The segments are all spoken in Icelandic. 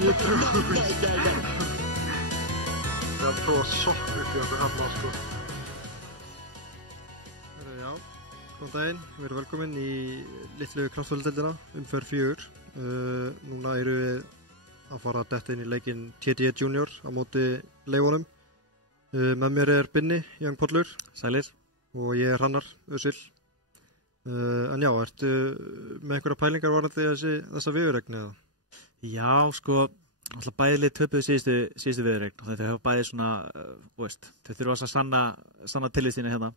Ég er að prófa sopp upp í okkur hann sko. Já, góðan daginn, við erum velkomin í litlu kraftföludeildina, umferð 4. Núna eru við að fara að detta inn í leikinn TDE Junior á móti Leifunum. Með mér er Binni, Young Pollur. Sælir. Og ég er Hrannar, Össil. En já, ertu með einhverja pælingar varðandi þessa viðuregni eða? Já, sko, alltaf bæðilið töpuðu síðustu viðuregn og þetta hefur bæðið svona, þau þurfa að sanna tillit sína hérna.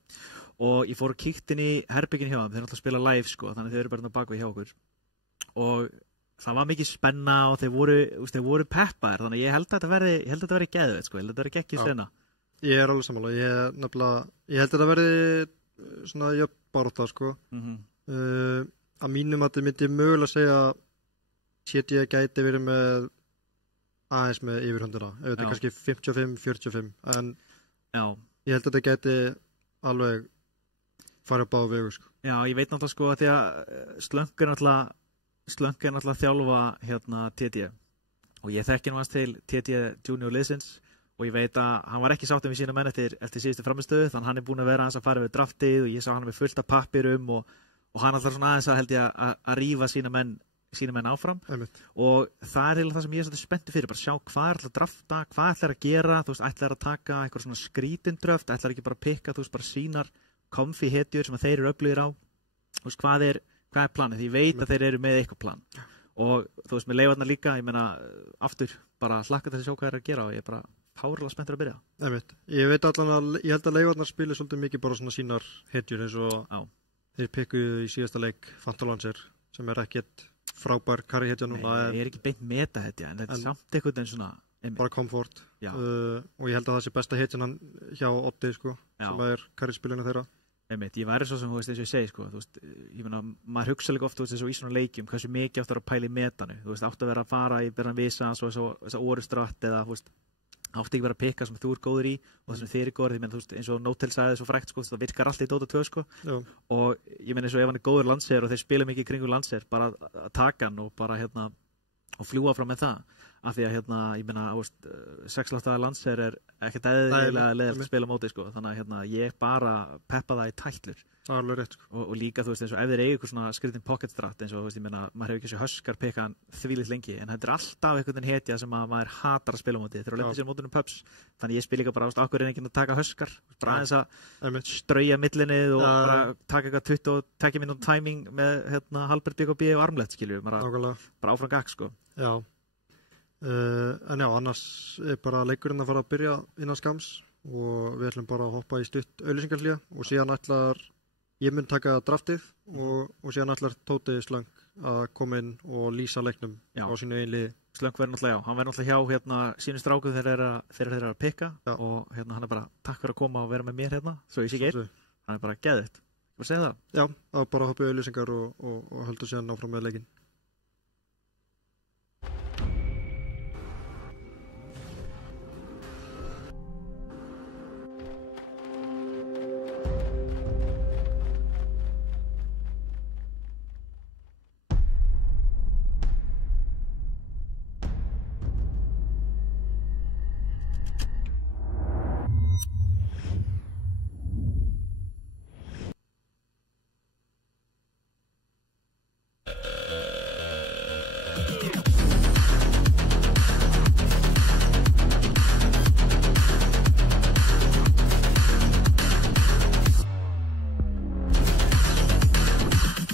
Og ég fór og kíkt inn í herbyggin hjá þeim, þeir alltaf spila live sko, þannig þeir eru bara bakvið hjá okkur. Og það var mikið spenna og þeir voru peppaðir, þannig ég held að þetta verði geðveikt sko, ég held að þetta verði geggjuð sena. Ég er alveg sammála, ég held að þetta verði svona jöfn barátta sko. Að mínum að þetta myndi mögulega segja að TDE gæti verið með aðeins með yfirhöndina, ef þetta er kannski 55-45, en ég held að þetta gæti alveg farið á báða vegu sko. Já, ég veit náttúrulega sko að því að Slönk er náttúrulega þjálfa hérna TDE og ég þekki náttúrulega til TDE Junior liðsins og ég veit að hann var ekki sáttur við sína menn eftir síðustu frammistöðu, þannig hann er búinn að vera aðeins að fara við draftið og ég sá hann með fullt af pappirum og hann alltaf svona aðeins að held ég að rífa sína menn áfram. Og það er eiginlega það sem ég er svolítið spenntur fyrir, bara sjá hvað er alltaf að drafta, hvað ætlar að gera, þú veist, ætlar að taka eitthvað svona skrítindraft, ætlar ekki bara að pikka, þú veist, bara sínar komfí hetjur sem að þeir eru öflugir á, þú veist, hvað er planið, því ég veit að þeir eru með eitthvað plan. Og þú veist, með Leifarnar líka, ég meina, aftur, bara hlakka til að sjá hvað er að gera og ég er bara párlega spenntur að byrja. Ég veit allan að, ég held að Leifarnar spili svolítið mikið bara svona sínar hetjur eins og þeir pikkuðu í síðasta leik Fantolanser sem er ekkert frábær karri hetja núna. Nei, ég er ekki beint meta hetja, en þetta er samt eitthvað en svona bara komfort. Og ég held að það sé besta hetjan hjá Oddi sko, sem er karri spilinu þeirra. Ég væri svo sem, þú veist, eins og ég segi sko, þú veist, ég meina, maður hugsa líka oft, þú veist, eins og í svona leikjum, hversu mikið áttu að pæla í metanu, þú veist, áttu að vera að fara í berðan visans og þess að orustratt eða, þú veist, áttu ekki vera að pikka sem þú ert góður í og þessum þeir eru góður, ég meina, þú veist, eins og Nótel sagði svo frækt sko, það virkar alltaf í Dota 2 sko. Og ég meina eins og ef hann er góður landsherr og þeir spila mikið kringu landsherr, bara að taka hann og bara hérna og fljúa fram með það, af því að hérna, ég meina, 6-8 landsherr er ekkert eðlilega leiðilegt að spila móti sko, þannig að hérna, ég bara peppa það í tætlur. Það er alveg rétt sko. Og líka, þú veist, eins og ef þeir eiga eitthvað svona skritin pocket strat, eins og, þú veist, ég meina, maður hefur ekki þessu Huskar pikka hann þvílíkt lengi, en þetta er alltaf einhvern hetja sem að maður hatar að spila móti, þeir eru að lenda sér mótunum pubs, þannig ég spil líka bara, okkur er enginn að taka Huskar, bara aðeins að strauja millinið og bara taka eitthvað 20 mínútur timing með hérna Halbert BKB og armlegt, skiljum, bara áfram gakk, sko. Já. En já, annars er bara leikurinn að fara að byrja innan skams og við ætlum bara að hoppa í stutt auglýsingarhlé og síðan ætlar ég mun taka draftið og síðan ætlar Tóti Slönk að koma inn og lýsa leiknum á sínu eigin liði. Slönk verður náttúrulega, hann verður náttúrulega hjá hérna sínu stráku þegar þeir eru að pikka og hérna hann er bara takk fyrir að koma og vera með mér hérna, svo ég sé ekki einn, hann er bara geðvitt. Hvað segir það? Já, það var bara að hoppa í auglýsingar og höldu síðan áfram með leikinn.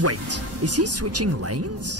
Wait, is he switching lanes?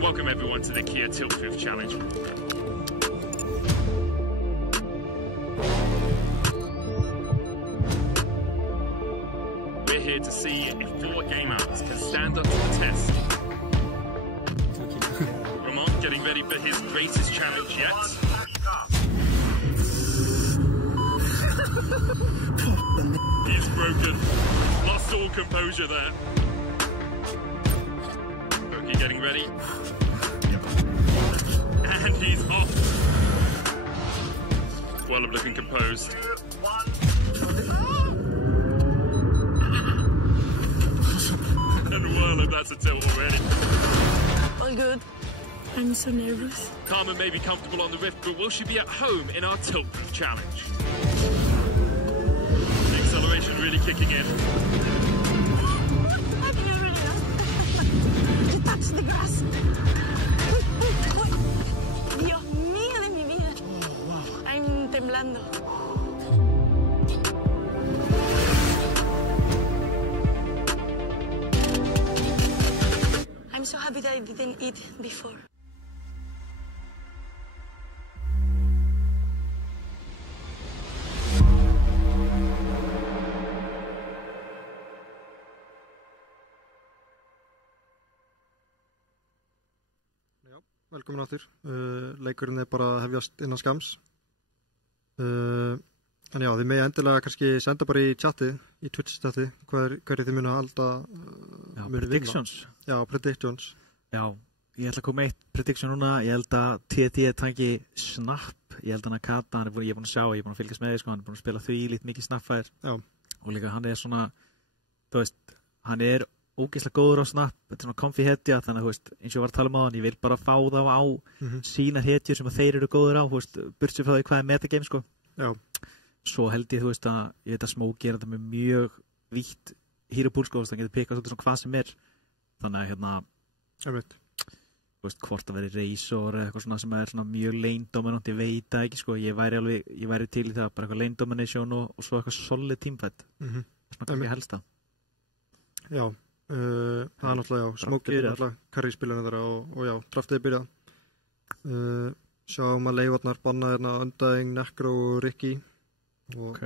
Welcome everyone to the Kia Tilt-Proof Challenge. We're here to see if 4 game outs can stand up to the test. Ramon getting ready for his greatest challenge yet. He's broken. Lost all composure there. Oki getting ready. And he's off. Whirlup looking composed. And Whirlup, that's a tilt already. All good. I'm so nervous. Karma may be comfortable on the Rift, but will she be at home in our Tilt-Proof Challenge? The acceleration really kicking in. You touched the grass. Dios mío de mi vida. Oh, wow. I'm temblando. I'm so happy that I didn't eat before. Velkomin áttur. Leikurinn bara að hefjast innan skams. En já, þið megi endilega kannski senda bara í chatið, í Twitch-chatið, hverju þið munu að halda predictions. Já, predictions. Já, ég ætla að koma eitt prediction núna. Ég held að TT tanki Snap. Ég held að Nakata, ég er búin að sjá, ég er búin að fylgjast með því, sko, hann er búin að spila því lítið mikið Snap-fæðir. Já. Og líka hann er svona, þú veist, hann er ógeðslega góður á Snap, þetta er svona comfy hetja, þannig að þú veist, eins og ég var að tala um á hann, ég vil bara fá þá á sínar hetjur sem að þeir eru góður á, þú veist, burtsér frá því hvað er metagame, sko. Já. Svo held ég, þú veist, að ég veit að Smokey er þetta með mjög vítt hýrupúl, sko, hann getur pikkað svolítið svona hvað sem er, þannig að hérna, þú veist, hvort að veri Razor eða eitthvað svona sem er svona mjög lane dominant, ég veit það ekki, sko, ég væri til í það, bara eitthvað lane domination og svo eitthvað solid teamfight, svona kannski helst það. Já. Það er náttúrulega, já, Smokey er náttúrulega karrispilinu þeirra og já, draftið byrjað. Sjáum að leifarnar banna hérna Undying, Necro og Ricky og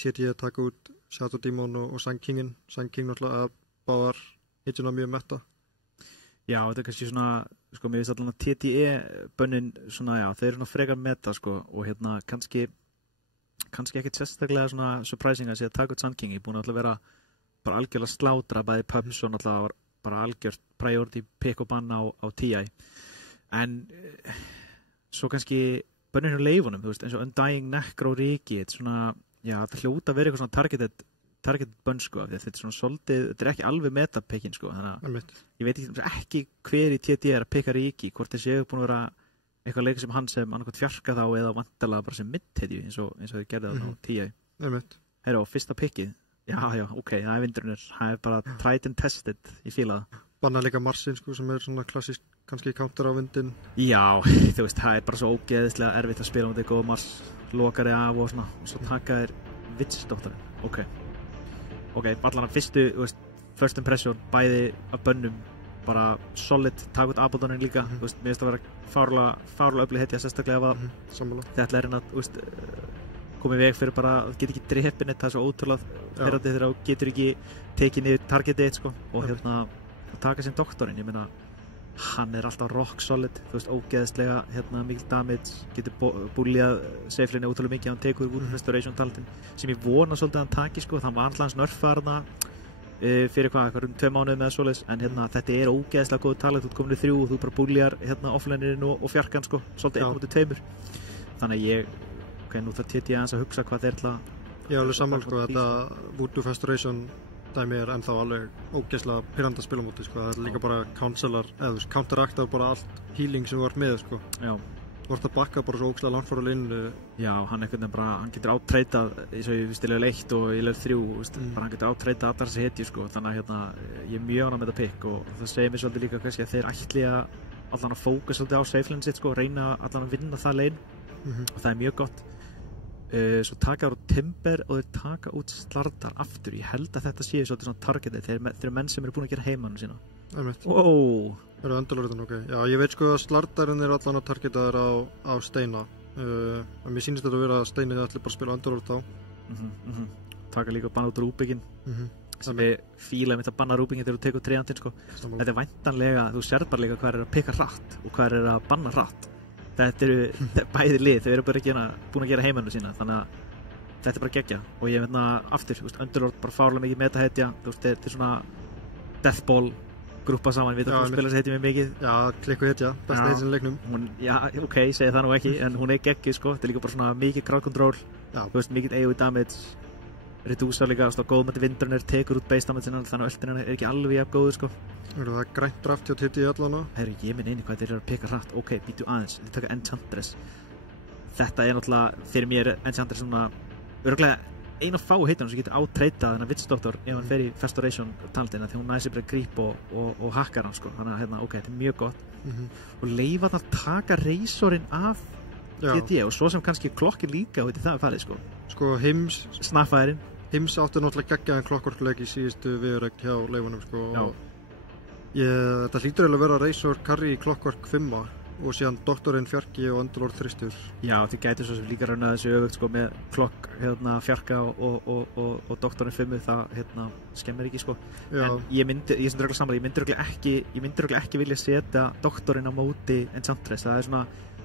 TT að taka út Shadow Demon og Sang Kingin. Sang King náttúrulega að báðar hitjuna mjög metta. Já, þetta er kannski svona, sko, mér veist allan að TTE bönnin svona, já, þeir eru svona frekar metta, sko, og hérna kannski ekkert sérstaklega svona surprising að sé að taka út Sang King, ég er búin að vera bara algjörlega slátra bæði pubs og náttúrulega bara algjört priority pick og banna á TI en svo kannski bönnir hjá leifunum, þú veist, eins og Undying, Necro, Riki, þetta er svona, já, þetta hljóta að vera eitthvað svona targeted bönn, sko, þetta er svona svolítið, þetta er ekki alveg metapickin, sko, þannig að ég veit ekki hver í TT er að picka Riki, hvort þeir séu búin að vera eitthvað leik sem hann sem annarkvæmt fjarka þá eða vantarlega bara sem mid-hitju eins og þeir gerði það á TI. Herra, á fyrsta pickið. Já, ok, það er vindrunur, það er bara tried and tested, ég fíla það. Banna líka Marsin, sko, sem er svona klassísk, kannski counter á vindin. Já, þú veist, það er bara svo ógeðislega erfitt að spila um þetta góða Mars, lokari af og svona, og svo taka þér vitsdóttarinn, ok, allan að fyrstu, þú veist, first impression, bæði af bönnum, bara solid, taka út Abaldoninn líka, þú veist, mér finnst að vera fárlega öflug hetja, sérstaklega ef að þetta er hérna, þú veist, komið veg fyrir bara, það getur ekki drepin eitt, það er svo ótrúlega ferrandi þegar þú getur ekki tekið niður targetið eitt, sko, og hérna að taka sinn doktorinn, ég meina hann er alltaf rock solid, þú veist, ógeðslega hérna mikil damage, getur búljað safelinni ótrúlega mikið, hann tekur úr restoration talentin, sem ég vona svolítið að hann taki, sko, þann var alltaf snörfarna fyrir hvað, 2 mánuði með svoleiðis, en hérna þetta er ógeðslega góð talent, þú ert komin í 3 og þú bara búljar hérna offlineirinn og fjarkan, sko, svolítið 1-2, þannig að ég ok, nú það TT aðeins að hugsa hvað þeir ætla. Ég er alveg saman, sko, þetta Voodoo Restoration dæmi er ennþá alveg ógeðslega pirrandi að spila móti, sko, það er líka bara counselar, eða þú veist, counteracta bara allt healing sem þú ert með, sko. Já. Þú ert að bakka bara svo ógeðslega langt frá línu. Já, hann einhvern veginn bara, hann getur áttreitað, eins og ég veist í level 1 og í level 3, bara hann getur áttreitað allar þessi hetju, sko, þannig að hérna, ég er mjög ánægð með þetta pick og það segir mér svolítið líka kannski að þeir ætli allan að fókusa svolítið á safe lane sitt, sko, reyna allan að vinna það lane og það er mjög gott. Svo taka út Timber og þeir taka út Slardar aftur. Ég held að þetta sé svolítið svona targetið, þeir eru menn sem eru búin að gera heimanum sína. einmitt. Wow. Það eru Underlordan, ok. Já, ég veit sko að slardarinn allan að targetaður á steina. En mér sýnist þetta að vera að steinið allir bara að spila Underlord á. Taka líka banna út Rúbikinn. Sem ég fíla mitt að banna Rúbikinn þegar þú tekur triantinn sko. Þetta væntanlega, þú sérð bara líka hvað að pikka hratt og hvað að banna hratt. Þetta eru bæði lið, þau eru bara búin að gera heimanu sína, þannig að þetta bara geggja. Og ég veitna aftur, Underlord bara fárlega mikið metahetja, þetta er svona deathball grúpa saman, við veitum að spila þessi hetja mjög mikið. Já, klikku hetja, besta hetja í leiknum. Já, ok, segi það nú ekki, en hún er geggjuð sko, þetta er líka bara svona mikið crowd control, mikið AoE damage, reducer líka, góð með Windrunner, tekur út base damage sinna, þannig að öllin er ekki alveg jafn góður sko. Það er grænt draft hjá TT allan á. Herru, ég minn einu hvað þeir eru að peka hratt, ok, býtu aðeins, þeir taka Enchantress. Þetta er náttúrulega, fyrir mér Enchantress svona, örgulega einu af fáu heitunum sem getur átreitað þennan Witch Doctor ef hann fer í First Oration talendina því hún næsir bara creep og hackar hann sko, þannig að ok, þetta er mjög gott. Og leifa það að taka Razorinn af TT og svo sem kannski klokkin líka, veit það er farið sko. Sko Hims snaffaðirinn. Hims átti náttúrulega geggjaðan Clockwork-leik í síðustu viðureign hjá leifunum sko. Þetta hlýtur eiginlega að vera Razor Carry í Clockwork 5 og síðan Doktorinn fjarki og Underlord þristur. Já, þið gæti svo sem líka raunað þessu öfugt sko með Clock fjarka og Doktorinn 5 það skemmir ekki sko. En ég sem dröglega saman, ég myndi ekki vilja setja Doktorinn á móti Enchantress, það er svona,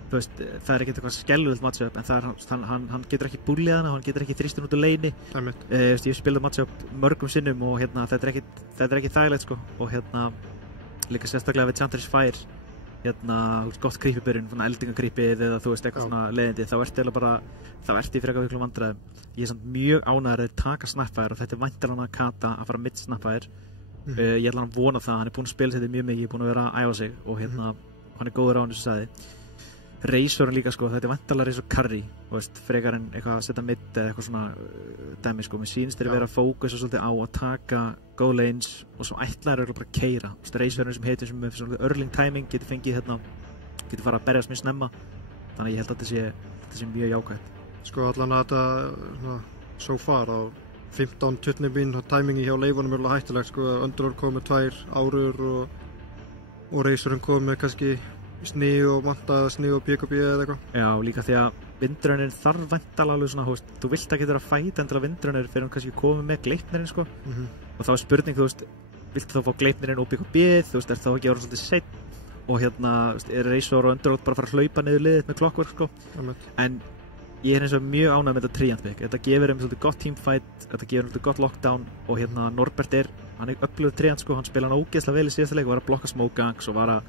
þú veist, það er ekkert eitthvað skelvöld matchup en hann getur ekki búlið hana, hann getur ekki þristin út á leini. Ég spilaði matchup mörgum sinnum og þetta er ekki þægilegt sko og líka sérstaklega við Enchantress Fire gott creepy-byrjun, svona eldingakrýpið eða þú veist eitthvað svona leiðindi, þá ertu í frekar viklum vandræðum. Ég er samt mjög ánægður að taka Snapfire og þetta er væntanlega Kata að fara mitt Snapfire. Ég ætla að vona það, hann er búinn að spila þetta mjög mikið, búinn að vera að æfa sig og hann er góður á hann þessu sagði. Razorinn líka sko, þetta er væntanlega Razor Carry, þú veist, frekar en eitthvað að setja mitt eða eitthvað svona dæmi sko. Mér sýnist þeir vera að fókusa svolítið á að taka go lanes og svo ætlaður bara að keira. Razorinn sem heitir sem með svona early timing getur fengið getur fara að berjast mjög snemma, þannig að ég held að þetta sé mjög jákvætt. Sko allan að þetta so far á 15-20 mín timingi hjá leifunum er alveg hættulegt sko. Underlord kom með 2 árur og Razorinn kom með kannski sný og manta sný og BKB eða eitthvað. Já, líka því að Windrunner þarf væntanlega alveg svona, þú vilt ekki vera að fæta endilega Windrunner fyrir hann kannski komið með Gleipnirinn sko. Og þá er spurning, þú veist, viltu þá fá Gleipnirinn og BKB, þú veist, þá ekki ára svolítið seitt og er Razor og Underlord bara að fara að hlaupa niður liðið með Clockwork sko. En ég er eins og mjög ánægð með þetta Triant pick, þetta gefur þeim svolítið gott teamfight, þetta gefur svolítið gott lockdown og Norbert hann er öflugur Triant sko, hann spila hann ógeðslega vel í síðasta leik og var að blokka smoke gangs og var að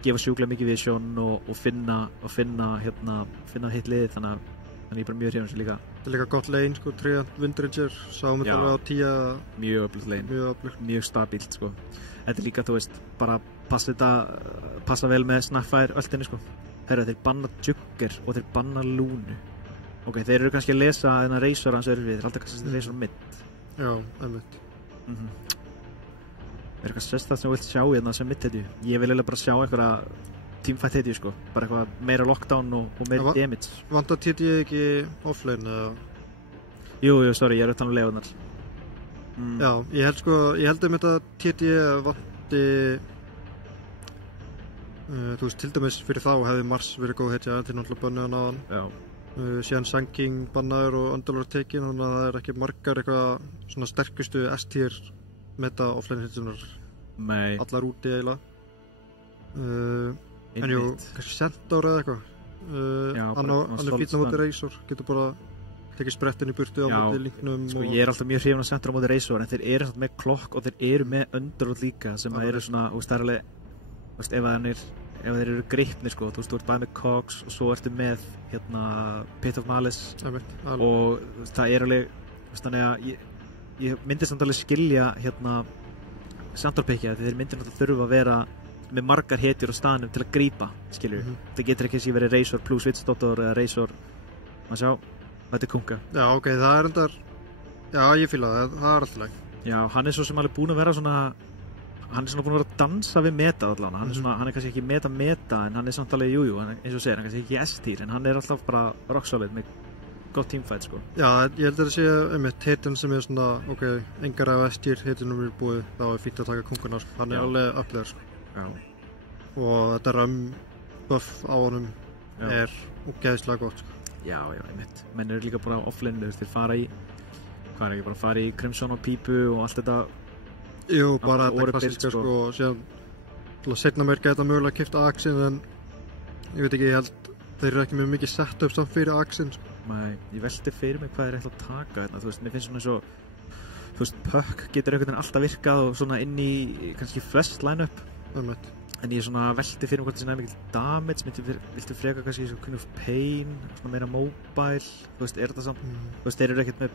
gefa sjúklega mikið vision og finna hitt liðið, þannig að ég er bara mjög hrifinn þessu líka. Þetta er líka gott lane sko, Triant Windringer, sáum þetta alveg á 10. Mjög öflugt lane, mjög stabílt sko. Þetta er líka, þú veist, bara passa vel með Snapfire ölltinni sko. Herra, þeir banna Jugger og þeir banna Lúnu. Ok, þeir eru kannski að lesa þennan Razor hans öðru við, þeir er alltaf kannski Razor mid. Já, einmitt. Er eitthvað sérstætt sem þú vilt sjá hérna sem mitt hetju? Ég vil eiginlega bara sjá eitthvað teamfight hetju sko, bara eitthvað meira lockdown og meira damage. Vantar TT ekki offlane eða? Jú, sorry, ég er auðvitað á leiðunar. Já, ég held þetta TT vanti þú veist, til dæmis fyrir þá hefði Mars verið góð hetja, til náttúrulega bönnuð hann á hann. Síðan Sanking bannaður og Underlord tekin, þannig að það er ekki margar eitthvað svona sterkustu S-tier meta offline hittunar allar úti eiginlega. En jú, kannski Centaur eða eitthvað. Hann er fínn á móti Razor, getur bara tekið sprettinn í burtu á móti linknum. Sko, ég er alltaf mjög hrifinn að Centaur á móti Razor, en þeir eru með Clock og þeir eru með Underlord líka sem eru svona, það er alveg, ef þeir eru gripnir sko, þú ert bæði með Cogs og svo ertu með Pit of Malice og það er alveg, þannig að ég myndi samt alveg skilja Centaur pickja, þeir myndi náttúrulega þurfa að vera með margar hetjur á staðnum til að grípa, skilur það getur ekki að verið Razor plus Witch Doctor eða Razor, maður sjá, þetta er kunga. Já, ok, það er endar, já, ég fíla það er alltaf leik. Já, hann er svo sem alveg búinn að vera svona, hann er svona búinn að vera að dansa við meta allan, hann er kannski ekki meta en hann er samt alveg, eins og segir, hann er kannski ekki S-tier, en hann er alltaf bara rock solid með gott teamfight sko. Já, ég held að það sé einmitt hitin sem er svona, ok, engar af estjir hitinum er búið, þá er fínt að taka konguna sko. Hann er alveg upplegar sko. Já. Og þetta buff á honum er ógeðslega gott sko. Já, einmitt. Menn eru líka bara offline, þeir fara í hvað er ekki bara að fara í Crimson og Pípu og allt þetta. Jú, bara þetta Orbill, klassiska sko, og síðan til að seinna mér geta mögulega kipta Axin, en ég veit ekki, ég held þeir eru ekki með mikið sett upp samt fyrir Axin sko. Nei, ég velti fyrir mig hvað er eitthvað að taka hérna, þú veist, mér finnst svona eins og þú veist, Puck getur einhvern veginn alltaf virkað og svona inn í kannski flest line-up, en ég svona velti fyrir mig hvort það sé næmikið damage, viltu freka kannski svona Queen of Pain, svona meira mobile, þú veist, er þetta samt, þú veist, þeir eru ekkert með,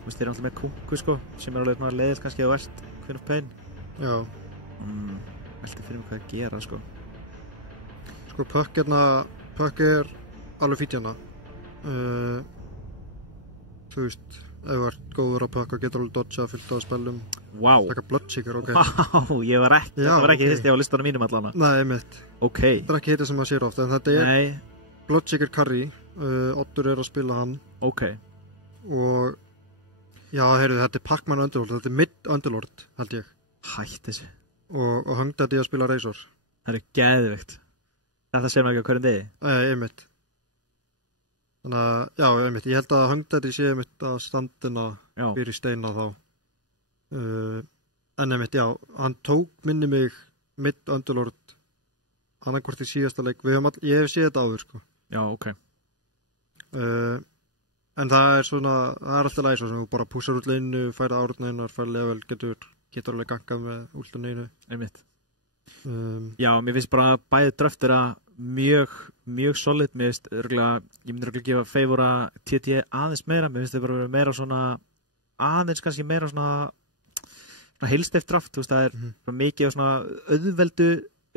þú veist, þeir eru alltaf með kunku sko, sem er alveg svona leiðilt kannski að verst Queen of Pain. Já. Velti fyrir mig hvað að gera sko. Sko, Puck er alveg fýtt hérna. Þú veist, ef þú ert góður á Puck og getur alveg dodgað fullt af spelum. Wow. Taka Bloodseeker, ok. Wow, það var ekki fyrst ég á listanum mínum allana. Nei, einmitt. Ok. Þetta er ekki hitið sem maður sér ofta, en þetta er Bloodseeker carry. Oddur er að spila hann. Ok. Og já, heyrðu, þetta er Pac-Man Underlord, þetta er Mid-Underlord, held ég. Hætt þessu. Og Hangdaddy að spila Razor. Það er geðveikt. Þetta sér maður ekki á hverjum degi. Einmitt. Þannig að, já, einmitt, ég held að Hangdaddy sé einmitt að standina fyrir steina þá. En einmitt, já, hann tók minni mig Mid-Underlord annarkvort í síðasta leik. Ég hef séð þetta áður, sko. Já, ok. En það er svona, það er alltaf læg svo sem þú bara púsar út leinu, færið árutneinar, færið level, getur alveg gangað með últuneinu. Einmitt. Já, mér finnst bara bæði dröftir að mjög solid, mér finnst örgulega, ég myndi örgulega gefa favor að TT aðeins meira, mér finnst þau bara vera meira svona, aðeins kannski meira svona heilsteft draft, þú veist, það er bara mikið á svona auðveldu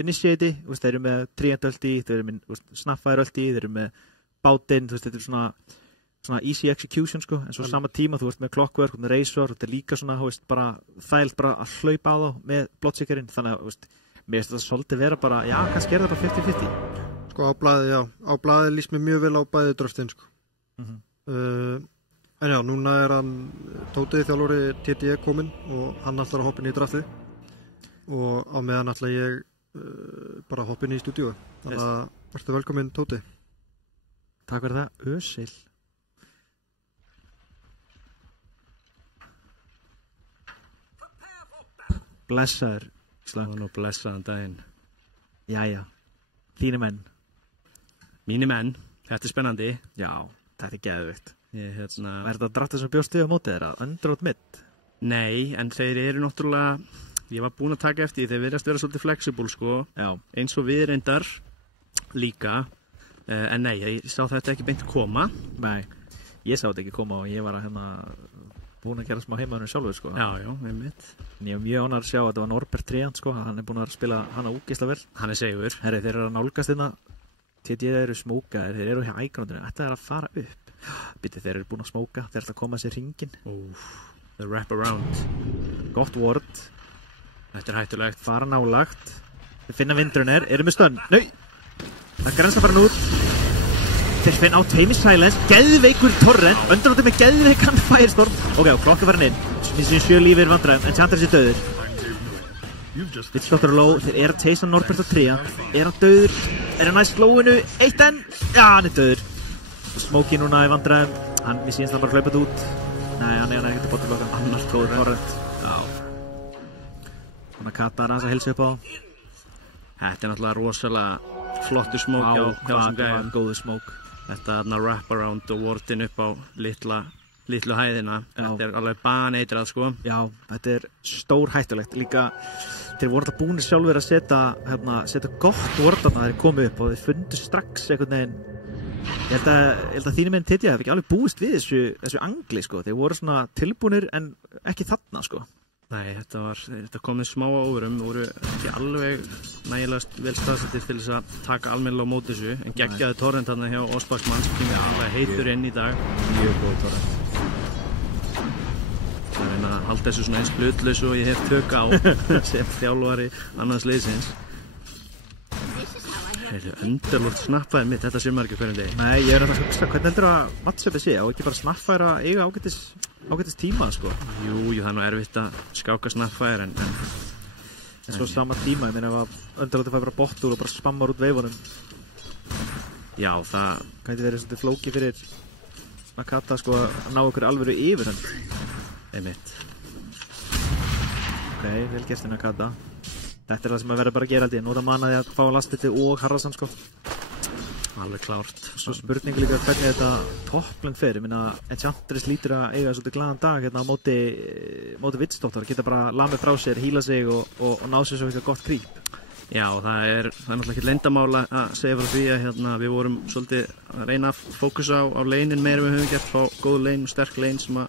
initiati, þú veist, þeir eru með tríendöldi, þeir eru með snaffæðaröldi, þeir eru með bátinn, þú veist, þetta er svona easy execution sko, en svo sama tíma þú veist með Clockwork, með Razor, þetta er líka svona, þú veist, bara þægilt bara að hlaupa á þá með Bloodseekerinn, þannig að, þú veist, mér finnst þetta svolítið vera bara, já, kannski er það bara 50-50. Sko, á blaði líst mér mjög vel á bæði dröftin, sko. En já, núna er hann Tóti þjálfari TTE kominn og hann ætlar að hoppa inn í draftið og á meðan ætla ég bara að hoppa inn í stúdíu. Þannig að verður velkominn Tóti. Takk fyrir það, Ösil. Blessaður, Sláðan og blessaðan daginn. Jæja, þínu menn. Mínu menn, þetta er spennandi. Já, þetta er geðvikt. Er þetta draftið sem bjóst við á mótið þeirra? Underoat mid? Nei, en þeir eru náttúrulega, ég var búinn að taka eftir því, þeir verðast vera svolítið flexible sko. Já. Eins og við reyndar líka. En nei, ég sá þetta ekki beint koma. Nei, ég sá þetta ekki koma og ég var að búinn að gera smá heimaðunum sjálfur sko. Já, einmitt. En ég var mjög ánægður að sjá að þetta var Norbert Tríant sko, hann er búinn að spila hana úgeislega vel. Hann er segur. Herri, þeir eru að nálgast hérna, TT eru smókaðir, þeir eru hjá ægrandinu, þetta er að fara upp. Býtti, þeir eru búinn að smóka, þeir eru að koma sér hringin. The wrap around. Gott ward. Þetta er hættulegt. Fara nálagt. Þeir finna vindrunner, eru með stönn. Nei! Það grænst að fara nút. Þeir finna á Tame Silence, geðveikur Torrent, Underoated með geðveikan Firestorm. Ok, á klokka var hann inn, þessi 7 lífi er vandræðum, en Chandra sé döður. Vitsdóttur er low, þeir eru að teysa Norbert og Tríant. Er hann döður? Er hann næst lowinu? Eitt enn? Já, hann er döður. Smokey núna í vandræðum, hann missi eins og hann bara hlaupað út. Nei, hann er ekkert að bota klokka, annars góður Torrent. Já. Þannig að Kata er hans að hilsa upp á. Þetta er náttúrulega rosalega flottur smók hjá þessum gæðum. Góður smók. Þetta wraparound og wardin upp á litlu hæðina. Þetta er alveg baneitrað sko. Já, þetta er stór hættulegt. Líka, þeir voru alltaf búinir sjálfur að setja gott ward þarna þegar þeir komu upp og þeir fundu strax einhvern veginn. Ég held að þínir menn Titja hafi ekki alveg búist við þessu angli sko. Þeir voru svona tilbúinir en ekki þarna sko. Nei, þetta komið smá á óverum, voru ekki alveg nægilega vel staðsettir til þess að taka almennilega á móti þessu, en geggjaði Torrent þarna hjá Osbakmann sem er alveg heitur inn í dag. Mjög góð Torrent. Það er að halda þessu svona eins hlutlaus og ég hef tök á sem þjálfari annars liðsins. Underlord snappaði mitt, þetta sé maður ekki hverjum degi. Nei, ég að hugsa, hvernig heldur að matchupið sé? Og ekki bara snappfæra eiga ágætis tíma, sko. Jú, það er erfitt að skáka snappfæra en svo sama tíma, ég meina ef Underlord fær bara bottur og bara spammar út veifunum. Já, það gæti verið svolítið flóki fyrir Nakata, sko, að ná okkur alvöru yfirhönd. Einmitt. Ok, vel gert Nakata. Þetta það sem að verður bara að gera aldrei. Nota manaði að fá Lastfiti og Haraldsson, sko. Alveg klárt. Svo spurning líka hvernig þetta topplönd fer. Ég minna, Enchantress lítur að eiga svolítið glaðan dag hérna á móti Vitsdóttar. Geta bara lamið frá sér, híla sig og ná sér svo eitthvað gott gríp. Já, það er náttúrulega ekki leyndamála að segja frá því að hérna, við vorum svolítið að reyna að fókusa á leinin meira við höfum gert, fá góð lein og sterk lein sem að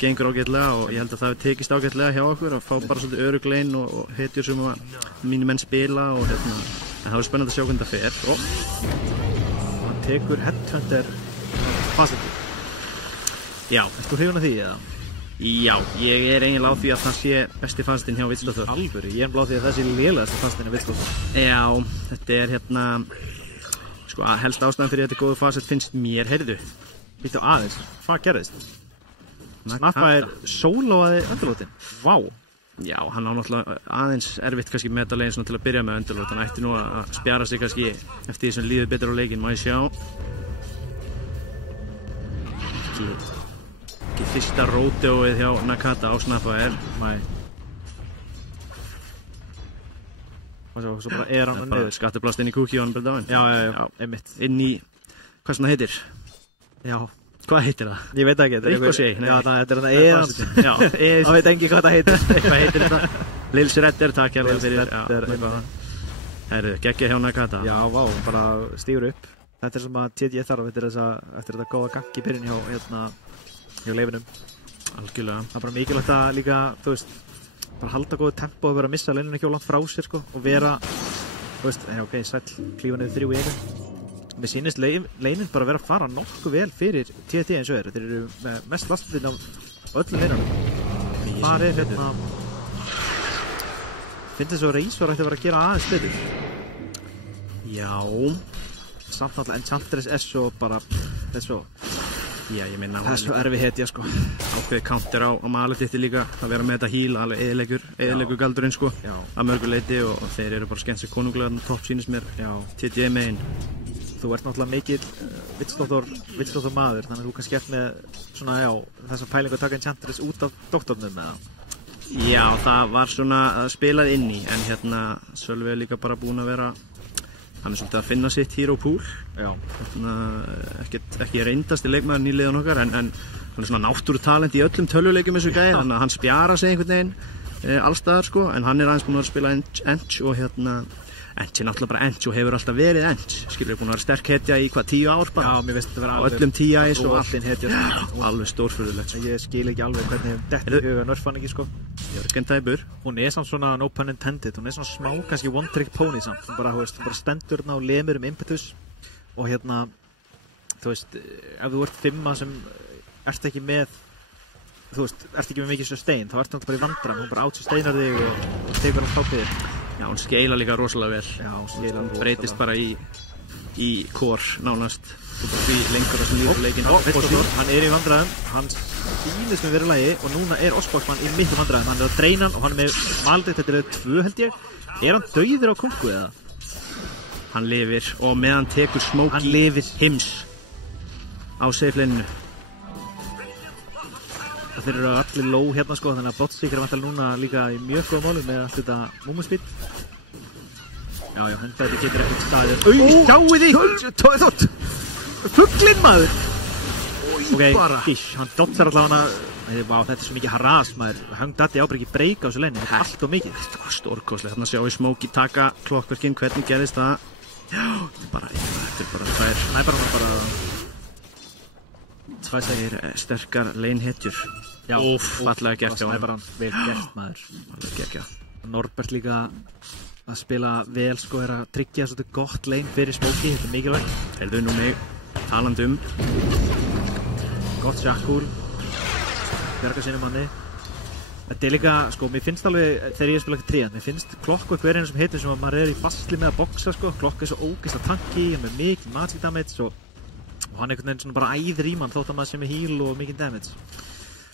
gengur ágætlega og ég held að það hefur tekist ágætlega hjá okkur að fá bara svolítið örugg lein og hetjur sem að mínir menn spila og hérna, en það var spennandi að sjá hvernig það fer og hann tekur Headhunter fasendur. Já. Ertu hrifinn af því, eða? Já, ég er eiginlega á því að það sé besti fastinn hjá Vitsdóttur. Alvöru, ég er blá því að það sé lélegasti fastinn hjá Vitsdóttur. Já, þetta er hérna, sko, helst ástæðan fyrir þetta góðu fasett finnst mér, heyrðu. Býttu aðeins, hvað gerðist? Snappa sólóaði Underlordin. Vá. Já, hann á náttúrulega aðeins erfitt kannski með þetta leginn svona til að byrja með Underlord. Hann ætti nú að spjara sig kannski eftir því sem líður betur á leikinn, má ég sjá. Ekki fyrsta ródeóið hjá Nakata á Snappa Nei. Og svo bara hann niður. Skatteblast inn í kúki og hann bara dáinn. Já, einmitt. Inn í, hvað svona heitir? Já. Hvað heitir það? Ég veit ekki. Ricochet? Já, þetta er Eðans. Já, það veit ekki hvað það heitir. Hvað heitir þetta? Lils Redder, takk hérlega fyrir. Herru, geggja hjá Nakata. Já, vá, bara stígur upp. Þetta er sem að TD þarf eftir þetta góða gang í byrjun hjá leifinum. Algjörlega. Það er bara mikilvægt að líka, þú veist, bara halda góðu tempo og vera að missa leininu ekki of langt frá sér, sko, og vera, þú veist, ok, sæll, klífa niður 3 í einu. Mér sýnist leinin bara vera að fara nokkuð vel fyrir TT eins og þeir eru með mest lastfinn á öllum leinanum. Þar er hérna, finnst þess að Reisor ætti að vera að gera aðeins betur. Já. Samt náttúrulega Enchantress er svo bara, þessu. Já, ég meina það er svo erfið hetja, sko. Ákveði counter á Maleditti líka að vera með þetta heal, alveg eðilegur galdurinn, sko, að mörgu leiti og þeir eru bara skemmt sér konunglega topp sýnist mér. Já. TT megin. Þú ert náttúrulega mikil Vitsdóttar maður, þannig að þú kannski ert með svona, já, þessa pælingu að taka Enchantress út af doktornum með það. Já, það var svona spilað inn í, en hérna Sölvi er líka bara búinn að vera, hann er svolítið að finna sitt hero pool. Já. Hérna, ekki reyndasti leikmaðurinn í liðan okkar, en hann er svona náttúrutalent í öllum tölvuleikjum þessu gæði, þannig að hann spjara sig einhvern veginn allstaðar, sko, en hann er aðeins búinn að spila Ench og hérna Ench er náttúrulega bara Ench og hefur alltaf verið Ench. Skilur, búin að vera sterk hetja í hvað, 10 ár bara? Já, mér veist þetta vera alveg. Á öllum TIs og allt. Hetja. Alveg stórfurðulegt. Ég skil ekki alveg hvernig þetta er huga nörf hann ekki, sko. Jörgen Tæbur. Hún er samt svona, no pun intended, hún er svona smá, kannski one trick pony samt. Hún bara, þú veist, hún bara stendur hérna og lemur impetus. Og hérna, þú veist, ef þú ert 5 sem ert ekki með, þú veist, ert ekki með mikið sustain, þá ert bara í vandræðum. Hún bara out-sustainar þig og tekur hann frá þig. Já, hún skeila líka rosalega vel. Já, hún breytist bara í core nánast því lengur sem líður leikinn. Hann er í vandræðum, hann sýnist með verið lagi og núna er Osboxman í miklu vandræðum. Hann er að dreina hann og hann er með Maleditt, þetta er 2 held ég. Er hann dauður á kungu eða? Hann lifir og meðan tekur Smokey Hims á safe-leininu. Þeir eru allir low hérna, sko, þannig að Bottsík er vantilega núna líka í mjög góða málum með allt þetta múmuspil. Já, hendaði getur ekkert staðið. Sjáu því! Þótt! Fuglinn, maður! Ok, hann dottar allavega hana. Vá, þetta er svo mikið harass, maður. Hangdatti ábyrg ekki breyka á þessu leini. Þetta er allt og mikið. Stórkostlegt. Þannig að sjáu Smokey taka klokkverkinn. Hvernig gerðist það? Já, þetta er bara tvær. Næ, bara Tveir sterkar leinhetjur. Já, fallega gert hjá hann. Bara vel gert, maður. Fallega geggjað. Norbert líka að spila vel, sko, er að tryggja svolítið gott lein fyrir Smokey, þetta er mikilvægt. Heyrðu nú mig, talandi gott shackle, bjarga sinni manni Þetta líka, sko, mér finnst alveg, þegar ég spila ekki trían, mér finnst Clockwork verið eins sem heitir sem að maður í basli með að boxa, sko. Clockwork svo ógeðslega tanky, hann með mikið magic damage og hann einhvern veginn svona bara æðir í mann þótt að maður sé með heal og mikið damage.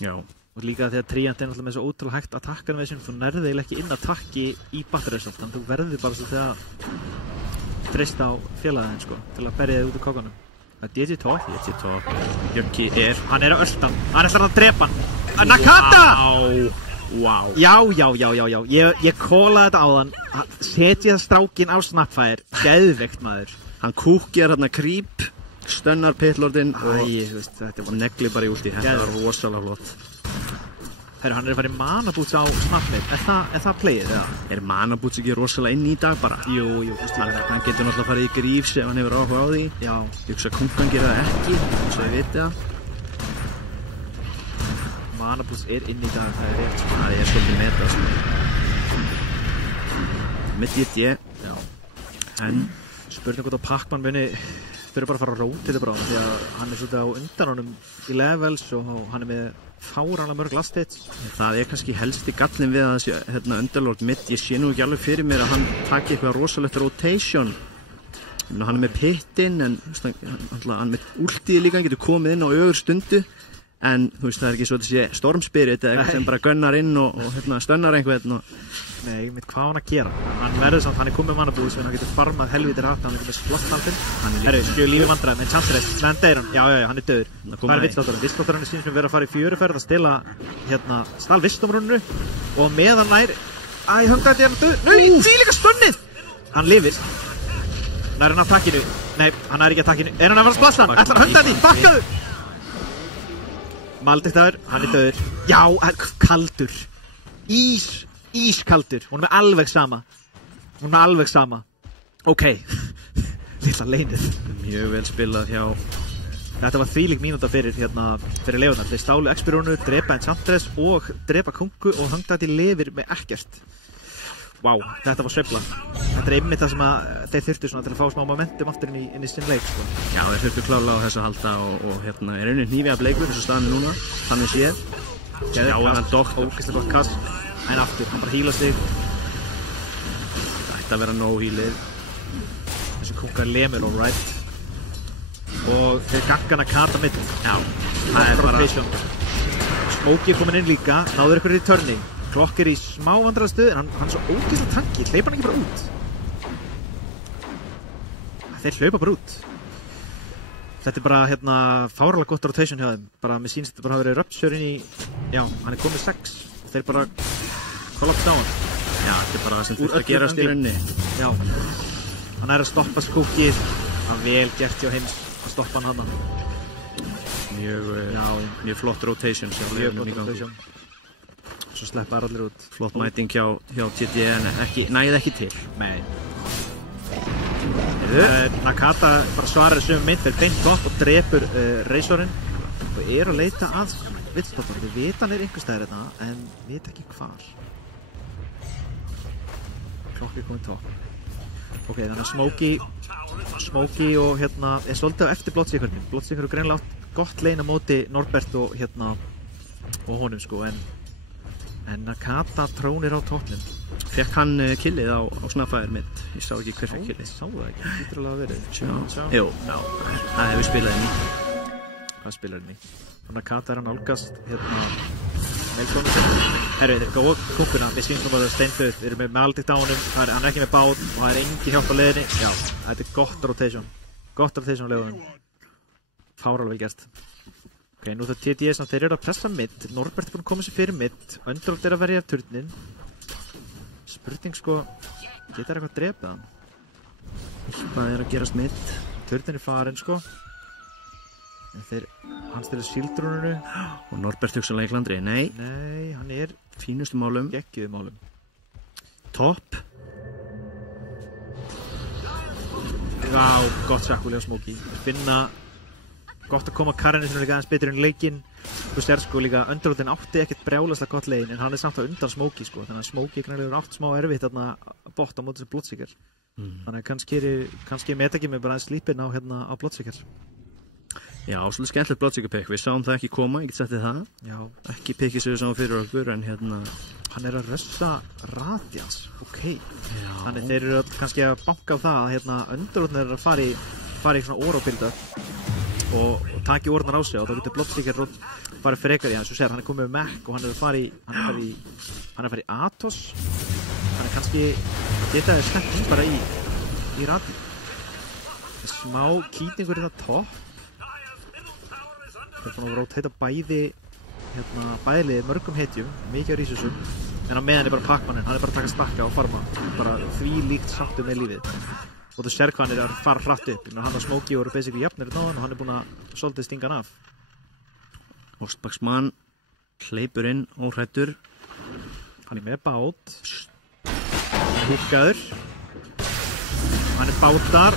Já. Og líka þegar tríant náttúrulega með svo ótrúlega hægt að takka með þessum, þú nærði eiginlega ekki inn að takki í battery assault, þannig þú verður bara svolítið að treysta á félaginn, sko, til að berja þig út úr kokkanum. Það er DJ Talk. Jökki Hann er að ölta hann. Hann ætlar að drepa hann. Nakata! Wow. Já. Ég kólaði þetta á þann. Setja strákin á Snapfire. Geðveikt maður. Hann kúkjar hérna creep, stönnar pitlordinn og þetta var negli bara í últi. Þetta var rosalega flott. Hann er að fara í manaboots á Snapfire. Er það playið, eða? Er manaboots ekki rosalega inn í dag bara? Jú. Hann getur náttúrulega að fara í Greaves ef hann hefur áhuga á því. Já. Ég hugsa að Kunkan gera það ekki, eins og ég viti það. Manaboots er inn í dag, það er rétt, sko. Það er svolítið meta, sko. Með DD. Já. En spurning hvort að Pac-Man muni fyrir bara að fara að róta þetta bara, því að hann er svolítið á undan honum í levels og hann er með fáránlega mörg last hits. Það er kannski helsti gallin við að þessi Underlord mitt, ég sé nú ekki alveg fyrir mér að hann taki eitthvað rosalegt rotation. Hann er með pittin en hann með últið líka, hann getur komið inn á ögur stundu en þú veist það er ekki svo þessi Storm Spirit eða eitthvað sem bara gunnar inn og stönnar einhvern og Nei, með hvað hann að gera. Hann verður samt, hann er komið manabúi sem hann getur farmað helvítir hratt, hann er komið slottalfinn. Herru, skjöðu lífi vandræði með Chanceress, meðan deyr hann. Já, hann er döður. Hvað er villslottarinn? Villslottarinn er síðan sem verður að fara í fjöruferð að stela, stál vistomrúninu og meðan nær, hangdaði hann döður. Nei, því líka stönnið! Hann lifir. Nær hann að takkinu. Nei, hann er ekki að takkinu. Er hann að fara að splassa hann? Ætlar að hunda því, bakkaðu! Maldiktaður, hann er döður. Já, kaldur. Ískaldur, hún er alveg sama. Ok, lilla leinið. Mjög vel spilað hjá. Þetta var þvílík mínúta fyrir Leonar. Þeir stálu Expirónu, drepa Enchantress og drepa Kunku og hangdaði lifir með ekkert. Vá, þetta var sveifla. Þetta er einmitt það sem að þeir þurftu svona til að fá smá momentum aftur inn í sinn leik, sko. Já, þeir þurftu klárlega á þessu að halda og er raunin hnífi af leikur eins og staðan núna, þannig séð. Já, hann dótt ógeðslega gott kast. En aftur, hann bara híla sig. Ætti að vera nóg hílið. Þessi Kunka lemur, all right. Og þeir gaggan að kata mitt. Já, það er bara Smokey er komin inn líka, náður ykkur í turning. Klokk er í smá vandræðastöð en hann er svo ógeðslega tanki, hleypa hann ekki bara út. Þeir hlaupa bara út. Þetta er bara fárlega gott rotation hjá þeim. Bara mér sýnist þetta bara hafa verið rupture inn í, já, hann er komið 6. Þeir bara kollapsa á hann. Já, þetta er bara það sem þurft að gerast í rauninni. Já, hann er að stoppa Smokey. Hann vel gert hjá heims að stoppa hann hann. Mjög flott rotation. Mjög flott rotation. Svo sleppa allir út. Flott mæting hjá TD en næði ekki til. Nei. Nakata bara svarar þessu mynd, þeir beint topp og drepur Razorinn og að leita að villstopparinn. Við vita hann er einhvers staðar þetta en vita ekki hvar. Klokk er komið topp. Ok, þannig að Smokey og er svolítið á eftir Bloodseekerinn. Bloodseeker er greinilega átt gott lein á móti Norbert og honum, sko, en Nakata trónir á toppnum. Fekk hann killið á Snapfire mitt? Ég sá ekki hver fekk killið. Ég sá það ekki, það getur alveg að verið. Jú, það hefur spilað inn í. Hvað spilar inn í? Nakata er að nálgast Melkónu sem. Herru, þeir góða Kunkuna, við sýnum bara það steinföð. Við erum með Maldikt á honum, hann er ekki með bát og það er engin hjálp á leiðinni. Já, þetta er gott rotation. Gott rotation á leiðunum. Fáralveg gert. Ok, nú það TD sem þeir eru að pressa mitt. Norbert er búin að koma sér fyrir mitt. Underlord er að verja turnin. Spurning, sko, geta eitthvað að drepa hann? Hvað er að gerast mitt? Turnin er farin, sko. En hann styrir síldrúnunu. Og Norbert hugsanlega í klandri? Nei, hann er fínustu málum. Geggjuðu málum. Topp. Já, gott sakkulega Smokey. Finna gott að koma Karinni sem er líka aðeins betur en leikinn. Þú sér sko líka, Underlordin átti ekkert brjálaslega gott legin en hann er samt á undan Smokey, sko. Þannig að Smokey greinlega átt smá erfitt þarna bort á móti sem Bloodseeker. Þannig að kannski meta ekki mig bara aðeins slípinn á Bloodseeker. Já, svolítið skemmtilegt Bloodseeker pick, við sáum það ekki koma, ég get settið það. Já. Ekki pickið sem við sáum fyrir okkur, en hérna... Hann að rössa Radiance, ok. Já. Þannig þeir eru kannski að banka á það að hérna Underlordnir eru að fara í svona Oro-builda og taki orðnar á sig og þá getur Bloodseeker farið frekar í hann. Svo sér hann komið með Mac og hann er að fara í Atos. Þannig kannski geta þeir sett bara í Radiance. Smá kýtingur í það topp. Þeir er búin að roteita bæði mörgum hetjum, mikið á resursum, en á meðan er bara Pac-Manin, hann er bara að taka stakka og farma, bara því líkt sáttu með lífið. Og þú sér hvað hann er að fara hratt upp, hann og Smokey voru basically jafnir náðan og hann er búin að svolítið stinga hann af. Ostbaksmann hleypur inn, óhrættur. Hann er með bát, húkkaður, hann er bátar,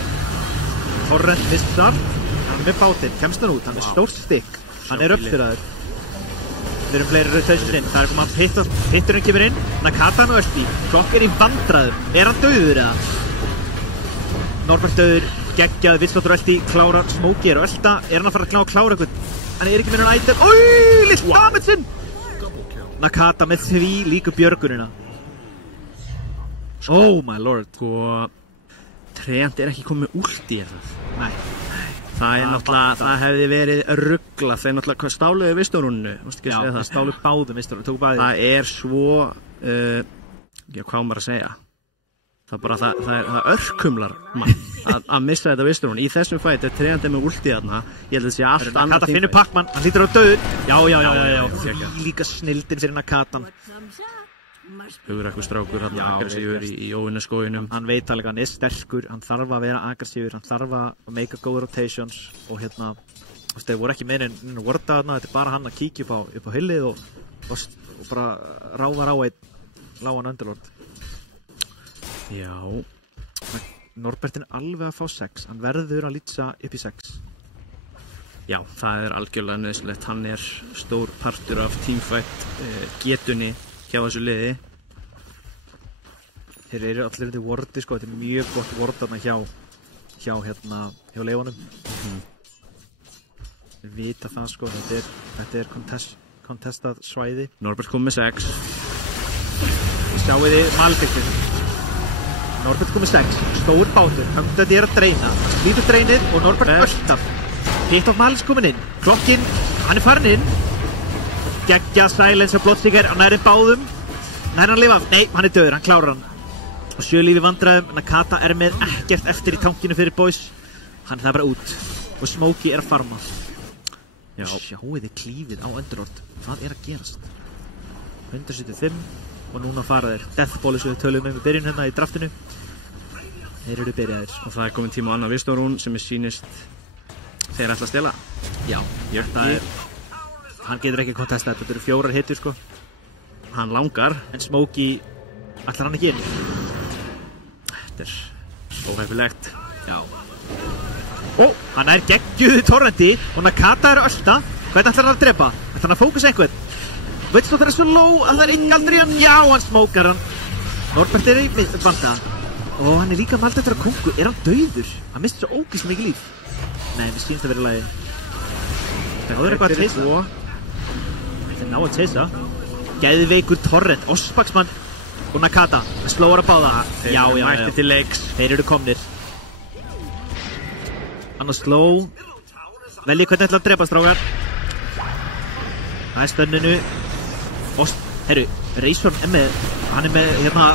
Torrent missar, hann er með bátinn, kemst hann út, hann er stórt stikk, hann er uppstyrraður. Við erum fleiri rotations inn, það er komað að hitturinn kemur inn, Nakata og Ölti, Klokk er í vandræðum, er hann dauður eða? Norbert dauður, geggjað, Villslóttur Ölti, klára, Smokey er Ölta, er hann að fara að klára eitthvað? Hann er ekki með hann item, lill damageinn! Nakata með því líku björgunina. Oh my lord. Og Trent er ekki komið últi er það? Nei. Það er náttúrulega, það hefði verið ruggla, þeir náttúrulega stáluðu vistorúninu, mástu ekki að segja það? Já, þeir stálu báðum vistorúninu, tók bæði. Það er svo, hvað maður að segja? Það bara, það örkumlar mann að missa þetta vistorúnu. Í þessum fæti er Trent með últi þarna, ég held að það sé allt annað. Nakata finnur Pac-Man, hann hlýtur á döður. Já. Því líka snildin fyrir Nakatan. Hugur eitthvað strákur hann aggressífur í óvinnaskóginum. Hann veit alveg að hann er sterkur, hann þarf að vera aggressífur, hann þarf að make góð rotations og hérna, þeir voru ekki meira en vorta þarna, þetta er bara hann að kíkja upp á hillið og bara ráðar á einn lágan Underlord. Já. Norbert er alveg að fá 6, hann verður að lýtsa upp í 6. Já, það er algjörlega nöðsilegt, hann er stór partur af teamfight getunni hjá þessu liði. Þeir eru allir undir vorti sko, þetta er mjög gott vort þarna hjá leifunum. Þeir vita það sko, þetta er contestað svæði. Norbert kom með 6. Sjáu þið malbyggin. Norbert kom með 6, stór bátur, Höndandi er að dreina, slítur dreinið og Norbert ölltar. Hitt of Mals komin inn, Klokkinn, hann er farin inn. Geggjað silence af Bloodseeker, hann er í báðum. Nær hann lifa af? Nei, hann er döður, hann klárar hann. Og 7 lífi vandræðum, Nakata er með ekkert eftir í tankinu fyrir boys. Hann er bara út. Og Smokey er að farma. Já. Sjáu þið klífið á Underlord. Hvað er að gerast? 175 og núna fara þeir. Deathball sem við töluðum með byrjun hérna í draftinu. Þeir eru byrjaðir. Og það er komin tíma á annað vistorún sem er sýnist þeir ætla að stela. Já, hann getur ekki kontesta þetta eru 4 hittur sko. Hann langar. En Smokey, ætlar hann ekki inn? Þetta er óhæfilegt. Já. Hann er geggjuðu Torrenti og Nakata eru Ölta. Hvernig ætlar hann að drepa? Ætlar hann að fókusa einhvern? Veist þú það er svo low að það er inn aldrei hann? Já, hann smókar hann. Norbert er í vanda. Og hann er líka vald eftir að kongu. Er hann dauður? Hann misti svo ógeðslega mikið líf. Nei, við sýnst að vera í lagi. Það er eitthvað að teysa. Þeir ná að teysa. Geðveikur Torrent, Ostbaksmann og Nakata. Það slóar að báða. Já. Mætti til leiks. Þeir eru komnir. Hann að sló. Veljið hvernig ætla að drepa strákar. Það er stönninu. Herru, Reisson er með. Hann er með hérna.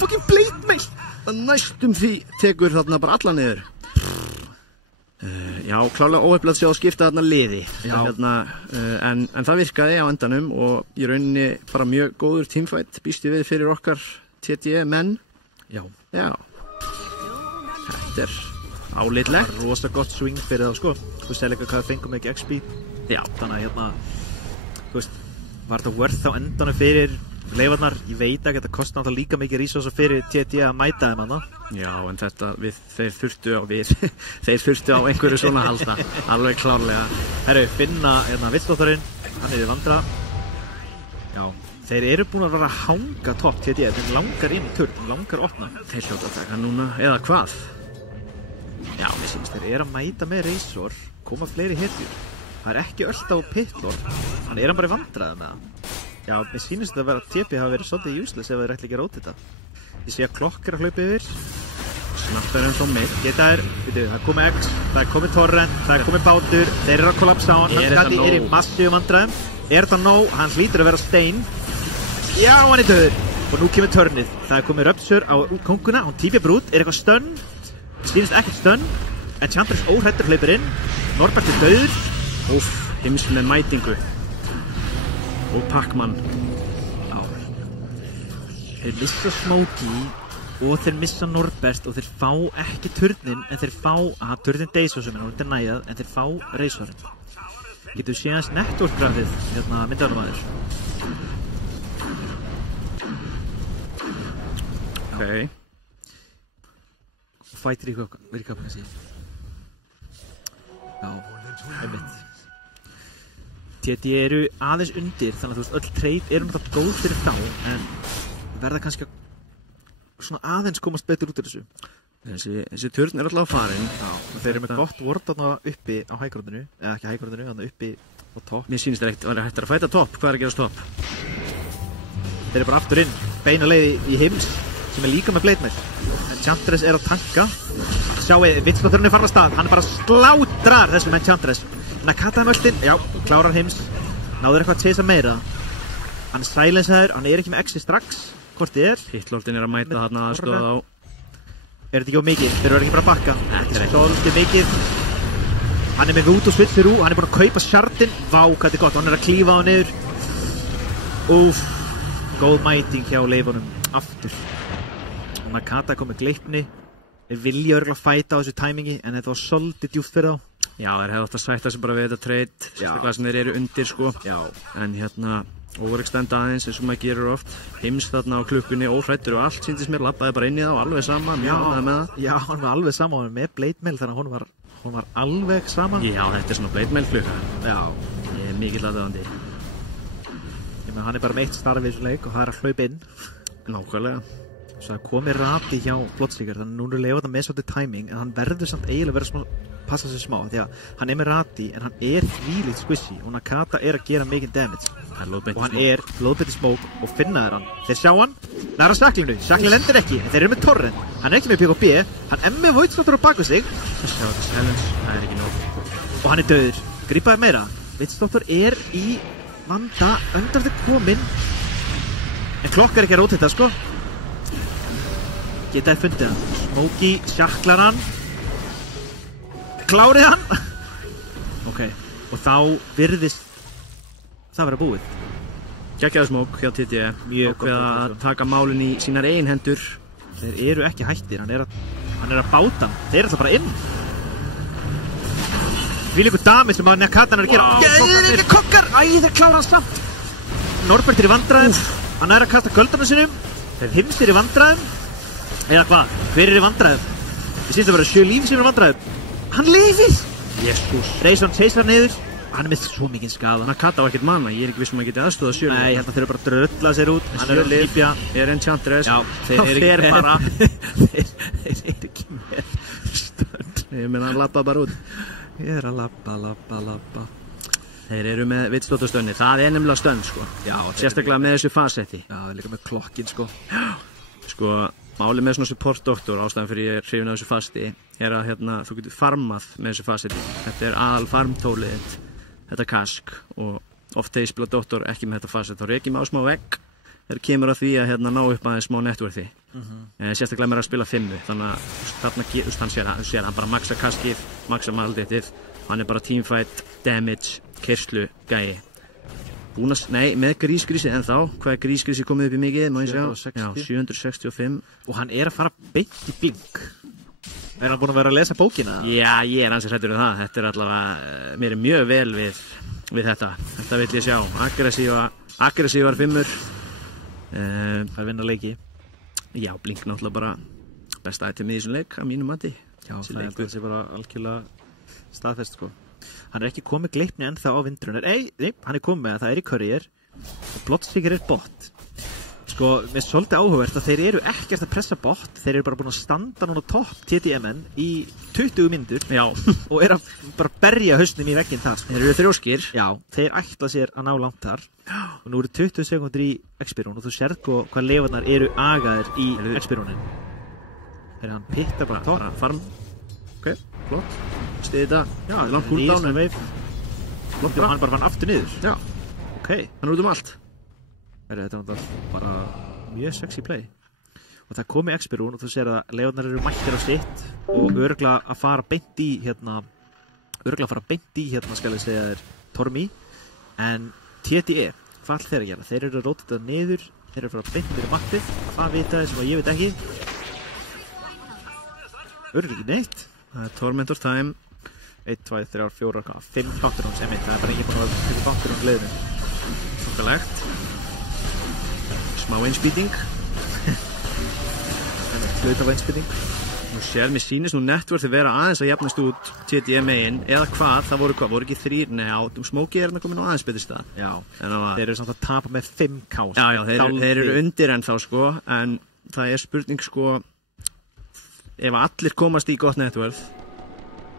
Fucking blade mail. Það næstum því tekur þarna bara alla niður. Já, klálega óhefnilegt sjá að skipta þarna liði. Hérna, en það virkaði á endanum og í rauninni bara mjög góður teamfight býstu við fyrir okkar TTE menn. Já. Þetta er álitlegt. Rosa gott swing fyrir þá sko. Þú veist líka hvað fengum ekki XP. Já. Þannig að hérna, þú veist, var þetta worth á endanum fyrir leifarnar? Ég veit ekki, þetta kosti náttúrulega líka mikið resource fyrir TTE að mæta þeim hana. Já, en þetta, þeir þurftu á einhverju svona halda, alveg klárlega. Herru, finna hérna Villslóttarinn, hann er í vandra. Já, þeir eru búin að vera að hanga topp TTE, þeir langar inn í turn, langar að opna. Þeir hljóta að taka núna, eða hvað? Já, mér syns þeir eru að mæta með Razor, koma fleiri hetjur. Það ekki öll á Pitlord. Hann hann bara í vandræðum með það. Já, mér sýnist þetta að TP hafa verið svolítið useless ef þeir ætla ekki að róta þetta. Ég sé að klokk að hlaupa yfir. Snappar frá mig. Geta það komið X, það komið Torrent, það komið Bátur, þeir að kollapsa á hann. Hann í massíum vandræðum. Þetta nóg? Hann hlýtur að vera stein. Já, hann döður. Og nú kemur törnið. Það komið Röpsur á konguna, hún típja brút, eitthvað stönn. Sýnist ekkert stönn. Enchantress óhrættur hlaupir inn. Norbert döður. Úff, heims með mætingu. Og Pac-Man. Já. Þeir missa Smokey og þeir missa Norbert og þeir fá ekki turnin en þeir fá, turnin Deysosum en hún næjað en þeir fá Reysorinn. Getur séð hans network-grafið hérna myndaðarmaður. Ok. Og fætir í kapna síðan. Já, einmitt. TD eru aðeins undir þannig að þú veist öll trade eru náttúrulega góð fyrir þá en verða kannski svona aðeins komast betur út af þessu. Þessi turn alltaf farin. Já, og þeir eru með gott ward þarna uppi á hægrundinu, eða ekki hægrundinu, þarna uppi á topp. Mér sýnist ekkert að hægt að fæta topp. Hvað að gerast topp? Þeir eru bara aftur inn, beina leiði í heims sem líka með Blade Mail. Enchantress að tanka. Sjáu, Vitslothurinn farin af stað, hann bara slátrar þessum Enchantress. Nakata-möldin, já, klárar heims. Náður eitthvað að chasea meira. Hann silensaður, hann ekki með exi strax. Hvort þið Pitlordin að mæta þarna aðstoða á. Þetta ekki of mikið? Þeir eru ekki bara að bakka. Þetta svolítið mikið. Hann með Voodoo Switcheroo, hann búinn að kaupa shardin. Vá, hvað gott, hann að klífa á niður. Úff, góð mæting hjá leifunum. Aftur. Nakata kom með gleipni. Þeir vilja örgulega fæta á þessu tæmingi, en þetta var svolítið djúpt fyrir þá. Já, þeir hefði átt að sætta sig bara við þetta trade, sérstaklega sem þeir eru undir, sko. Já. En hérna, overextenda aðeins eins og maður gerur oft. Heims þarna á klukkunni, óhrættur og allt sýndist mér, labbaði bara inn í þá, alveg sama, mjög ánægður með það. Já, hann var alveg sama, hann var með Blade Mail, þannig að hún var alveg sama. Já, þetta svona Blade Mail klukka. Já. Ég mikill aðdáandi. Ég meina, hann bara með eitt starf í þessum leik og það að hlaupa inn. Nákvæmlega. Svo það komið rati hjá Bloodseeker, þannig að núna leiði þetta með svolítið timing, en hann verður samt eiginlega verið að passa sig smá, því að hann með rati, en hann þvílíkt squishy, og Nakata að gera mikið damage. Og hann loadbait í smoke, og finna hann. Þeir sjá hann, næra Shaklinu, Shaklin lendir ekki, en þeir eru með Torrent. Hann ekki með PKB, hann með Vitslothur á baku sig. Það ekki nóg. Og hann döður. Grípaði meira. Vitslothur í vanda, undan þau komin. En klokk ekki að róta þetta, sko. Getaði fundið hann. Smokey sjaklar hann. Klárið hann. Ok, og þá virðist það vera búið. Geggjaður Smók hjá TT. Mjög gott að taka málin í sínar eigin hendur. Þeir eru ekki hættir, hann er að báta hann. Þeir eru alltaf bara inn. Þvílíkur dami sem að Nakata að gera. Ekki kokkar! Æ, þeir klára hann samt. Norbert í vandræðum. Hann að kasta göldarna sinum. Þeir Heims í vandræðum. Eða hvað? Hver í vandræðum? Ég sýnst að vera sjö lífi sem í vandræðum. Hann lifir! Jésús. Reyson chasear niður. Hann með svo mikið skada. Nakata var ekkert manna. Ég ekki viss að geti aðstóða sjö. Nei, ég held að þeir eru bara að drölla sér út. Hann er lífja. Enchantress. Já, þeir eru ekki bara. Þeir eru ekki með stönd. Ég meina hann lappa bara út. Ég er að labba. Þeir eru með Vitslothur-stönni. Það nefnilega stönd, sko. Já, sérstaklega með þessu fasetti. Já, líka með klokkin, sko. Sko, málið með svona support-doktor, ástæðan fyrir ég hrifin af þessu fasti, að hérna, þú getur farmað með þessu fasetti. Þetta aðal farmtólið þitt, þetta kask, og oft þegar ég spila doktor ekki með þetta fasett, þá reykjum ég á smá vegg þegar kemur að því að hérna, ná upp aðeins smá networthi. Sérstaklega mér að spila 5, þannig að þarna hann sér hann bara maxa kaskið, maxa malditið, hann bara teamfight, damage, kyrslu, gæi. Nei, með grísgrísi ennþá. Hvað er grísgrísi komið upp í mikið? Má ég sjá? Já, 765. Og hann að fara beint í blink. Er hann búinn að vera að lesa bókina? Já, ég ansið hræddur það. Þetta allavega, mér mjög vel við þetta. Þetta vill ég sjá. Aggressívar 5-ur. Það vinna leiki. Já, blink náttúrulega bara besta item í þessum leik, að mínum mati. Já, það er þessi bara algjörlega staðfest, sko. Hann ekki komið gleipni ennþá á vindrunar. Nei, hann komið með að það í courier. Og Bloodseeker bot. Sko, mér er svolítið áhugavert að þeir eru ekkert að pressa bot, þeir eru bara búin að standa núna topp TDM-en í 20 mínútur Já. og eru að bara berja hausnum í vegginn þar. Þeir eru þrjóskir. Já, þeir ætla sér að ná langt þar og nú eru 20 sekundur í Expirón og þú sérð hvað lefarnar eru agaðir í Expirónin. Þegar hann pittar bara topp. Farm. Ok, flott. Stiði þetta. Já, langt cooldown. Flott, og hann bara fann aftur niður. Já. Ok. Hann er út allt. Þetta var bara mjög sexy play. Og það komi Expirón og þú sér að lefarnar eru mættir á sitt og örugglega að fara beint í skal ég segja þér Tormi, en TDE, hvað ætla þeir að gera? Þeir eru að róta þetta niður, þeir eru að fara beint niður mappið, það vita þeir sem að ég veit ekki. Örugglega ekki neitt. Það er Tormentor time. 1, 2, 3, 4, 5 bakturón sem það er bara enginn búin að taka bakturón leiðinu. Þokkalegt. Smá einspýting. Hluta af einspýting. Nú sér, mér sýnist nú networthi vera aðeins að jafnast út TDM megin, eða hvað, það voru ekki 3, Smokey er komin á aðeins betur stað. Já, þeir eru samt að tapa með 5k. Já, þeir eru undir ennþá, sko, en það er spurning, sko, ef allir komast í gott networth,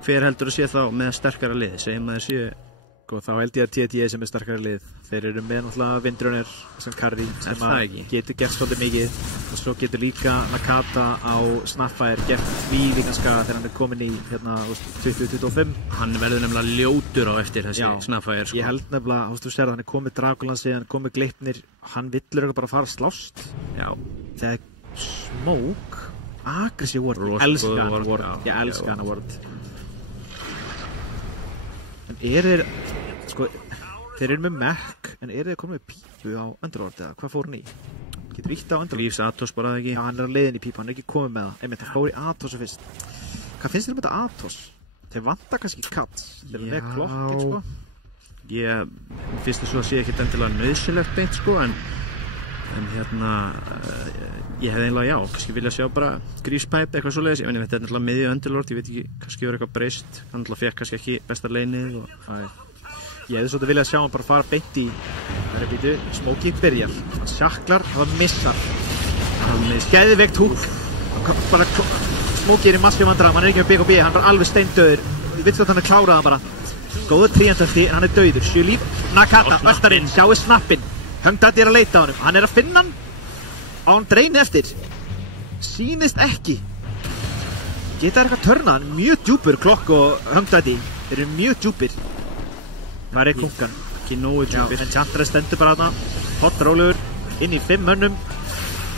hver heldur að sé þá með sterkara lið, segjum að þeir séu. Og þá held ég að TDE sem er sterkara lið, þeir eru með náttúrulega Windrunner sem carry sem getur gert svolítið mikið og svo getur líka Nakata á Snapfire gert víðingaskaga þegar hann er komin í 20-25. Hann verður nefnilega ljótur á eftir þessi Snapfire, sko. Ég held nefnilega, þú sér að hann er komið Dragolansi, hann er komið Gleipnir, hann villur bara að fara að slást. Já. Þegar Smoke, aggressive word, ég elska hann word. En þeir, sko, þeir eru með Mac, en þeir komið með pípu á Underlord eða hvað fór hann í? Getur ítt á Underlord? Leaves Atos bara það ekki? Já, hann er á leiðin í pípu, hann er ekki komið með það. Einmitt, það fór í Atosu fyrst. Hvað finnst þér þetta Atos? Þeir vantar kannski Cats, þeir eru með klokkinn, sko. Ég finnst þess að sé ekkert endilega nauðsynlegt beint, sko, en ég hefði einlega kannski vilja sjá bara Greasepipe, eitthvað svoleiðis. Ég veit, þetta er náttúrulega miðju Underlord, ég veit ekki, kannski verður eitthvað breyst. Hann náttúrulega fekk kannski ekki besta leinið og... Ég hefði svolítið viljað sjá hann bara fara beint í... Það er býtu, Smokey byrjar. Hann sjaklar, hann missar. Skæðivegt húk. Bara Smokey er í massíum vandræðum, hann er ekki með BKB, hann er bara alveg steindauður. Ég veit að hann er klárað hann bara. Góður tríandöldi, en hann er dauður. 7 líf. Nakata, öltarinn, sjáu snappinn. Hungdaddy er að leita á honum. Hann er að finna hann. Á hann dreini eftir. Sýnist ekki. Geta eitthvað törnað, hann er mjög djúpur Klokk og Hungdaddy. Þeir eru mjög djúpir. Það er klunkan. Ekki nógu djúpir. En Chantra stendur bara þarna. Hot rólegur, inn í 5 mönnum.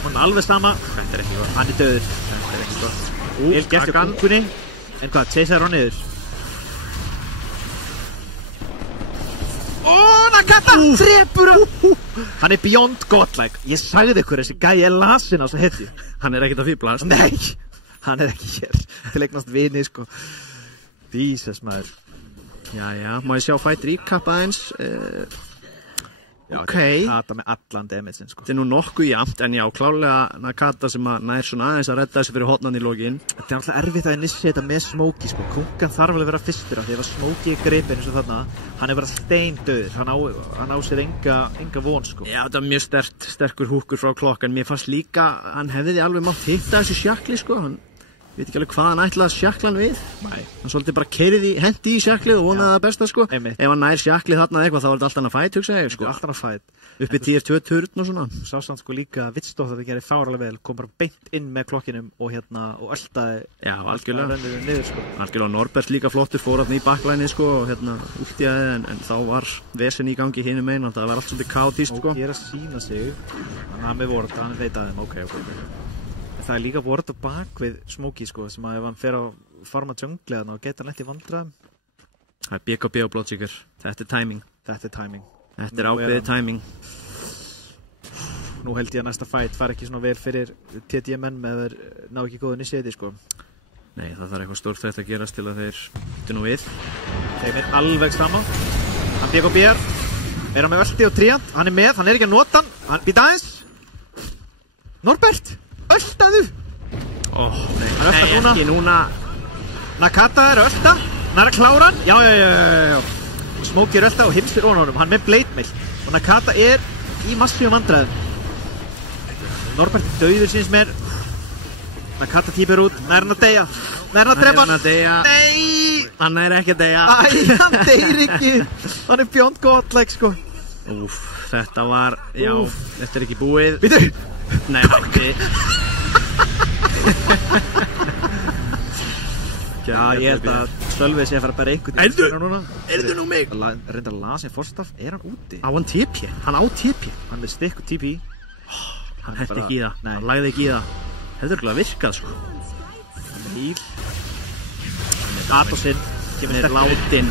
Hún er alveg sama. Þetta er ekki gott. Hann er döður. Þetta er ekki gott. Vel gert í klunkunni. En hvað, chasear hann niður. Nakata! Þrepur hann! Hann er beyond godlike. Ég sagði ykkur þessi gæi er lasin á svo hetju. Hann er ekkert að fíblast. Nei, hann er ekki hér. Til eignast vini, sko. Jesus, maður. Já, má ég sjá fight recap aðeins? Ok. Nakata með allan damage-in, sko. Þetta er nú nokkuð jafnt, en já, klálega Nakata sem að nær svona aðeins að redda þessu fyrir hotnan í lokin. Þetta er alltaf erfitt að innissi þetta með Smokey, sko. Kungan þarf alveg að vera fyrstur af því ef Smokey er gripinn eins og þarna, hann er bara steindauður. Hann á sér enga von, sko. Já, þetta var mjög sterkur húkur frá Klokk, en mér fannst líka, hann hefði alveg mátt hitta þessu sjakli, sko. Hann veit ekki alveg hvað hann ætlaði að sjakla hann við. Nei. Hann svolítið bara hendi í sjaklið og vonaði það besta, sko. Einmitt. Ef hann nær sjaklið þarna eitthvað, þá var þetta allt annað fæt, hugsa ég, sko. Allt annað fæt. Uppi tier 2 turn og svona. Sá samt sko líka Vitstótt að það gerir fárlega vel, kom bara beint inn með klokkinum og öltaði. Já, algjörlega. Niður, sko. Algjörlega, Norbert líka flottur, fór hann í backline, sko, og últiðaði, en þá var vesen í gangi hinum megin, það var allt svolítið kaotískt, sko. Og gera sína sig, hann með Ward, hann veit að þeim, ok. Það er líka Ward á bak við Smokey, sko, sem að ef hann fer á farma jungleðan og geta hann lent í vandræðum. Það er BKB og Bloodseeker, þetta er timing. Þetta er ákveðið timing. Nú held ég að næsta fight fari ekki svona vel fyrir TDM-menn með þeir ná ekki góðu initiati, sko. Nei, það þarf eitthvað stórt þetta að gerast til að þeir nú við. Þeim er alveg sama. Hann BKB-ar. Er hann með ölti og tríant. Hann er með, hann er ekki að nota hann. Hann býta aðeins. Norbert, öltaðu. Nei, ekki núna. Nakata er ölta. Hann er að klára hann. Já. Smokey er ölta og himsir ofan honum. Hann með blade mail. Og Nakata er í massíum vandræðum. Norbert er dauður síns mér. Nakata típir út, nær hann að deyja. Nær hann að drepa hann. Nei! Hann er ekki að deyja. Æ, hann deyr ekki. Hann er beyond godlike, sko. Úf, þetta var, já, þetta er ekki búið. Býtu! Nei, ekki. Já, ég held að Sölvi sé að fara að bæra einhvern Heyrðu nú mig. Reyndar að Lasin Forstaf, er hann úti? Á hann TP? Hann á TP? Hann er stikk og TP. Hann hætti ekki í það. Nei. Hann lagði ekki í það. Þetta er alveg virkað, sko. Hann er hýl. Atosinn Hann er látin.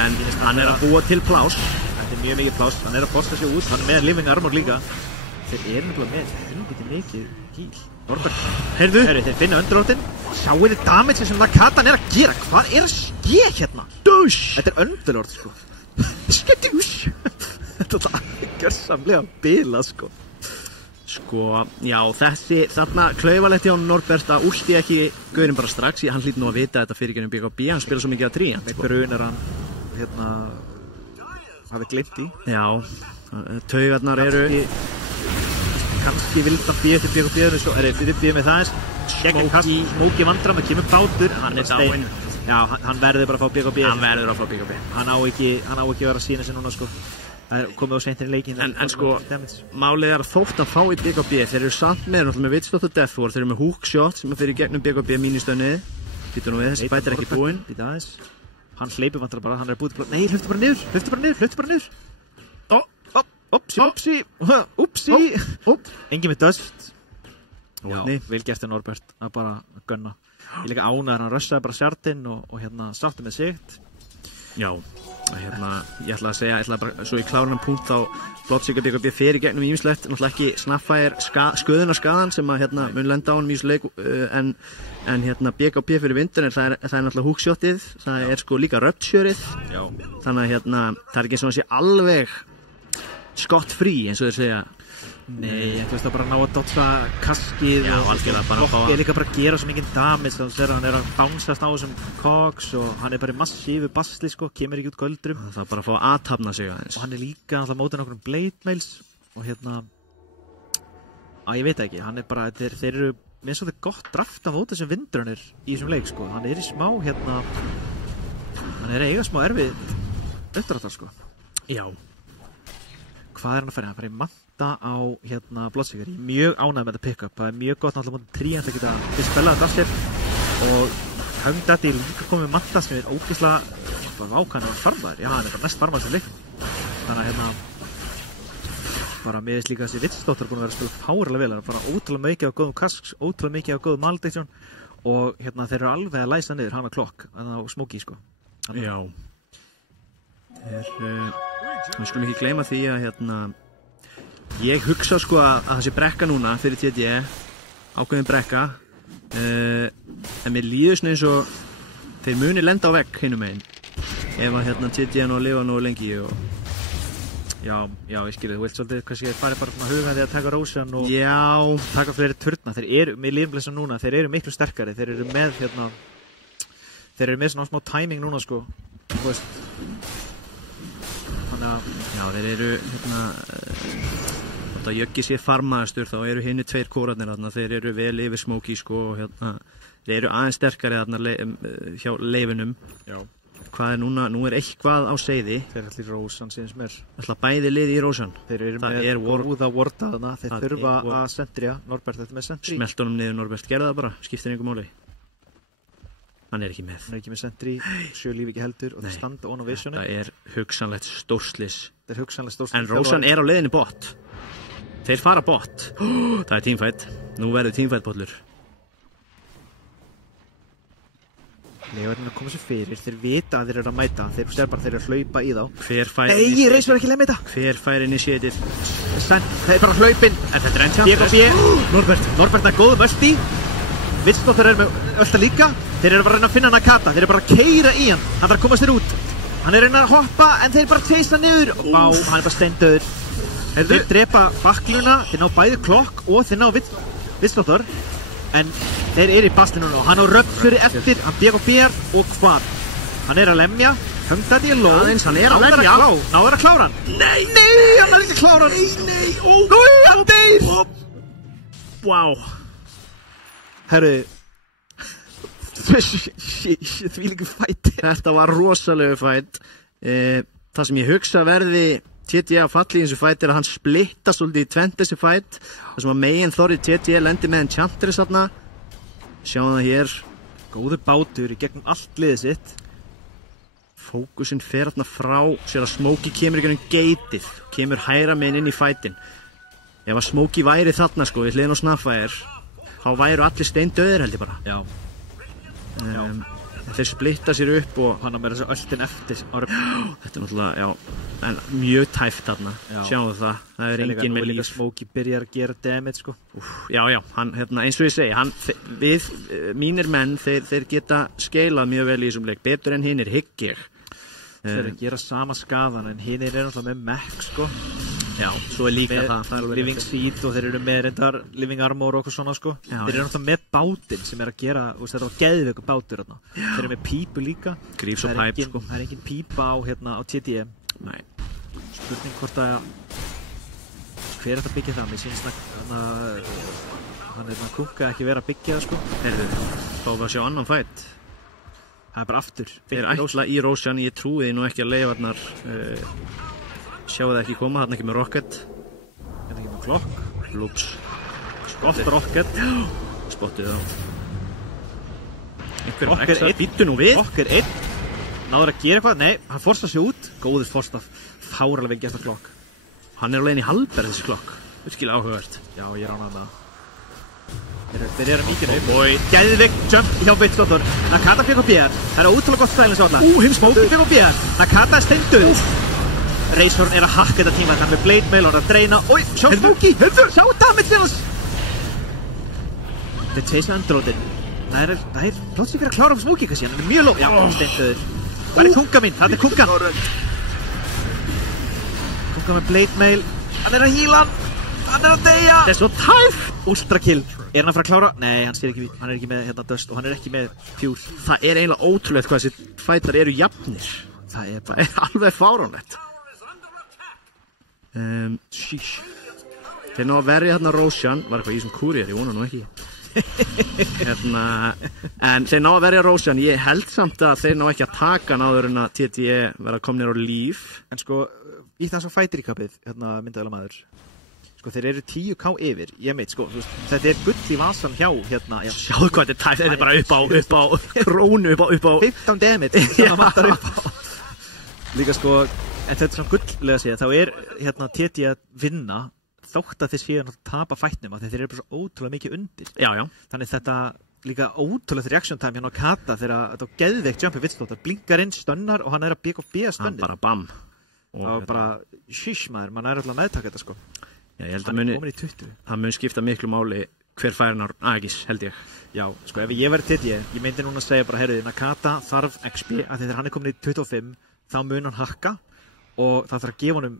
En hann er að búa til plás. Þetta er mjög mikið pláss. Hann er að posta sig út. Hann er með living armor líka. Þeir eru nefnilega með helviti mikið hýl. Norbert, Heyrðu. Þeir finna undiróttin. Sjáu þið damage sem Nakatan er að gera. Hvað er að ske hérna? Dúsh! Þetta er Underlord, sko. Skedúsh! Þetta er gjörsamlega bila, sko. Sko, já, þarna klaufalegt hjá Norbert að últi ekki gaurinn bara strax. Hann hlýtur nú að vita þetta fyrir gennum BKB. Hann spila svo mikið að trían, Með grunar hann, hafi glimt í. Já, taugarnar eru... Kannski vild hann býja til BKB-inu, svo er þið býja með það eins. Smóki vandra með kemur bátur. Hann er stein. Já, hann verður bara að fá BKB. Hann verður að fá BKB. Hann á ekki að vera að sína sig núna, sko. Það er komið á seintir í leikinn. En sko, málið er að þótt að fá í BKB. Þeir eru samt með Witchstot og Death Ward. Þeir eru með hookshot sem að fyrir gegnum BKB mínustönnið. Býtu nú við, þessi bæti er ekki búinn. Býtu aðeins. Hann hleypur vantar bara, hann er búið til blóð. Nei, hleyptu bara niður. Upsi. Engin með döst. Já, vel gert Norbert að bara gunna. Ég líka ánæður, hann rössaði bara sjartinn og sátti með sitt. Já, ég ætla að segja, svo í kláran punkt þá Bloodseeker BKB fer í gegnum ýmislegt, náttúrulega ekki Snapfire sköðunarskaðan sem að mun lenda á hann í þessu leik, en BKB fyrir vindurinn, það er náttúrulega hookshotið, það er sko líka ruptureið, þannig að það er ekki eins og að sé alveg skott frí eins og þeir segja. Nei, þú veist það bara að ná að dodga kaskið og algjörlega bara að fá er líka bara að gera svo mikið damage þá þegar hann er að bánsast á þessum cogs og hann er bara í massífu basli, sko, kemur ekki út göldrum. Það er bara að fá aðtapna sig aðeins. Og hann er líka alltaf mótið okkur blade mails og ég veit ekki, hann er bara, þeir eru með svolítið gott draft af mótið sem vindurinn er í þessum leik, sko. Hann er í smá, hann er eiga smá erfið uppdráttar, sko. Já. Hvað er hann að fara? Hann fara í Manta á Bloodseeker. Ég er mjög ánægð með þetta pick-up. Það er mjög gott náttúrulega mútið trían að geta spelaði þetta af sér og Hangdaddy er líka komið með Manta sem er ógeðslega ákvæðan að farmaður. Já, hann er bara næst farmaður sem leikum. Þannig að bara mér veist líka þessi Witchstottur búin að vera að spila fárlega vel. Það er bara ótrúlega mikið á góðum kasks, ótrúlega mikið á góðum malediction og þeir eru alveg að læsa niður hana klokk á Smokey, sko. Já. Við skulum ekki gleyma því að ég hugsa sko að það sé brekka núna fyrir TD, ákveðin brekka, en mér líður svona eins og þeir muni lenda á vegg hinum megin ef að TD nú að lifa nú lengi og Já, ég skilði, þú vilt svolítið kannski fari bara að huga því að taka Rósan og taka fleiri turna. Þeir eru, með lífnblessa núna, þeir eru miklu sterkari, þeir eru með svona smá timing núna, sko, þú veist. Já, þeir eru þótt að Jöggi sé farmaðastur þá eru hinni tveir kórarnir þarna, þeir eru vel yfir Smokey, sko, og þeir eru aðeins sterkari þarna hjá leifunum. Já. Hvað er núna? Nú er eitthvað á seiði. Þeir ætla í Rósan síðan sem er. Ætla bæði liði í Rósan. Þeir eru með góða vorta þarna, þeir þurfa að sentrija. Norbert, þetta með sentri. Smelt honum niður Norbert, gerða það bara, skiptir engu máli. Hann er ekki með. Hann er ekki með sentri, sjö líf ekki heldur og þeir standa on ovationi. Þetta er hugsanlegt stórslis. Þetta er hugsanlegt stórslis. En Rósan er á leiðinni bot. Þeir fara bot. Það er teamfight. Nú verður teamfight botlur. Leifurinn að koma sér fyrir, þeir vita að þeir eru að mæta, þeir eru að hlaupa í þá. Nei, Reis var ekki leið með þetta. Hver fær initiative? Þeir eru bara hlaupinn. En þetta er enn tjátt. Norbert er góð möldi. Witchstottur er með ölta líka. Þeir eru bara að reyna að finna Nakata, þeir eru bara að keyra í hann. Hann þarf að koma sér út. Hann er að reyna að hoppa en þeir bara chase niður. Vá, hann er bara steindauður. Þeir drepa bakluna, þeir ná bæði klokk og þeir ná Witchstottur. En þeir eru í baslinu og hann á rödd fyrir eftir, hann BKB og hvað? Hann er að lemja, Kangdadillo Aðeins, hann að verja. Náður að klára hann. Nei, hann ekki að klára hann. Nei, hann deyr. Vá. Herru, því líka fæti. Þetta var rosalegu fæt. Það sem ég hugsa verði TDA að falli í þessu fæt að hann splitta svolítið í tvent þessi fæt. Það sem að megin þorri TDA lendi með Enchantress þarna. Sjáum það hér. Góður bátur í gegnum allt liðið sitt. Fókusinn fer þarna frá sér að Smokey kemur í gegnum geitið. Kemur hæra megin inn í fætin. Ef að Smokey væri þarna sko við hliðin á Snapfire, þá væru allir steindauðir held ég bara. Já. Þeir splitta sér upp og hann á með þessu öllin eftir. Þetta er náttúrulega, já, en mjög tæft þarna. Sjáum það. Það er engin með líf. Smokey byrjar að gera damage sko. Já, hann, eins og ég segi, mínir menn, þeir geta skeilað mjög vel í þessum leik. Betur en hinir, hygg ég. Þeir eru að gera sama skaðan, en hinir eru náttúrulega með mech sko. Já, svo er líka það. Living Seed og þeir eru með reyndar Living Armor og okkur svona sko. Þeir eru náttúrulega með bátinn sem er að gera, þetta var geðveikur bátur þarna. Þeir eru með pípu líka. Grífs og pæp sko. Það er engin pípa á TDE. Nei. Spurning hvort að, hver er þetta að byggja það? Mér sýnist hann Kuka ekki vera að byggja það sko. Þá var að sjá annan fætt. Það er bara aftur. Þeir ætla í Roshan, ég trúi því nú ekki að leifarnar sjáu það ekki koma, þarna ekki með Rocket. Þetta ekki með Klokk. Loops. Spott Rocket. Spottið þá. Einhver ekstra, býttu nú við. Klokk er 1. Náður að gera eitthvað, nei, hann forstar sig út. Góður forstar, fáralega vel gert af Klokk. Hann er alveg í halber þessi Klokk. Virkilega áhugavert. Já, ég er ánægður með það. Þeir eru mikið upp. Gæðvig jump hjá Vitslotur. Nakata fyrir BR. Það er ótrúlega gott stælins á alla. Smokey fyrir BR. Nakata er steinduð. Razorn er að hakka þetta tíma. Það er með Blade Mail og að dreina. Sjá Smokey. Sjá damage hans. Þeir teysa andrótin. Það er plótsið fyrir að klára um Smokey kannski. Hann er mjög lóg. Já, steinduður. Það er Kunga mín. Það er Kungan. Kunga með Blade Mail. Hann er að híla hann. Hann er að deyja. Það er svo tæft. Ultra kill. Er hann að fara að klára? Nei, hann er ekki með dust og hann er ekki með fuel. Það er eiginlega ótrúlegt hvað þessi fætar eru jafnir. Það er alveg fáránlegt. Þeir ná að verja þarna Roshan. Var eitthvað í þessum kúrier, ég vona nú ekki. En þeir ná að verja Roshan. Ég held samt að þeir ná ekki að taka hann áður en að TDE verða komnir á líf. En sko, í þess að fætir í kapið, myndaðala maður. Sko, þeir eru 10k yfir, ég meit, sko, þetta er gull í vasan hjá, Sjáðu hvað þetta er tæft, þetta er bara upp á rónu, upp á 15 damage, það vantar upp á. Líka, sko, en þetta er svona gulllega að segja, þá er, TDE að vinna, þótt að þeir séu að tapa fætnum, að þeir eru bara svo ótrúlega mikið undir. Já. Þannig þetta líka ótrúlega reaction time hérna á Kata, þegar þetta á geðveikt jumpi Vitslotur, blinkar inn, stönnar og hann er að BKB stönnið. Hann bara bam. Og bara, maður, mann er alltaf meðtaka þetta, sko. Já, ég held að það mun skipta miklu máli hver fær hann á Agis, held ég. Já, sko, ef ég væri TDE, ég myndi núna að segja bara, heyrðu, Nakata þarf XP, að þegar hann er komin í 25, þá mun hann hakka og það þarf að gefa honum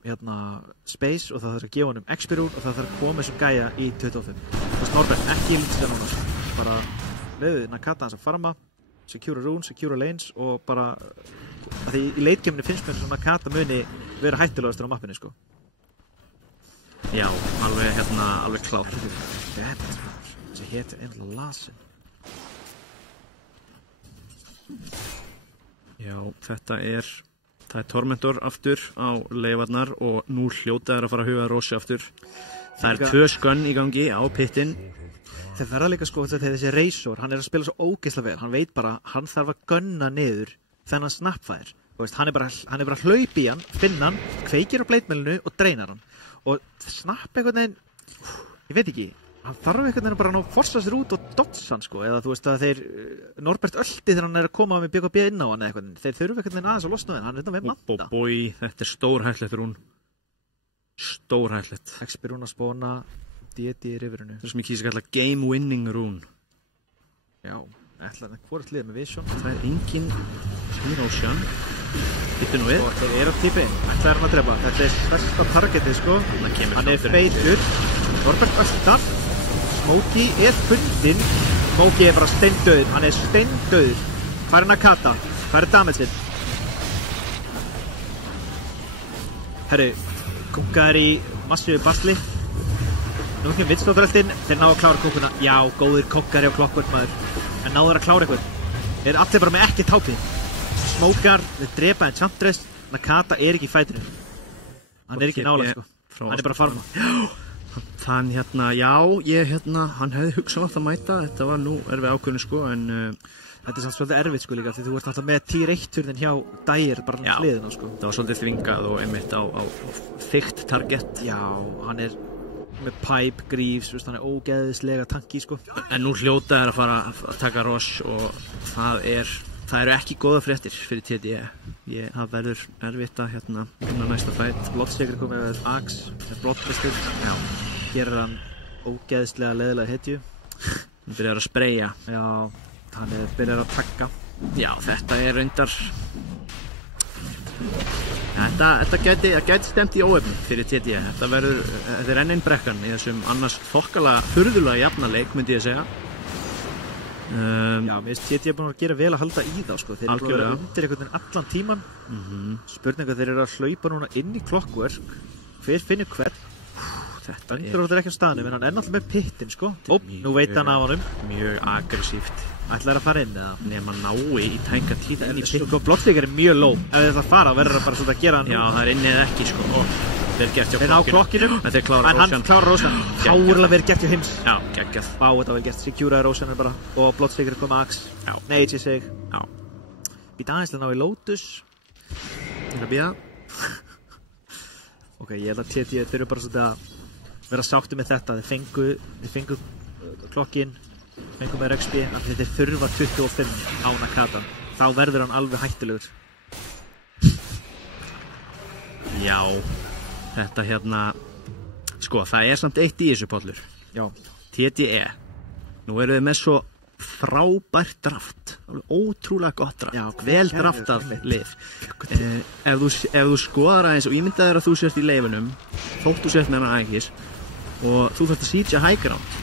space og það þarf að gefa honum XP-rúr og það þarf að koma þessum gæja í 25. Það er Norbert, ekki lítið núna, bara leiðu Nakata hans að farma, secure rune, secure lanes og bara, að því í leitkemni finnst mér svona Nakata muni vera hættulegastur á mappinni, sko. Já, alveg klárt. Þessi hétt einhverja lasin. Já, það er Tormentor aftur á leifarnar og nú hljóta að fara að huga Rosi aftur. Það er 2 skönn í gangi á pittin. Þeir verða líka sko þegar þessi Razor, hann er að spila svo ógeðslega vel. Hann veit bara, hann þarf að gunna niður þennan Snapfire. Hann er bara að hlaupa í hann, finna hann, kveikir á bleitmælinu og dreinar hann. Og Snap einhvern veginn, ég veit ekki, hann þarf einhvern veginn bara að forsa sér út og dodge hann sko, eða þú veist að þeir, Norbert öldi þegar hann er að koma með BKB inn á hann eða eitthvað, þeir þurfu einhvern veginn aðeins að losna við hann er þetta með manda. Þetta er stórhættlegt rún, stórhættlegt. XP rún að spóna, DD í rifurinu. Það sem ég kýsa að kalla game winning rún. Já, hvort liðið með Vision. Það er engin í Roshan. Hittu nú við. Þeir eru á típinn, ætla er hann að drepa. Þetta er stærsta targetið sko. Hann er feitur. Norbert ölltar. Smokey er fundinn. Smokey er bara steindauður. Hann er steindauður. Hvað er Nakata? Hvað er damageinn? Herru, Kuka í massífu basli. Nú kemur vindstóttareltinn, þeir ná að klára Kukuna. Já, góðir kokkar hjá Clockwork maður. En náður að klára eitthvað. Þeir eru allir bara með ekki tápi. Smókar, þeir drepa Enchantress. Nakata er ekki í fætinu. Hann er ekki nálega, sko. Hann er bara að farma. Hann hann hefði hugsað að mæta, þetta var nú erfið ákvörðun sko, en þetta er samt svolítið erfitt sko líka, því þú ert alltaf með tier 1-turnin hjá Dyer bara á hliðina sko. Það var svolítið þvingað og einmitt á þykkt target. Já, hann er með pipe, Greaves, hann er ógeðislega tanki sko. En nú hljóta er að fara að taka Rosh og það eru ekki góða fréttir fyrir TDE. Það verður erfitt að vinna næsta fight. Bloodseeker komið með Axe, með Bloodfistur. Já, gerir hann ógeðislega leðilega hetju. Hann byrjar að spreyja. Já, hann byrjar að tagga. Já, þetta er reyndar... Þetta gæti stemt í óefni fyrir TDE. Þetta er enn einn brekkan í þessum annars þokkalega furðulega jafnaleik, myndi ég segja. Já, mér finnst TDE búin að gera vel að halda í þá sko. Þeir eru búin að vera undir einhvern veginn allan tíman. Spurninga, þeir eru að hlaupa núna inn í Clockwork. Hver finnur hver? Þetta er ekki á staðnum, en hann er náttúrulega með pittin sko. Nú veit hann af honum. Mjög aggressíft. Ætlar að fara inn eða? Nema nái í tænka tíð. Sko, Bloodseeker er mjög low. Ef þeir það fara, verður það bara svona að gera hann. Já, það er inni eða ekki sko. Þeir gert hjá klokkinum. En þeir klára Rósan. En hann klára Rósan. Hárlega verið gert hjá Hims. Já, geggjað. Vá, þetta verið gert. Securaði Rósan bara. Og Bloodseeker kom með Axe. Já. Nei, ég seg. Já. Býta aðeins að ná í Lotus. Það býða. Ok, ég held að TDE þurfa bara svona að vera sáttu með þetta. Þeir fengu klokkin. Fengu með XP. En þeir þurfa 25 á Nakatan. Þá verður hann alveg hættulegur. Já. Þetta sko, það er samt eitt í þessu pollur. Já. TDE. Nú eru þið með svo frábært draft. Ótrúlega gott draft. Já, vel draftað lið. Ef þú skoðar aðeins og ímyndaðir að þú sért í leifunum, þótt þú sért með hana ægis, og þú þarft að sitja high ground.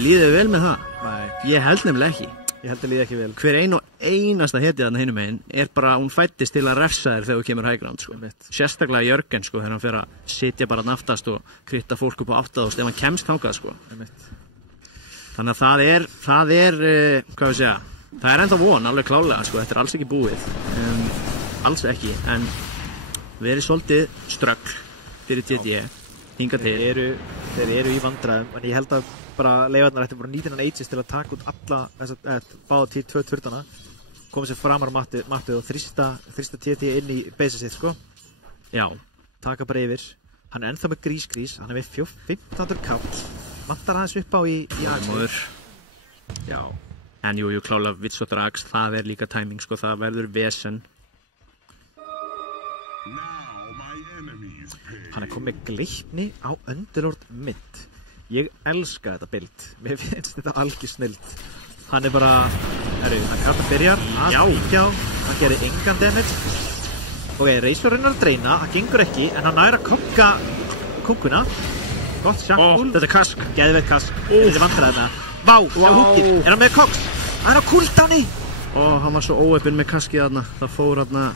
Líðið vel með það? Nei. Ég held nefnilega ekki. Ég held að líði ekki vel. Hver ein og einasta hetið þarna hinum megin er bara, hún fættist til að refsa þér þegar þú kemur high ground sko. Sérstaklega Jörgen sko, þegar hann fer að sitja bara naftast og krytta fólk upp á 8.000 ef hann kemst þangað sko. Þannig að það er hvað við segja, það er ennþá von alveg klálega sko, þetta er alls ekki búið. Alls ekki, en verið svolítið ströggl fyrir TDE hingað til. Þeir eru í vandræðum, en ég held að bara leifarnar ætti bara nýta hann ages til að taka út alla báða tier 2 tvörtana, koma sér framar mattið og þrista TDE inn í base sitt sko. Já. Taka bara yfir. Hann er ennþá með grís, hann er með 1500 kall. Vantar aðeins upp á í Móður. Já. En jú, klálega vits og drags, það er líka timing sko, það verður vesen. Hann er komið Gleipni á Underlord mid. Ég elska þetta build. Mér finnst þetta algjör snilt. Hann er bara... hann kalla byrjar. Já. Hann gerir engan damage. Ok, Razor reynar að dreina. Það gengur ekki, en hann nær að kokka Kukuna. Gott sjakkúl. Þetta er kask. Geðveitt kask. Þetta er vandræðina. Vá, sjá húkið. Er hann með koks? Hann er á cooldowni. Hann var svo óeppinn með kaskið þarna. Það fór þarna...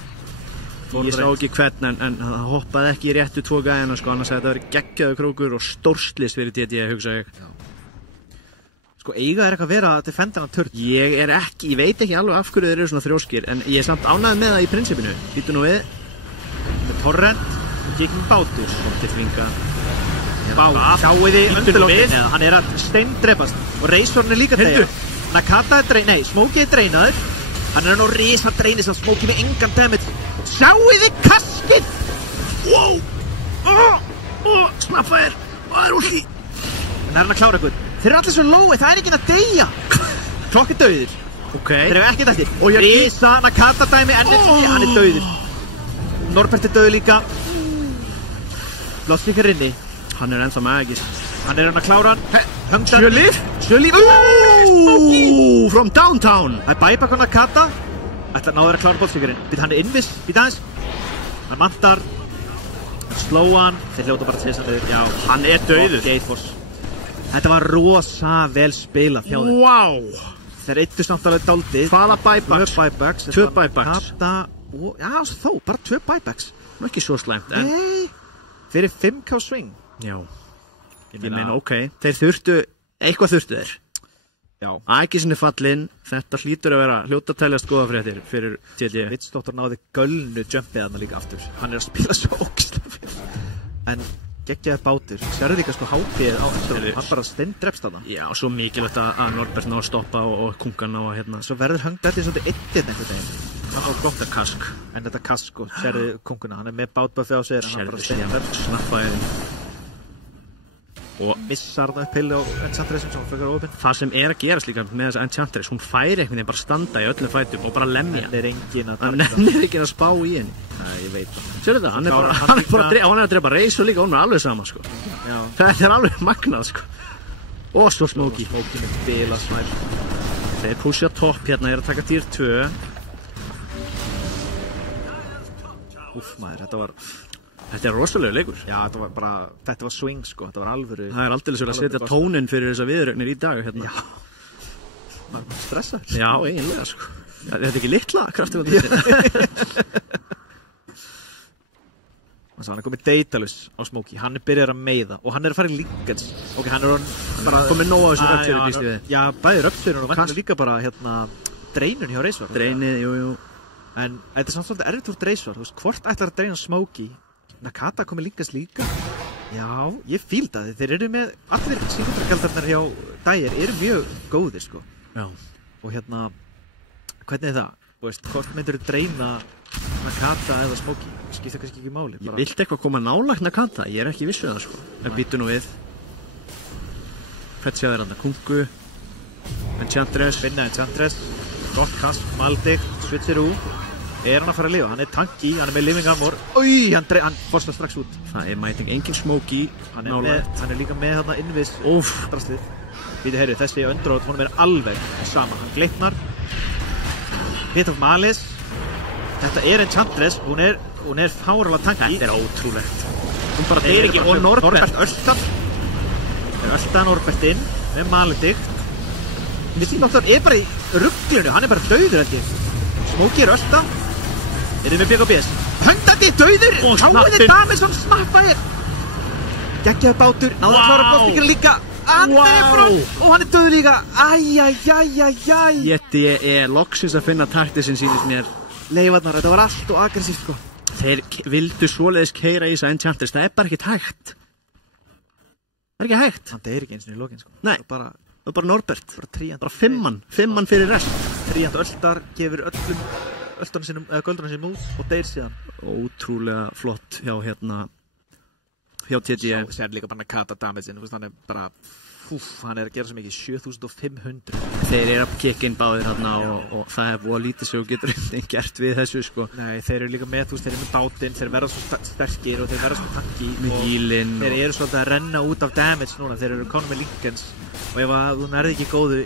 Ég sá ekki hvern, en það hoppaði ekki í réttu 2 gæjana sko, annars hefði þetta verið geggjaður krókur og stórslis fyrir TDE, hugsa ég. Já. Sko, eiga er eitthvað að vera að defenda hann törn. Ég veit ekki alveg af hverju þeir eru svona þrjóskir, en ég er samt ánægð með það í prinsipinu. Býtu nú við. Með Torrent, King Bátus. Til þvinga. Sjáu þið Underlordin, hann er að steindrepast. Og Razorn er líka þegar. Nakata er Smokey er dreinaður. Hann er nú risa dreinið sem Smokey með engan damage. Sjáu þið kaskið! Wow! Snappa þér! Það er úlki! En það er hann að klára eitthvað. Þeir eru allir svo lói, það er ekki að deyja! Klokk er dauðir. Ok. Þeir eru ekkert eftir. Risa, Nakata dæmi, hann er dauður. Norbert er dauður líka. Bloodseeker inni. Hann er ennþá með ekki. Hann er hann að klára hann. 7 líf! From downtown! Það er bæbak á Nakata. Ætla að náður að klára Bloodseekerinn. Hann er innvis, býta aðeins. Hann vantar. Slóa hann. Þeir hljóta bara til þess að niður. Já, hann er dauður. Þetta var rosa vel spilað hjá þeim. Wow! Þeir eittu samt alveg dálítið. Hvaða buybacks? 2 buybacks. Nakata Já, þó, bara 2 buybacks. Nú ekki svo slæmt, en... Nei, Fyrir 5K swing. Já. Ég meina, þeir þurftu, eitthvað þurftu þeir. Já. Ekki sinni fallinn, þetta hlýtur að vera hljóta tæljast góða fréttir fyrir TD. Vitsdóttur náði gölnu jumpið þarna líka aftur. Hann að spila svo ógeðslega vel. En geggjaði bátur. Sérðu líka sko hátíð á eftir. Hann bara steindrepst þarna. Já, svo mikilvægt að Norbert ná að stoppa og kungan ná að hérna. Svo verður hangdættið svolítið eittinn einhvern veginn. Hann á gott að kask. En þetta kask sko, sérðu kunguna. Hann með bátböffi á sig. Hann bara steindrepst. Snappaði. Og missar það upp heil á Enchantress sem frekar opinn. Það sem að gerast líka með þessa Enchantress, hún færi einhvern veginn bara standa í öllum fætum og bara lemja. Hann nennir enginn að spá í henni. Nei, ég veit það. Sérðu það, hann er að drepa reis og líka hún er alveg saman sko. Já. Þetta er alveg magnað sko. Og svo Smokey. Smokey með bilasvæl. Þeir pusha topp hérna, að taka tier 2. Úff maður, Þetta er rosalega leikur. Já, þetta var swing sko, þetta var alvöru. Það er aldrei svo að setja tónin fyrir þessa viðrögnir í dag hérna. Já. Maður er stressað. Já, eiginlega sko. Þetta er ekki litla kraftur á þetta. Hann er komið Daedalus á Smokey, hann er byrjað að meiða og hann er að fara í Lincolns. Ok, hann er bara komið nóg á þessu röpsjöru líst við. Já, bæði röpsjöru og vantilega líka bara dreinun hjá Reisvar. Dreinið, jú. En þetta er samt svolítið erfitt úr Reisvar, þú veist, hvort ætlar að dreina Smokey? Nakata komið Lincolns líka. Já, ég fíl það, þeir eru með allir síkundargaldarnar hjá Dyer eru mjög góðir sko. Já. Og hvernig er það? Þú veist, hvort myndir þú dreina Nakata eða Smokey? Skipta kannski ekki máli. Ég vilt eitthvað koma nálægt Nakata, ég er ekki vissu það sko. En býtu nú við. Hvert séu þeir Kungu, Enchantress. Finna Enchantress, gott kast, maldikt, switchir úr. Er hann að fara að lifa? Hann er tanky, hann er með living armor. Hann fórstar strax út. Það er mæting engin Smokey. Hann er líka með þarna innvis. Draslið. Býtu heyri, þessi Undrót, honum er alveg sama. Hann glitnar. Hit of Malice. Þetta er Enchantress, hún er fáralega tanky. Þetta er ótrúlegt. Hún bara deyr ekki og Norbert öltan. Er öltan Norbert inn með maledikt. Vitsdóttur er bara í rugglinu, hann er bara dauður held ég. Smokey er öltan. Er þið með BKBS? Höndandi dauður! Háiði Davidsson snappaðir! Geggjaði bátur, náðu að klára blóðstíkina líka. Og hann er dauður líka. Æjæjæjæjæj. Ég er loksins að finna taktisinn sínist mér. Leifarnar, þetta var allt og aggressíft sko. Þeir vildu svoleiðis keyra í þessa Enchantress, það er bara ekkert hægt. Það er ekki hægt. Hann deyr ekki eins og í lokin sko. Nei, það er bara Norbert. Bara fimmann fyrir rest. Tríant öldar, gefur öldunum sínum, eða göldunum sínum út og deyr síðan. Ótrúlega flott hjá hjá TG. Svo sér líka bara Nakata damage-in, hann er bara, hann er að gera svo mikið, 7500. Þeir eru að kicka inn báðir hérna og það er búið að lítið sem þú getur gert við þessu sko. Nei, þeir eru líka með, þeir eru með bátinn, þeir verða svo sterkir og þeir verða svo tanki. Með healinn. Þeir eru svolítið að renna út af damage núna, þeir eru konum með Lincolns. Og ef þú nærði ekki góðu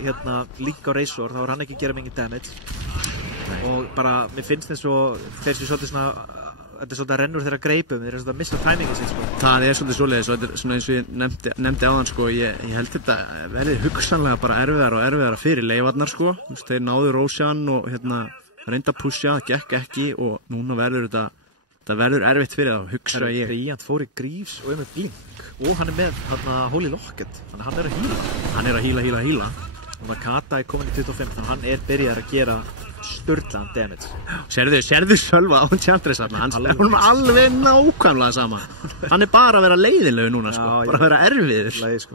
Link á Razor, þá er hann ekki að gera mikið damage. Og bara, mér finnst eins og þeir séu svolítið þetta er svolítið að rennur þeirra greipum, þeir eru svolítið að missa tæmingin sín sko. Það er svolítið svoleiðis og þetta er svona eins og ég nefndi áðan sko, ég held þetta verði hugsanlega bara erfiðara fyrir leifarnar sko. Þeir náðu Roshan og reynda að pusha, það gekk ekki og núna verður þetta verður erfitt fyrir það, hugsa ég. Bryant fór í Greaves og með Blink og hann er með Holy Locket, þannig hann er að heala. Hann er að heala. Og Nakata er komin í 25, þannig hann er byrjað að gera sturlaðan damage. Sérðu Sölva á Enchantress hann er alveg nákvæmlega sama. Hann er bara að vera leiðinlegu núna sko, bara að vera erfiður. Sko.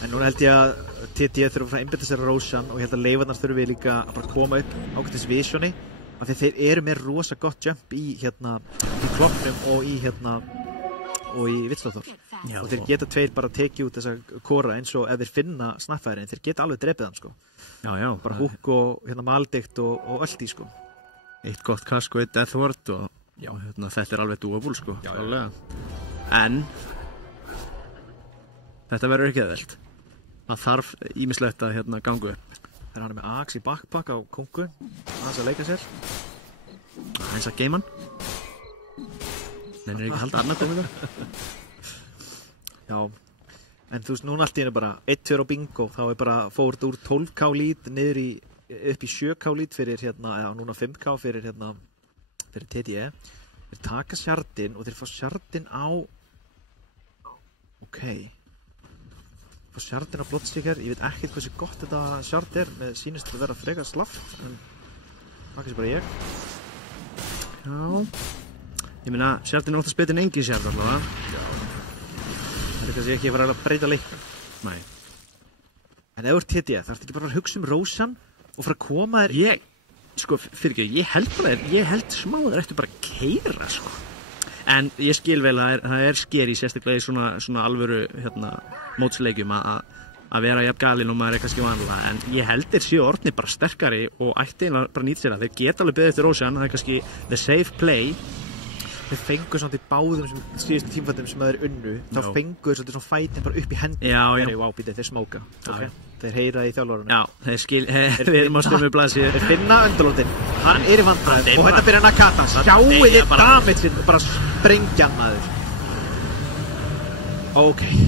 En núna held ég að TT þurfa að einbeita sér Roshan og ég held að leifarnar þurfi líka að bara koma upp ákveðtis visioni af því þeir eru með rosa gott jump í klokknum og í Vitsdóttur. Og þeir geta tveir bara tekið út þessa kora eins og ef þeir finna snappfærin, þeir geta alveg drepið hann sko. Já. Bara húk og maldikt og öllt í sko. Eitt gott kask og eitt deathward og já, þetta er alveg doable sko. Já. En þetta verður ekki eðvelt. Það þarf ýmislegt að gangu upp. Þegar hann er með Axe í backpack á Kungu, aðeins að leika sér. Aðeins að geima hann. Nennir ekki að halda annað komið það. Já, en þú veist, núna allt í henni bara 1-2 á bingo, þá er bara fórt úr 12k lít niður upp í 7k lít fyrir eða núna 5k fyrir TDE. Þeir taka sjardin og þeir fá sjardin á fá sjardin á Bloodseeker. Ég veit ekkert hversu gott þetta sjard með sýnist að vera frekar slaft en það kannski bara ég. Já, ég meina sjardin oftast betur en engin sjard allavega. Það kannski ekki að fara að breyta leiknum. Nei. En ef þú ert TD, þarftu ekki bara að hugsa Rósan og fara að koma þér ég held smáður eftir bara að keyra sko. En ég skil vel að það skeri sérstaklega í svona alvöru mótsleikjum að vera jafn galinn og maður kannski vanlega, en ég held þeir séu orðnir bara sterkari og ætti bara nýtt sér það. Þeir geta alveg beðið eftir Rósan, það kannski the safe play. Þeir fengu samt í báðum síðustu tímfættum sem þeir unnu, þá fengu þeir svona fætin bara upp í hendi. Þeir smóka. Þeir heyra í þjálfarunum. Já, þeir erum á stömmu blasi. Þeir finna Underlordinn, hann í vandræðum og hérna byrja Nakata. Sjáu þið damage og bara sprengja hann maður.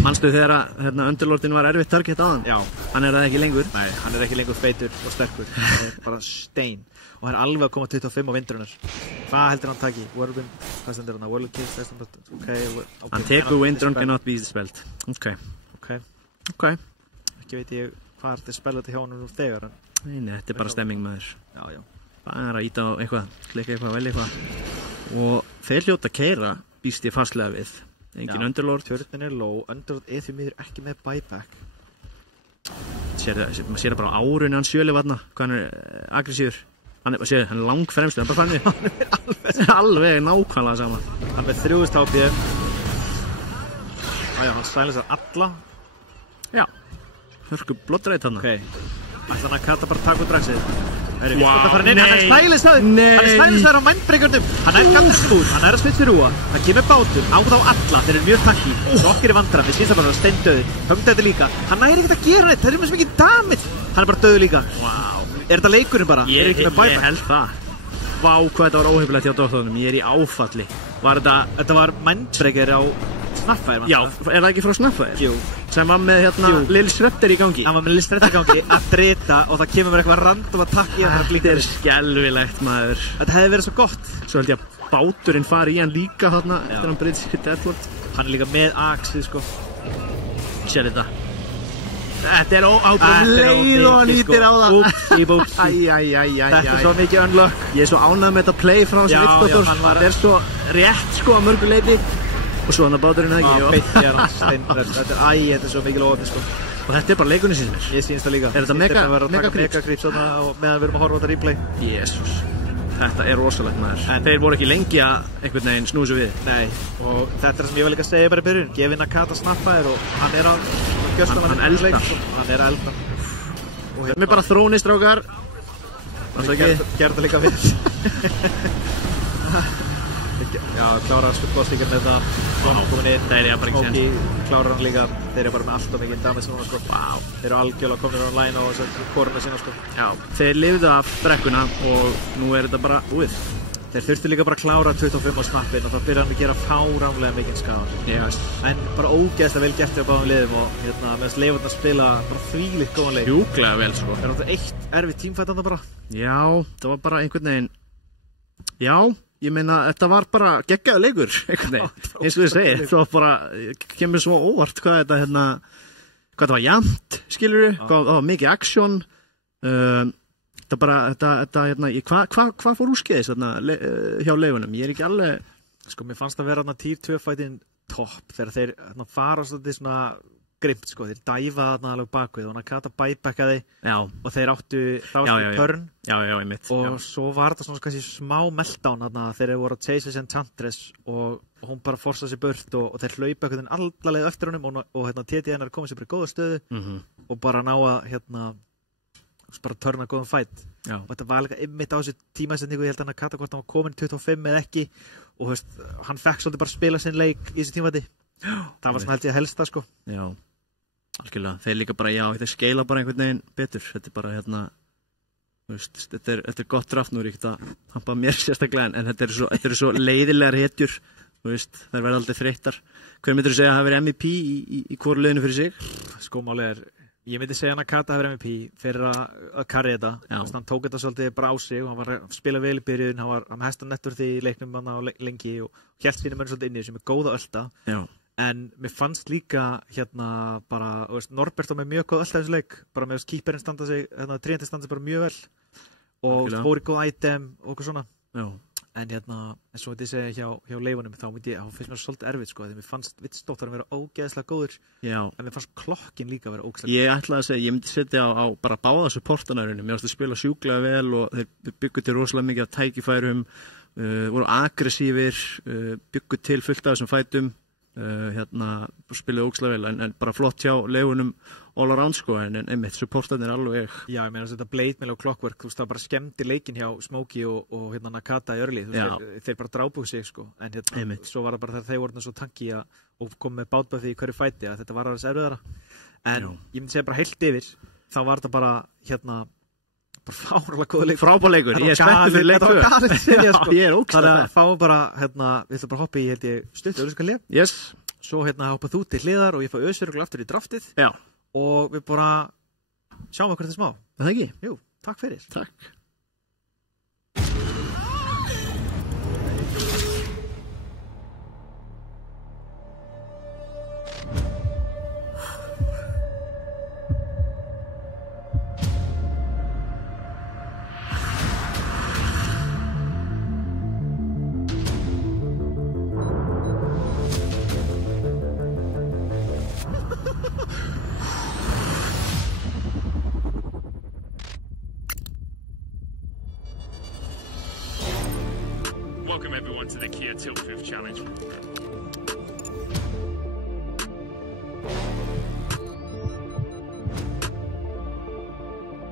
Manstu þegar Underlordinn var erfitt target á hann? Já. Hann það ekki lengur? Nei, hann ekki lengur feitur og sterkur. Það bara stein. Og hann alveg að koma 25 á vindurinnar. Hvað heldur hann taki? Whirlwind, hvað stendur hann? Whirlwind Kiss, hann tekur Windrun cannot be dispelled. Ok. Ekki veit ég hvað þetta spell þetta hjá hann nú þegar. Nei, þetta bara stemming maður. Já. Bara að íta á eitthvað, klikka eitthvað, velja eitthvað. Og þeir hljóta að keyra býst ég fastlega við. Engin Underlord. Tjörnin low, Underlord því miður ekki með buyback. Maður sér bara á árunni hann sjöli vatna, hvað hann aggressífur. Hann lang fremstur, hann bara fann við alveg nákvæmlega saman. Hann með 3000 HP. Hann silencear alla. Já, hörku bloodrate hann. Ætla hann að Kata bara taka út dragsið. Wow, hann er stælistaður á mindbreakernum. Hann gallið smúð, hann að spila fyrir Rúa. Það kemur bátur, átt á alla, þeir eru mjög takki. Okkar í vandræðum, við síðan bara steindauði. Höfum þetta líka, hann næri ekkert að gera neitt, það er mjög mikið damage. Hann bara döðu líka. Er þetta leikurinn bara? Ég held það. Vá, hvað þetta var óheifilegt hjá doktornum. Ég í áfalli. Þetta var mindbreaker á Snaffire. Já, það ekki frá Snaffire? Jú. Sem var með Lil Shredder í gangi. Hann var með Lil Shredder í gangi að drita og það kemur mér eitthvað random að takka í hann. Þetta skelfilegt maður. Þetta hefði verið svo gott. Svo held ég að báturinn fari í hann líka þarna eftir hann breytist í Deadlord. Hann líka með axið sko. Sér þetta. Þetta ábúin leið og hann ítir á það. Þetta svo mikið unlock. Ég svo ánægð með þetta play frá hans Viktor. Þetta svo rétt sko að mörgu leiti. Og svo hann að báturinn ekki. Þetta svo mikið ofið sko. Og þetta bara leikunni síns mér. Ég sýnst það líka. Er þetta mega-creep meðan við erum að horfa á þetta replay? Jésús. Þetta rosalegt maður. En þeir voru ekki lengi að einhvern veginn snúsa við. Nei, og þetta sem ég var líka að segja bara í byrjun. Gefið Nakata Snaffire og hann að gjösta hann elda. Hann að elda. Og hérna bara þróni strákar. Gerði það líka við. Já, klárar Bloodseeker með það. Komin inn. Þeir eru bara ekki séns. Óki klárar hann líka. Þeir eru bara með alltaf mikið damage núna sko. Þeir eru algjörlega komin online á koruna sína sko. Já, þeir lifðu af brekkuna og nú þetta bara búið. Þeir þurftu líka bara að klára 25 á snappin og þá byrja hann að gera fáránlega mikinn skaðar. En bara ógeðslega vel gert hjá báðum liðum og meðan Leifurinn að spila bara þvílíkt góðan leik. Sjúklega vel sko. Er þetta eitt erfitt tímfætt þarna bara? Já, það var bara einhvern veginn. Já, ég meina þetta var bara geggjaður leikur einhvern veginn. Eins og þið segir, það var bara kemur svo óvart hvað þetta hvað það var jafnt, skilurðu? Hvað það var mikið action. Hvað fór úrskeiðis hjá Leifunum? Ég ekki alveg... Sko, mér fannst að vera tier 2 fightin topp þegar þeir fara svona grimt, sko. Þeir dæfa alveg bakvið og Nakata bæbackaði og þeir áttu turn. Já, ég mitt. Og svo var þetta svona kannski smá meltdown þegar þeir voru að chase Enchantress og hún bara forsaði sér burt og þeir hlaupa einhvern veginn allavega eftir honum og TD hennar komið sér bara í góða stöðu og bara ná að bara törna góðan fight. Og þetta var líka einmitt á þessu tímasetningu, ég held að Nakata hvort hann var komin 25 eða ekki og hann fekk svolítið bara að spila sinn leik í þessu tímafæti. Það var svona held ég að helsta sko. Já, algjörlega. Þeir líka bara, þeir skeila bara einhvern veginn betur. Þetta er bara þetta er gott draft, nú er ekki að hampa mér sérstaklega en þetta eru svo leiðilegar hetjur. Þær verða aldrei þreyttar. Hver myndir þú segja að það hafi verið MVP í hvoru liðinu fyrir sig? Sko málið Ég myndi segja Nakata hefur MVP fyrir að karri þetta. Hann tók þetta svolítið bara á sig og hann var að spila vel í byrjun, hann hesta nettur því í leiknum hann á lengi og hélt sínum menn svolítið inni sem góða ölta. Já. En mér fannst líka bara, Norbert var með mjög góð ölta þessu leik, bara með kýperinn standa sig, tríandi standa sig bara mjög vel og fór í góð item og eitthvað svona. Já. En eins og ég segja hjá leifunum þá finnst mér svolítið erfitt sko, því mér fannst Vitsdóttir vera ógeðslega góður. Já. En mér fannst klokkin líka vera ógeðslega góður. Ég ætlaði að segja, ég myndi setja á bara báða supportanærunum. Mér fannst að spila sjúklega vel og þeir byggu til rosalega mikið af tækifærum, voru aggressífir, byggu til fullt af þessum fætum, spilaði ógeðslega vel, en bara flott hjá leifunum all around sko, en einmitt supportarnir alveg. Já, ég meina þetta Blade Mail og Clockwork, það bara skemmti leikin hjá Smokey og Nakata í early, þeir bara drápuðu sig sko, en svo var það bara þegar þeir voru svo tanki og kom með bátbað því í hverju fæti að þetta var aðeins erfiðara, en ég myndi segja bara heilt yfir, þá var þetta bara bara fárlega góða leikur. Frábær leikur, ég spenntur fyrir leik 2. Þetta var galið sería sko. Ég ógeðslega. Þannig að fáum bara, við ætlum bara hoppa í, held ég, stutt auglýsingalið. Yes. Svo hoppað þú til hliðar og ég fá ösveruglega aftur í draftið. Já. Og við bara sjáum okkur þetta smá. Það ekki? Jú, takk fyrir. Takk. Welcome everyone to the Kia Tilt 5th Challenge.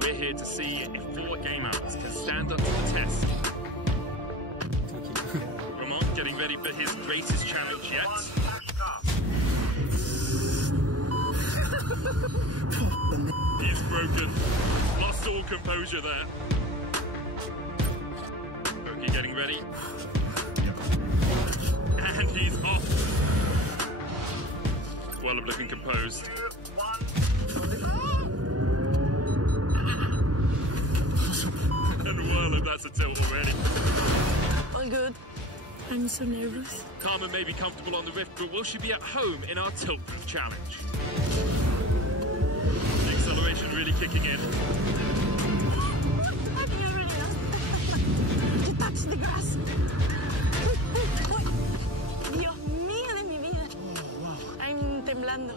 We're here to see if 4 game outs can stand up to the test. Ramon getting ready for his greatest challenge yet. He's broken. Lost all composure there. Oki getting ready. And he's off. Wallop looking composed. And Wallop, that's a tilt already. All good. I'm so nervous. Carmen may be comfortable on the Rift, but will she be at home in our tilt challenge? The acceleration really kicking in. You touched the grass. Dios mío de mi vida. I'm temblando.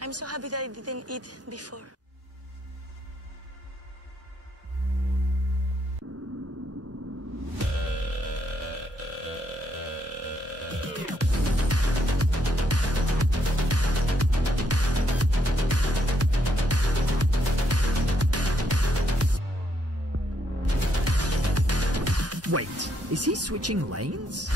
I'm so happy that I didn't eat before. Wait, is he switching lanes?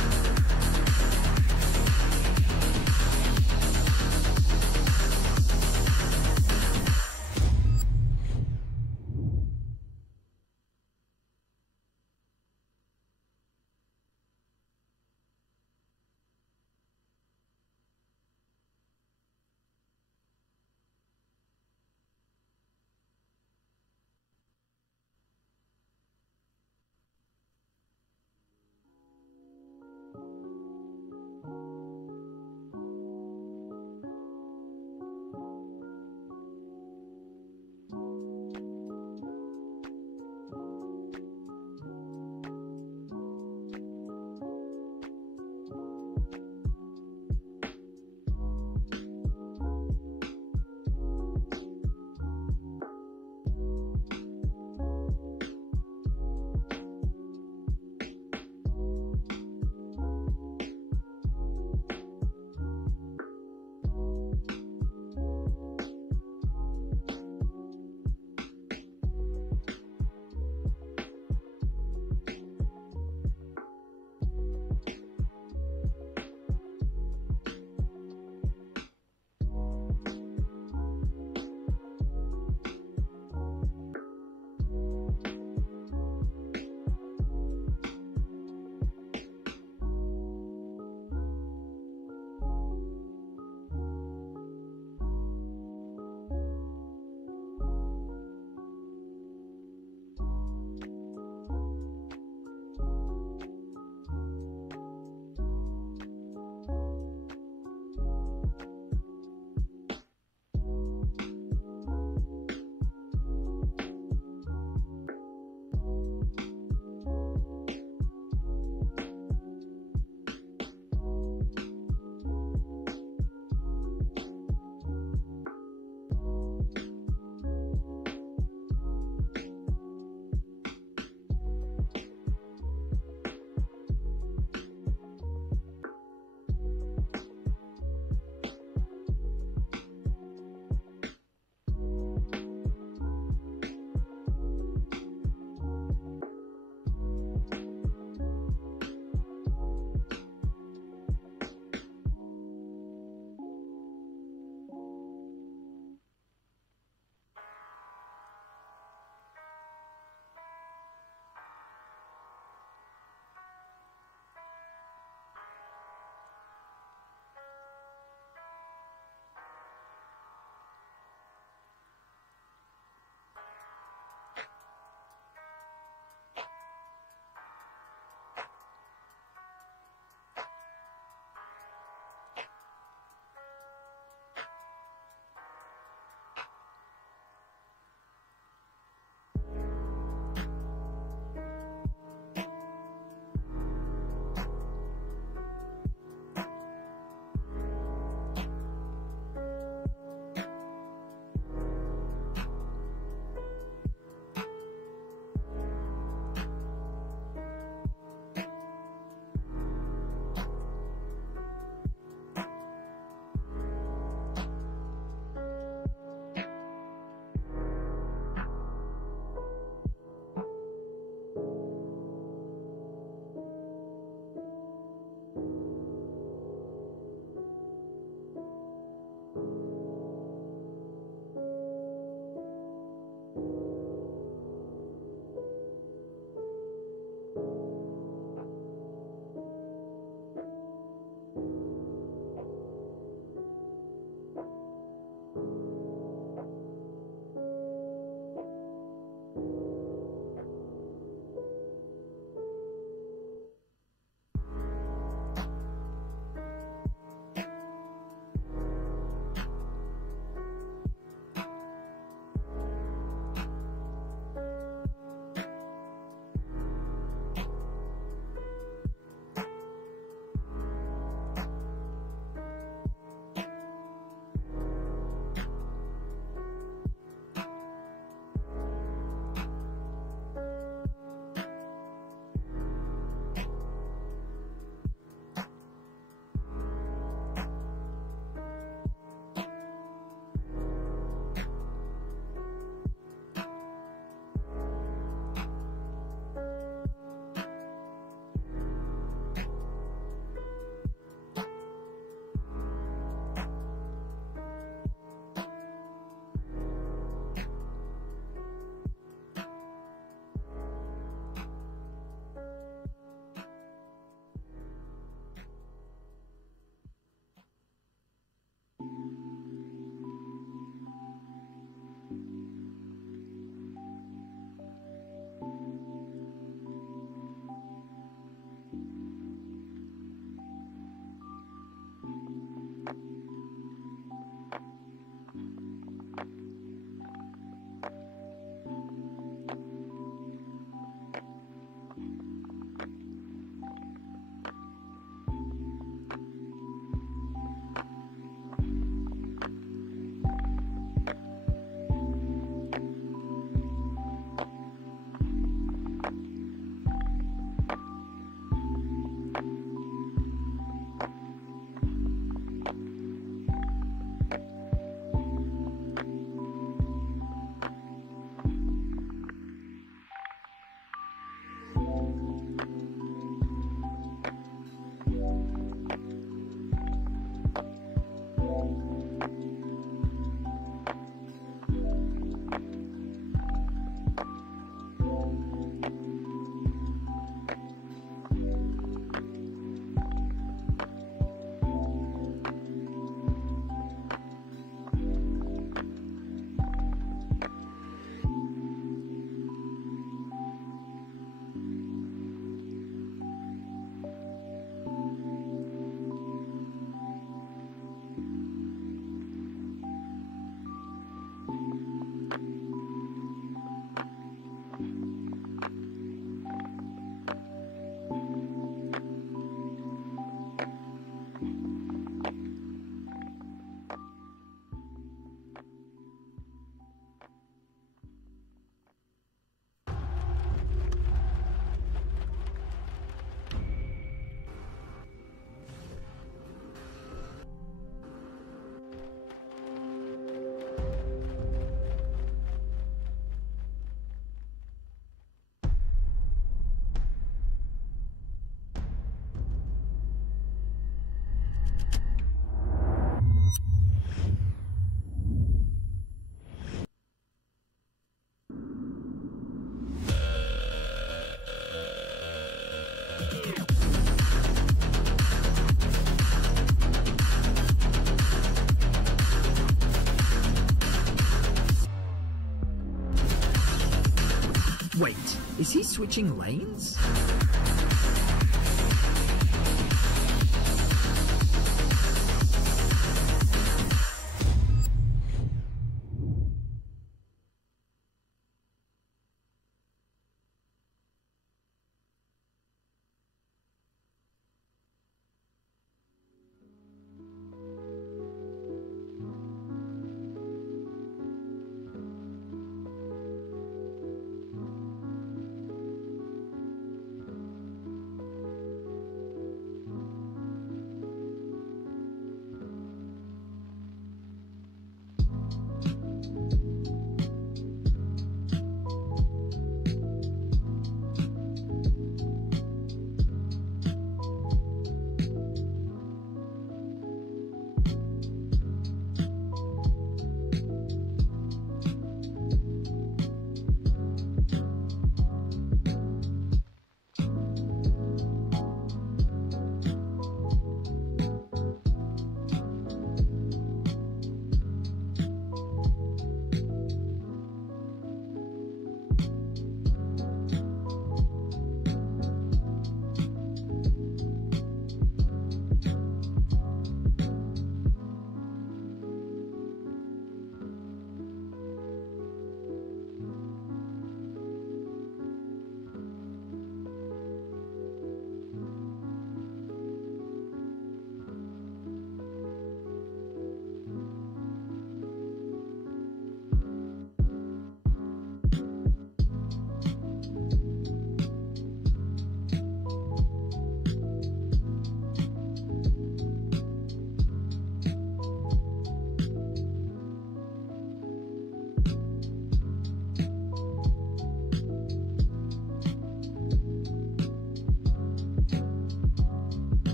Is he switching lanes?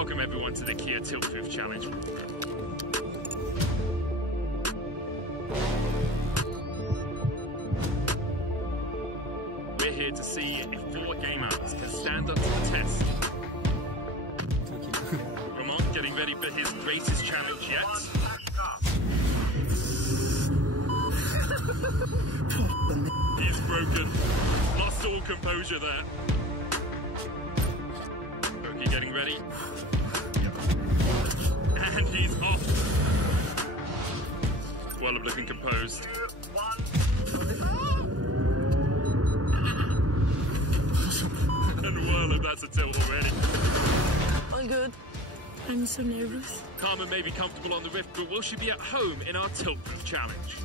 Welcome everyone to the Kia Tiltfifth Challenge. We're here to see if 4 game outs can stand up to the test. Ramon getting ready for his greatest challenge yet. He's broken. Lost all composure there. Oki getting ready. And he's off. Well, looking composed. And Whirlup, that's a tilt already. All good. I'm so nervous. Karma may be comfortable on the Rift, but will she be at home in our Tiltfifth Challenge?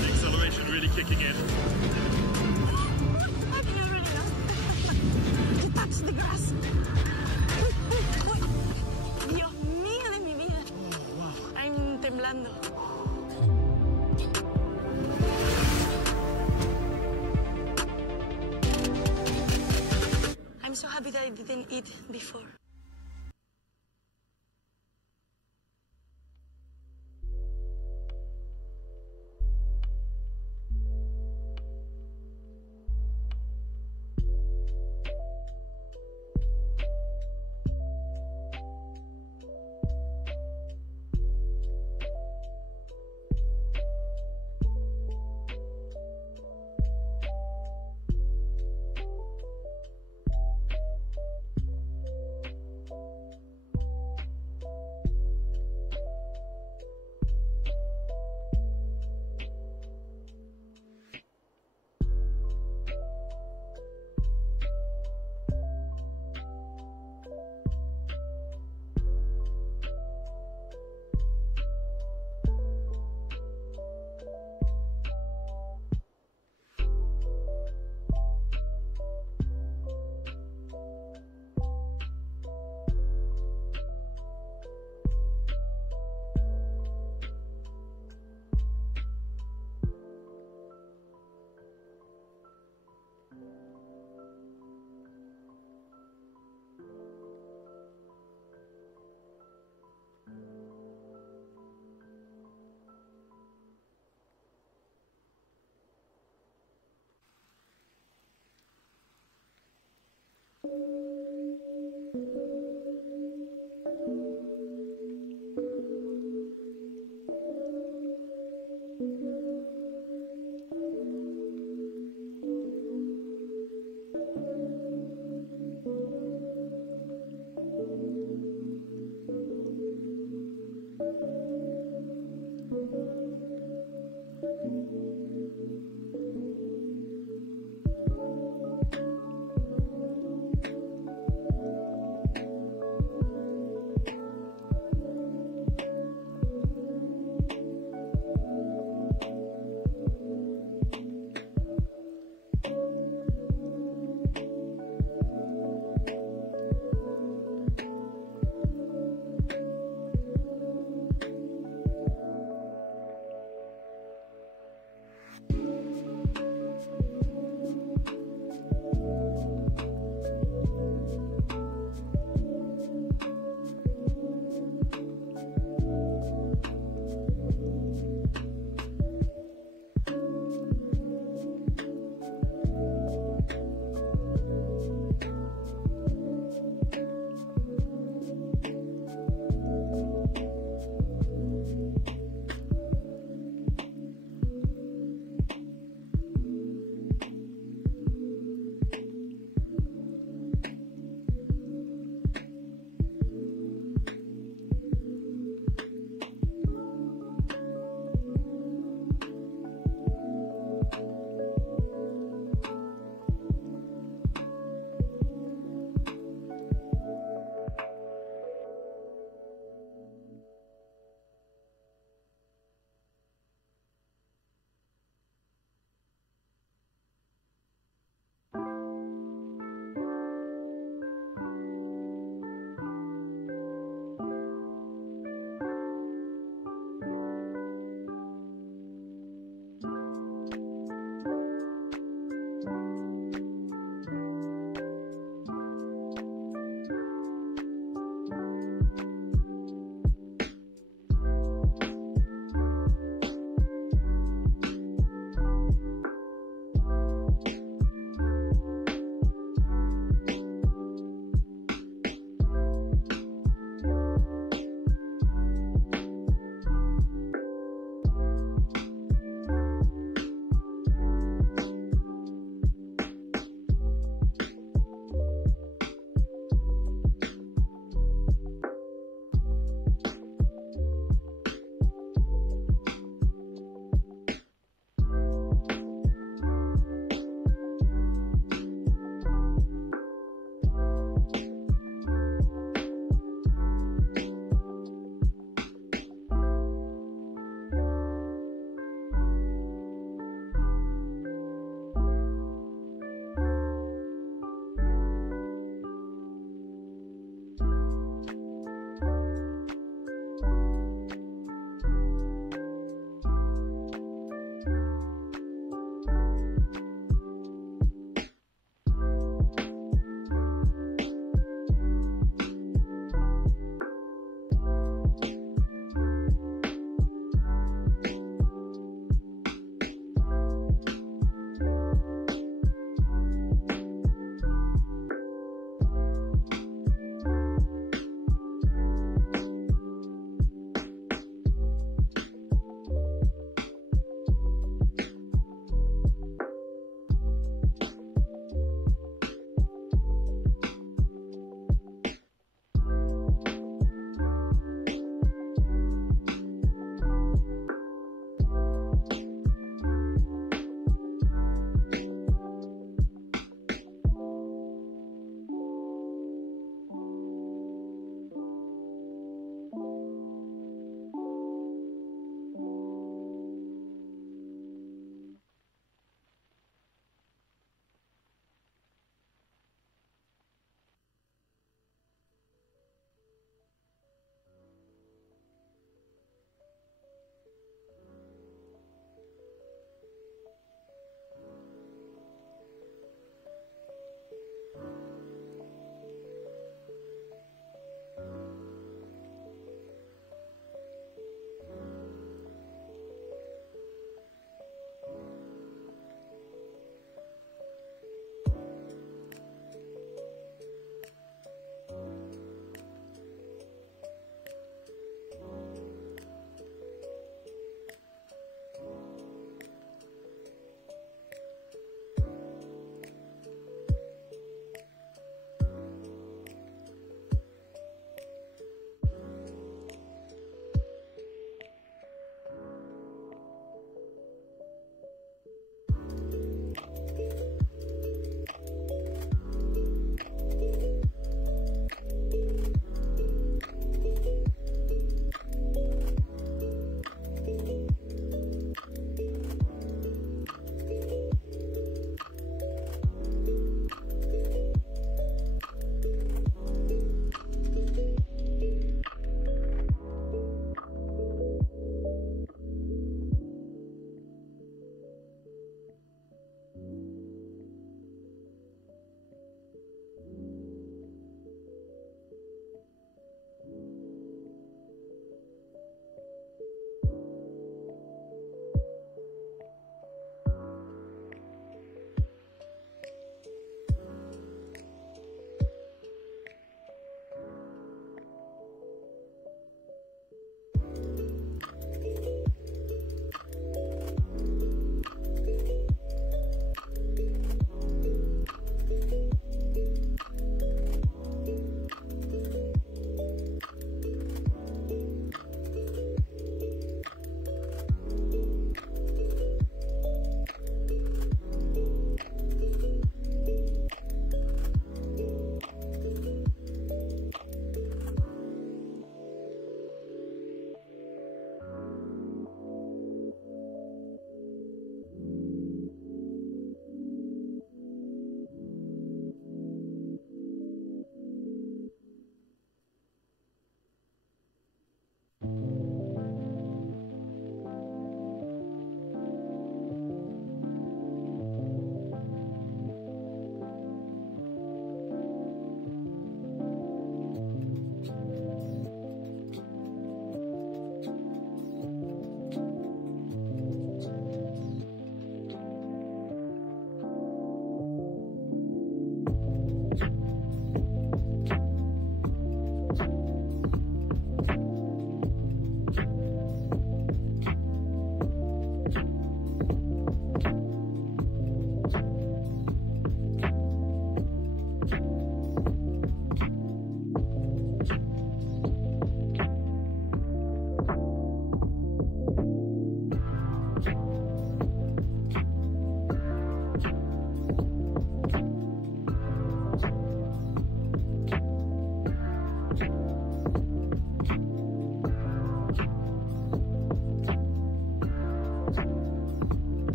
The acceleration really kicking in. I can already know. You touched the grass. Dios mío de mi vida. I'm temblando. I'm so happy that I didn't eat before.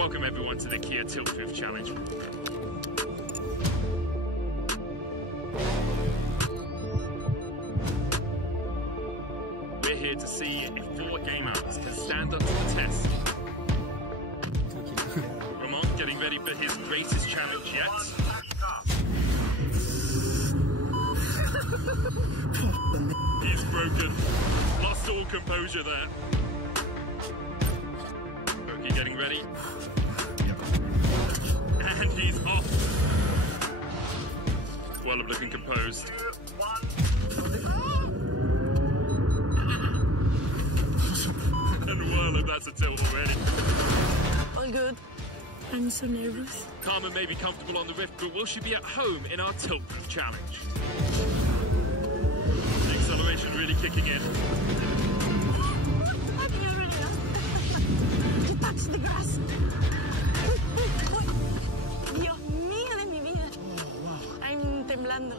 Welcome everyone to the Kia Tilt 5th Challenge. We're here to see if 4 game hours can stand up to the test. Ramon getting ready for his greatest challenge yet. He's broken. Lost all composure there. Oki getting ready. And he's off. Well, looking composed. And well, that's a tilt already. All good. I'm so nervous. Carmen may be comfortable on the Rift, but will she be at home in our Tilt Challenge? The acceleration really kicking in. You touched the grass. Dios mío de mi vida. I'm temblando.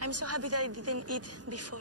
I'm so happy that I didn't eat before.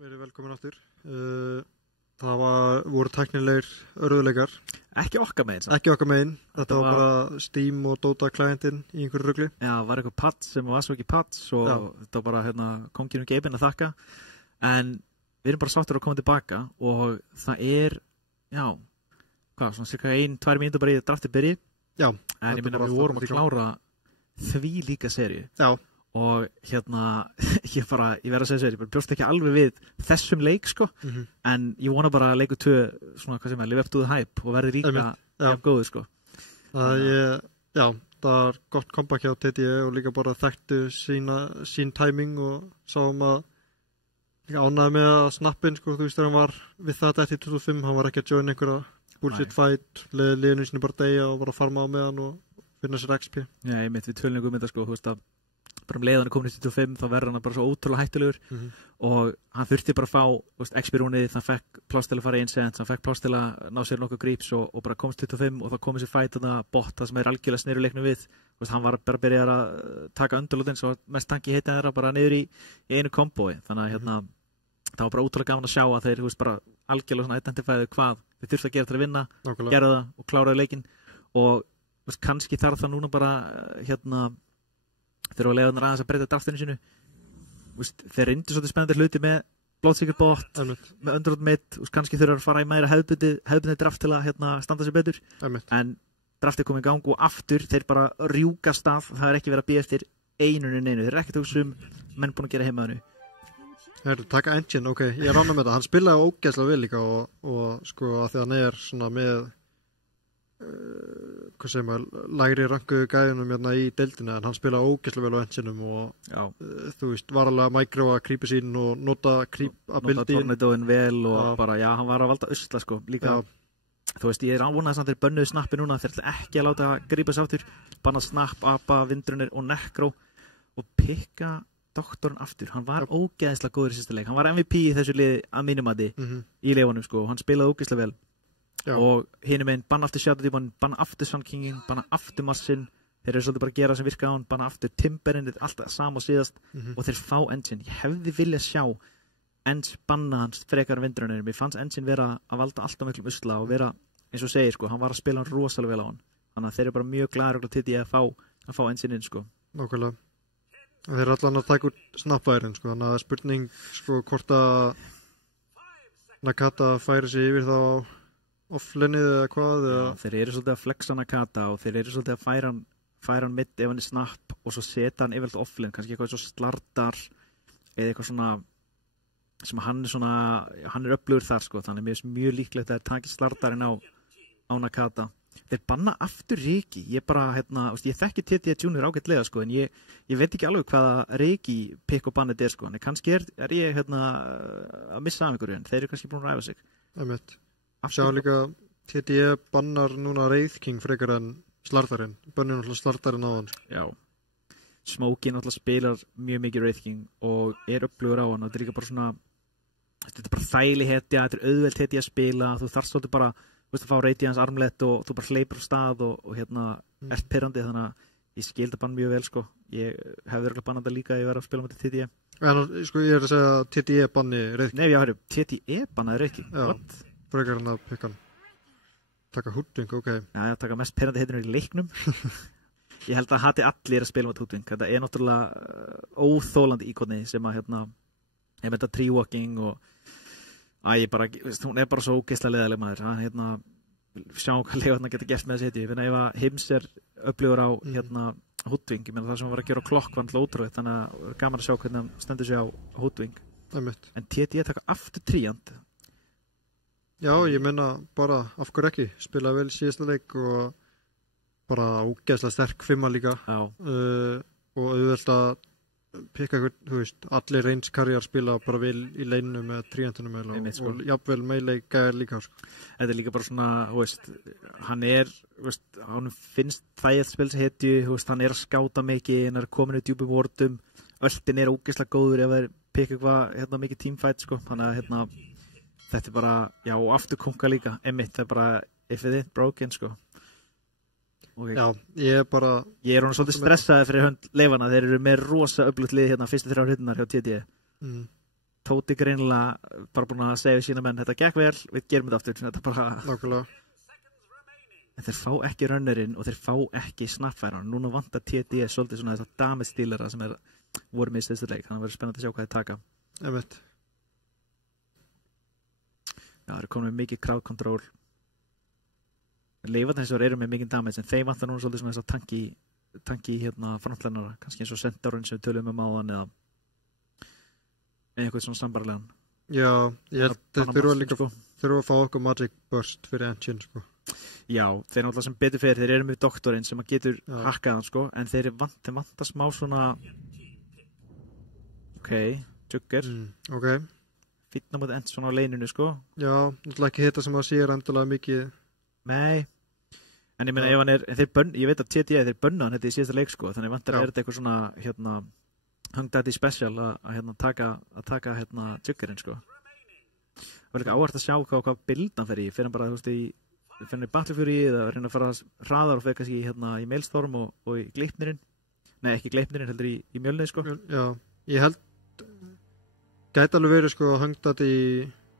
verið velkomin aftur. Það voru tæknilegir örðuleikar. Ekki okkar megin. Ekki okkar megin. Þetta var bara Steam og Dota klientinn í einhverju rugli. Já, var eitthvað patch sem var svo ekki patch og þetta var bara konginum geipinn að þakka. En við erum bara sáttur að koma tilbaka og það svona cirka 1-2 mínútur bara í drafti byrji. Já. En ég minna við vorum að klára því líka seríu. Já. Og ég verð að segja sér, ég bara bjóst ekki alveg við þessum leik sko, en ég vona bara að leiku 2 svona hvað sem live up to the hype og verði líka góður sko. Það var gott comeback hjá TDE og líka bara þekktu sín timing og sáum að ánæði með að snappin sko, þú veist þegar hann var við þetta eftir 2005, hann var ekki að join einhverja bullshit fight, liðinu sinni bara deyja og bara farma á með hann og finna sér XP. Já, ég mitt við tölningum þetta sko, þú veist að bara leiðan komin í 25 þá verður hann bara svo ótrúlega hættulegur og hann þurfti bara að fá XP-rúnið, hann fekk pláss til að fara í Incense, hann fekk pláss til að ná sér nokkuð gríps og bara komst 25 og þá komið sér fight þarna bot það sem algjörlega sneruleiknum við, hann var bara að byrja að taka öndurlóðinn svo mest tanki heitin þeirra bara niður í einu kombói, þannig að það var bara ótrúlega gaman að sjá að þeir bara algjörlega svona identifæðu hvað þeir þurftu að gera til að vinna, gera það og kláraði leikinn og kannski þarf það núna bara þeir eru að leiða aðeins að breyta draftinu sínu. Þeir reyndu svolítið spennandi hluti með Bloodseeker bot, með Underworld mid, kannski þurfa að fara í meira hefðbundið draft til að standa sér betur. En draftið kom í gang og aftur þeir bara rjúkast af, það er ekki verið að bíða eftir einu. Þeir eru ekkert hugsa menn búin að gera heimaðinu. Taka engine, ok, ég er ánægð með það. Hann spilaði ógeðslega vel líka og sko að því hann er svona með hvað segir maður, lægri rankuðu gæðunum í deildinu, en hann spila ógeðslega vel á enginum og þú veist, var alveg að micro að creepi sín og nota creep ability. Nota tornadoinn vel og bara, hann var að valda usla sko, líka, þú veist, ég er ánvonað samt þeir bönnuðu snappi núna, þeir ætla ekki að láta grípa sér aftur, banna snapp, apa, vindrunir og necro og pikka doktorinn aftur, hann var ógeðslega góður í sísta leik, hann var MVP í þessu liði að mínumati í leifunum sko, hann spilaði ógeðslega vel. Og hinum einn banna aftur Shadow-dímon, banna aftur Sun Kingin, banna aftur Massin, þeir eru svolítið bara að gera sem virka á hann, banna aftur Timberin, þetta er alltaf sama og síðast og þeir fá engine. Ég hefði viljað sjá Enge banna hans frekar vindrunir, mér fannst engine vera að valda alltaf miklum usla og vera, eins og segir sko, hann var að spila hann rosalega vel á hann, þannig að þeir eru bara mjög glaðir og til því að fá engine inn sko. Nákvæmlega. Þeir eru allan að taka út snappværin sko, þannig að spurning sko hvort að Nakata færi sig yfir þá offlinið eða hvað þeir eru svolítið að flexa Nakata og þeir eru svolítið að færa hann mitt ef hann er snapp og svo setja hann yfirlega offlin, kannski eitthvað svo slardar eða eitthvað svona sem hann er öflugur þar sko, þannig að mjög líklegt að það er takið slardarinn á Nakata. Þeir banna aftur Riki, ég bara ég þekki TDE Junior ágætlega sko, en ég veit ekki alveg hvaða Riki pick og bannið sko, en kannski er ég að missa af einhverju, en þeir eru kannski búin að ræfa sig. Sjá líka TDE bannar núna Wraith King frekar en slardarinn, bannir náttúrulega slardarinn á hann. Já, Smokey náttúrulega spilar mjög mikið Wraith King og er upplugur á hann og þetta er líka bara svona, þetta er bara þæli hetja, þetta er auðvelt hetja að spila, þú þarfst svolítið bara að fá reyti hans armlett og þú bara hleypur á stað og ert pirrandi, þannig að ég skil þetta bann mjög vel sko, ég hefði verið bannað það líka að ég verið að spila með TDE. En sko ég er að segja að TDE banni Wraith King. Nei, ég hafði TDE bannaði Wraith King, what? Frekar hann að pikka hann. Taka Hoodwink, ok. Já, taka mest pirrandi heitinur í leiknum. Ég held að hati allir að spila með Hoodwink. Þetta er náttúrulega óþólandi íkonni sem að ég með þetta treewalking og hún er bara svo ógeðslega leiðileg maður. Sjá hvað leiðarna geta gert með þessi heiti. Ég finna ef að Hims er öflugur á Hoodwink, ég meina það sem hann var að gera á klokk var alltaf ótrúið, þannig að gaman að sjá hvernig hann stendur sig á Hoodwink. En TDE taka aftur tríand. Já, ég meina bara af hverju ekki, spilaði vel síðasta leik og bara ógeðslega sterk fimma líka og auðvelt að pikka eitthvað, þú veist, allir eins karriér spila bara vel í leininu með tríandunum og jafnvel meðleik gæðir líka sko. Þetta er líka bara svona, þú veist, hann finnst þægilt spil sem hetju, þú veist, hann er að skáta mikið, hann er komin í djúpi vortum, öllin er ógeðslega góður ef þeir pikka eitthvað mikið teamfight sko, þannig að þetta er bara, já, og aftur konka líka, það er bara if it ain't broken sko. Okay. Já, ég er svolítið stressaði fyrir hönd leifana, þeir eru með rosa öflugt lið fyrstu 3 hrinnar hjá TDE. Tóti greinilega bara búin að segja sína menn, þetta gekk vel, við gerum þetta aftur, þetta bara... Nákvæmlega. En þeir fá ekki runnerinn og þeir fá ekki snappfæran. Núna vantar TD svolítið svona þess að damage-stílera sem voru með í styrstu leik, þannig að það verður spennandi að sjá hvað þeir taka. Einmitt. Já, það er komin með mikið crowd control. Leifarnir eins og eru með mikið damage, en þeim vantar núna svolítið svona þess að tanki frontlænara, kannski eins og Centaurinn sem við töluðum áðan eða eitthvað svona sambarlegan. Já, ég held þeir þurfa líka þurfa að fá okkur Magic Burst fyrir engine, sko. Já, þeir náttúrulega sem betur fyrir, þeir eru með doktorinn sem að getur hakkað hann, sko, en þeir vantar smá svona Jugger Ok. Fínna mútið end svona á leininu, sko. Já, náttúrulega ekki hitta sem að sér endilega mikið. Nei, en ég meina ef hann ég veit að TD þeir bönna hann þetta í síðasta leik, sko, þannig vantar þetta eitthvað svona Hung Daddy Special að taka Juggerinn, sko. Það var líka áhært að sjá hvað bildan fer í, fyrir hann bara, þú veist, fyrir hann í Battlefury eða reyna að fara hraðar og fyrir kannski í Maelstrom og í Gleipnirinn. Nei, ekki Gleipnirinn, heldur í Mjölnir, sko. Já, ég held gæti alveg verið, sko, Hung Daddy,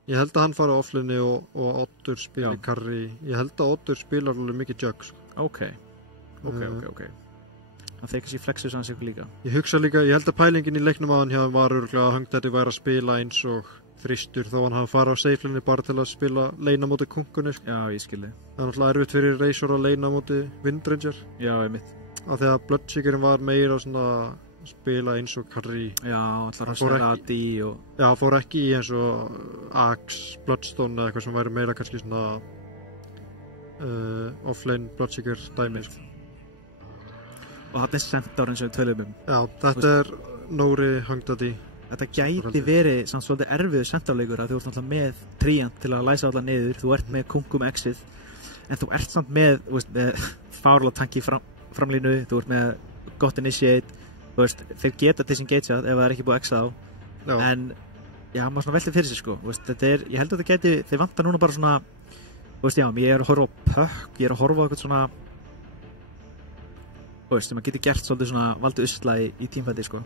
ég held að hann fara offline og Oddur spila carry. Ég held að Oddur spilar alveg mikið jug, sko. Ok. Það þeir kannski flexur sanns ykkur líka. Ég hugsa líka, ég held að pælingin í leiknum á hann hjá var örugglega að Hung Daddy væri að spila eins og þristur þó hann hafa farið á safe-linni bara til að spila leina móti kunkunni. Já, ég skilði. Það er náttúrulega erfitt fyrir Razor að leina móti Windranger. Já, einmitt. Af því að Bloodseekerinn var meira svona spila eins og carry. Já, allar að spila AD og... Já, fór ekki í eins og Axe, Bloodstone eða eitthvað sem væri meira kannski svona offlane Bloodseeker dæmi. Og þarna Centaurinn sem við tölum Já, þetta er Nóri Hung Daddy. Þetta gæti verið samt svolítið erfiður Centaurleikur að þú ert náttúrulega með Tríant til að læsa alla niður, þú ert með Kungum Exið, en þú ert samt með fárlega tanki framlínu, þú ert með gott initiate, þú veist, þeir geta disengageað ef það er ekki búið Exa á, en já, maður svona veltið fyrir sig, sko, þetta ég held að þetta gæti, þeir vantar núna bara svona, já, ég er að horfa á Puck, ég er að horfa á eitthvað svona, sem maður getur gert svolítið svona valdið usla í tímfætti, sko.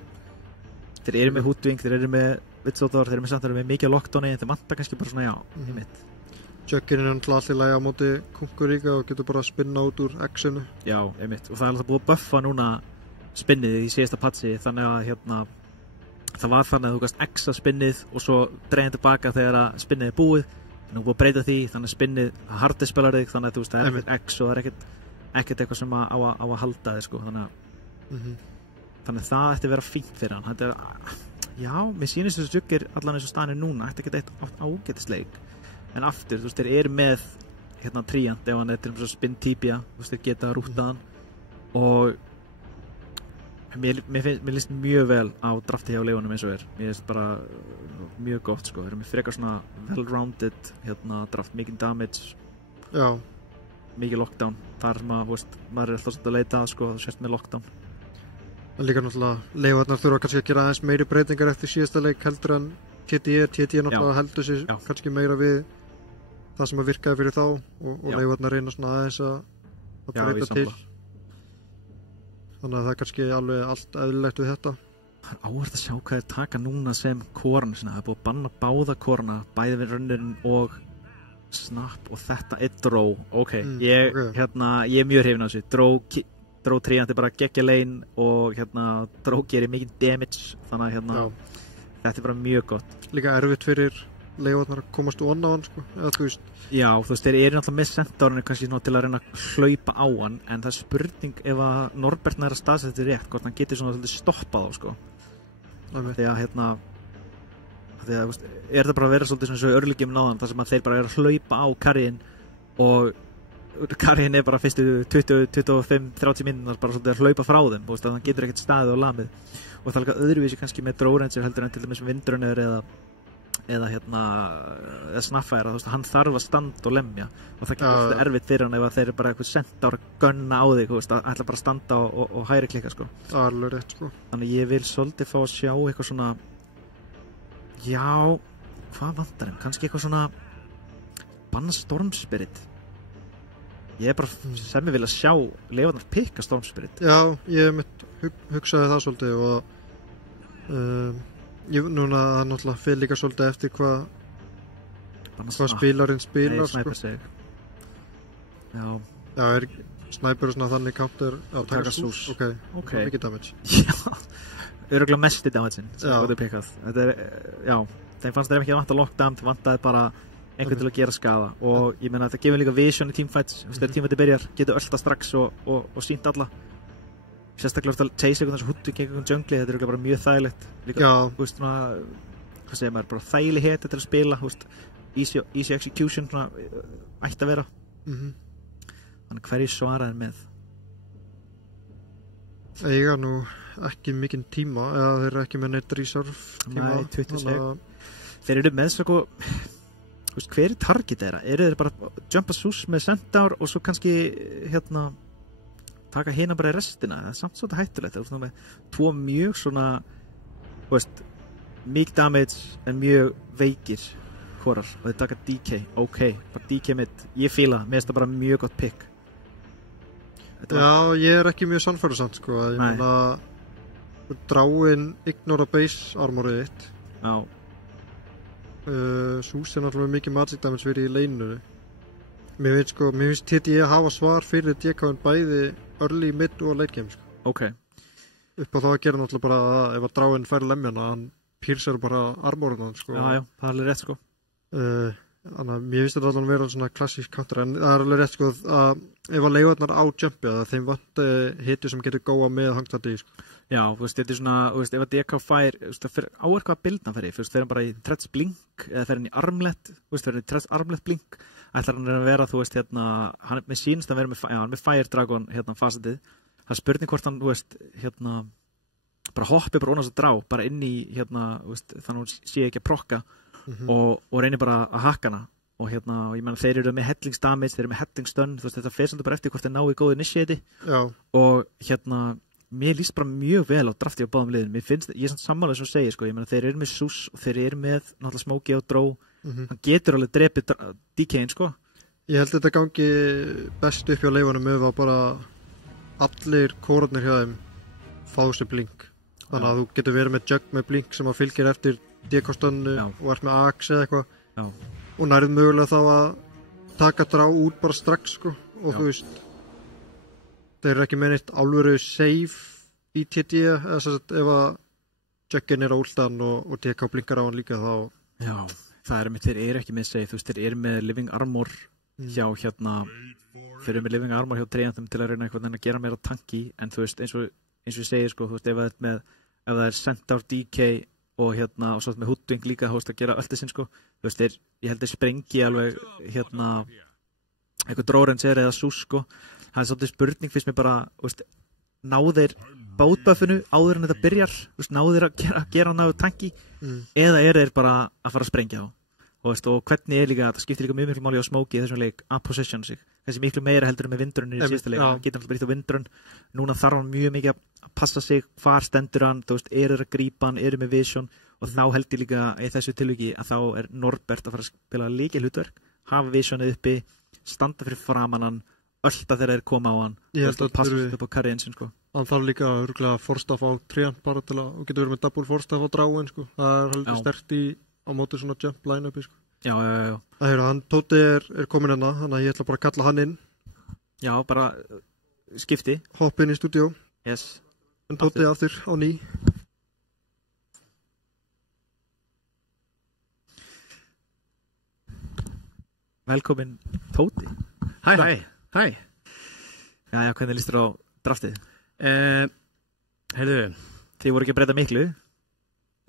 Þeir eru með Hoodwink, þeir eru með Vitsótor, þeir eru með samt með mikið lockdowni, en þeir vantar kannski bara svona, í mitt. Juggerinn er náttúrulega alltaf í lagi á móti Kunguríka og getur bara að spinna út úr X-inu. Já, einmitt, og það er alltaf búið að buffa núna spinnið í síðasta patsi, þannig að það var þannig að þú gast X-a spinnið og svo dreiginn tilbaka þegar að spinnið er búið, en þú búið að breyta því, þannig að spinnið hardispelar þig, þannig að þú veist, það er X og það er ekkert eitthvað sem á að halda þig, sko, þannig að það ætti að vera fínt fyrir hann. Já, mér sýnist þessu Jugger allan eins og staðan er núna, ætti ekki eitt ágætisleik, en aftur, þú veist, þeir eru með Tríant ef hann er til þess að spinn típja, þú veist, þeir geta rútaðan og mér líst mjög vel á drafti hjá leifunum eins og mér líst bara mjög gott, sko, þeir eru með frekar svona well-rounded draft, mikið damage. Já. Mikið lockdown, þar sem að, maður er alltaf svolítið að leita að, sko, þú sést með lockdown. En líka náttúrulega, leifarnar þurfa kannski að gera aðeins meiri breytingar eftir síðasta leik heldur en TD náttúrulega heldur sér kannski meira við það sem að virkaði fyrir þá og leifarnar reyna svona aðeins að breyta til. Þannig að það er kannski alveg allt eðlilegt við þetta. Það er áhört að sjá hvað þeir taka núna sem korn, það er búið að banna báða korna, bæði við runnurinn og Snap og þetta er Dró. Ég er mjög hrifinn af þessu. Dró Tríant er bara geggja lane og Dró gerir mikið damage, þannig að þetta er bara mjög gott. Líka erfitt fyrir leifarnar að komast on á hann, sko, eða þú veist. Já, þú veist, þeir eru náttúrulega með Centaurinn kannski til að reyna að hlaupa á hann, en það er spurning ef að Norbert næra staðsettir rétt, hvort hann getur svona svolítið stoppað á, sko. Því að er það bara að vera svolítið svona svo örlíkjum náðan þar sem að þeir bara er að hlaupa á karriinn og karriinn er bara fyrstu 20-25-30 mínútur bara svolítið að hlaupa frá þeim, þú veist, að hann getur ekkert staðið á lamið og það er líka öðruvísi kannski með Drórenser heldur en til dæmis Windrunner eða Snaffæra, þú veist, hann þarf að standa og lemja og það getur svolítið erfitt fyrir hann ef þeir eru bara eitthvað Centaur að gunna á þig, þú veist, að ætla bara að standa og hægri klikka, sko. Alveg rétt, sko. Þannig ég vil svolítið fá að sjá eitthvað svona já, hvað vantar þeim? Kannski eitthvað svona banna Storm Spirit. Ég er bara sem ég vil að sjá leifarnar pikka Storm Spirit. Já, ég hugsaði það svolítið og núna náttúrulega fyrir líka svolítið eftir hvað spilarinn spilar, sko. Sniper save. Já. Já, sniper og svona þannig counter að taka sús. Ok. Mikið damage. Já. Örugglega mesti damage-in sem það er pikkað. Þetta já, þeim fannst þeim ekki að vanta lockdown, þeim vantaði bara einhvern til að gera skaða og ég meina það gefur líka vision í teamfights, þegar teamfighti byrjar getur ölta strax og sýnt alla. Sérstaklega að chase eitthvað þessu húttu gegn jungli, þetta er bara mjög þægilegt. Líka, þú veist svona, hvað segir maður, bara þægileg heta til að spila, þú veist, easy execution svona ætti að vera. Þannig hverju svaraðir með? Eiga nú ekki mikinn tíma, eða þeir eru ekki með neitt reserve tíma. Nei, 20 seg. Þeir eru með svo, þú veist, hver er target þeirra? Eru þeir bara jumpa sús með centaur og svo kannski, taka hérna bara í restina? Það er samt svolítið hættulegt. Það er svona með 2 mjög svona, þú veist, mikið damage en mjög veikir hvorar og þeir taka DK, ok, bara DK mitt, ég fíla, mér finnst það bara mjög gott pick. Já, ég er ekki mjög sannfærðsamt, sko, ég meina dráin ignora base armorið þitt. Já. Sús er náttúrulega mikið magic damage fyrir í leinu. Mér finnst TDE að hafa svar fyrir DK-in bæði early, mid og late game, sko. Ok. Upp á þá að gera náttúrulega bara að ef að dráin fær lemjana, hann pírsar bara armorinn, sko. Já, það er alveg rétt, sko. Þannig að mér finnst þetta alveg að vera svona klassísk counter, en það er alveg rétt, sko, að ef að leifarnar á jumpi, að þeim vant hitu sem getur góa með hangstandi, sko. Já, þú veist, þetta er svona, þú veist, ef að DK fær, þú veist, það fyrir áerka að bilda fyrir, þú veist, fer hann bara í threats blink, eða fer hann í armlet, þú veist, fer hann í threats armlet blink, ætlar hann að vera, þú veist, hérna, hann með sínst að vera með, hann með Fire Dragon, hérna, fasetið, það er spurning hvort hann, þú veist, hérna, bara hoppi bara ónast að drá, bara inn í, hérna, þú veist, þannig hún sé ekki að prokka og reynir bara að hakka hana, og hérna, og ég meina, þeir eru með hellingsdamage, þeir eru með hellingstun, þú veist, þetta fer svolítið bara eftir hvort þeir ná í góðu initiati, og hérna, mér líst bara mjög vel á drafti á báðum liðin. Mér finnst, ég er samt sammála sem segir, sko, ég meina þeir eru með sús og þeir eru með náttúrulega smóki á dró. Hann getur alveg drepið DK-in, sko. Ég held þetta gangi best upp hjá leifunum ef að bara allir kórarnir hjá þeim fá sér blink. Þannig að þú getur verið með jug með blink sem að fylgir eftir DK-stunnu og ert með axe eða eitthvað. Og nærið mögulega þá að taka drá út bara strax, sko, og þú veist þeir eru ekki með neitt alvöru save í TD, eða svo að ef að Juggin er á últan og DK blinkar á hann líka þá. Já, það er með, þeir eru ekki með save, þú veist, þeir eru með living armor hjá hérna, þeir eru með living armor hjá Triumph til að reyna eitthvað að gera meira tanki, en þú veist, eins og ég segi, sko, þú veist, ef það er Centaur DK og hérna, og svo með Hoodwink líka, þú veist, að gera öllu sinn, sko, þú veist, ég held þeir sprengi alveg, hérna, eitthvað drórenser eða sús, sko. Það er svolítið spurning fyrst mér bara, veist, ná þeir bátböffinu áður en þetta byrjar, veist, ná þeir að gera hann á tanki, eða þeir bara að fara að sprengja á. Og hvernig er líka, það skiptir líka mjög miklu máli á smóki í þessum leik að position sig. Þessi miklu meira heldur með vindrunni í síðasta leik, hann getur alltaf brýtt á vindrun, núna þarf hann mjög mikið að passa sig, hvar stendur hann, þú veist, þeir að grípa hann, með vision, og þá held ég líka í þessu tilviki að þá er Norbert að fara að spila lykilhlutverk, hafa visionið uppi, standa fyrir framan hann, ölta þegar þeir koma á hann, og passa upp á karriðin sinn, sko. Hann þarf líka að forstaff á Triumph bara til að, og getur verið með double forstaff á dráin, sko. Það er heldur sterkt á móti svona jump line-upi, sko. Já. Það er hann, Tóti er komin hérna, þannig að ég ætla bara að kalla hann inn. Já, bara skipti. Hopp inn í stúdíó. Yes. En Tóti aftur á ný. Velkomin Tóti. Hæ. Já, hvernig líst þér á draftið? Heyrðu, þið voru ekki að breyta miklu?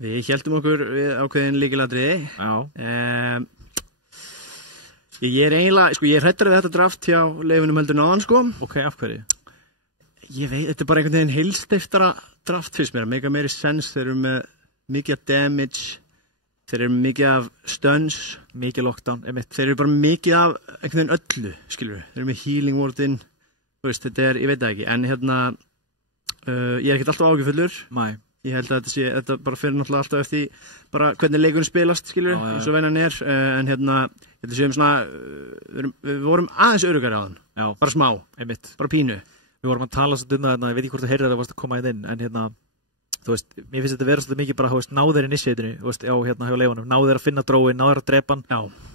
Við héldum okkur við ákveðin lykilatriði. Já. Ég er eiginlega, sko, ég er hrættur við þetta draft hjá leifunum heldur náðan, sko. Ok, af hverju? Ég veit, þetta er bara einhvern veginn heilstiftara draft fyrst mér, mega meiri sens, þeir eru með mikið af damage, þeir eru mikið af stuns, mikið lockdown, þeir eru bara mikið af einhvern veginn öllu, skilur við, þeir eru með healing wardin, þú veist, þetta er, ég veit það ekki, en hérna, ég er ekkert alltaf ágjöfullur, ég held að þetta bara fyrir náttúrulega alltaf eftir bara hvernig leikurinn spilast, skilur við, eins og venjan er, en hérna, þetta séum svona, við vorum aðeins öruggari á þann, bara smá, bara pínu. Við vorum að tala svo dunna, ég veit ekki hvort þú heyrðir að það varst að koma inn, en hérna, þú veist, mér finnst þetta vera svolítið mikið bara, þú veist, náður initiatinu, þú veist, hjá leifunum, náður að finna dróin, náður að drepa hann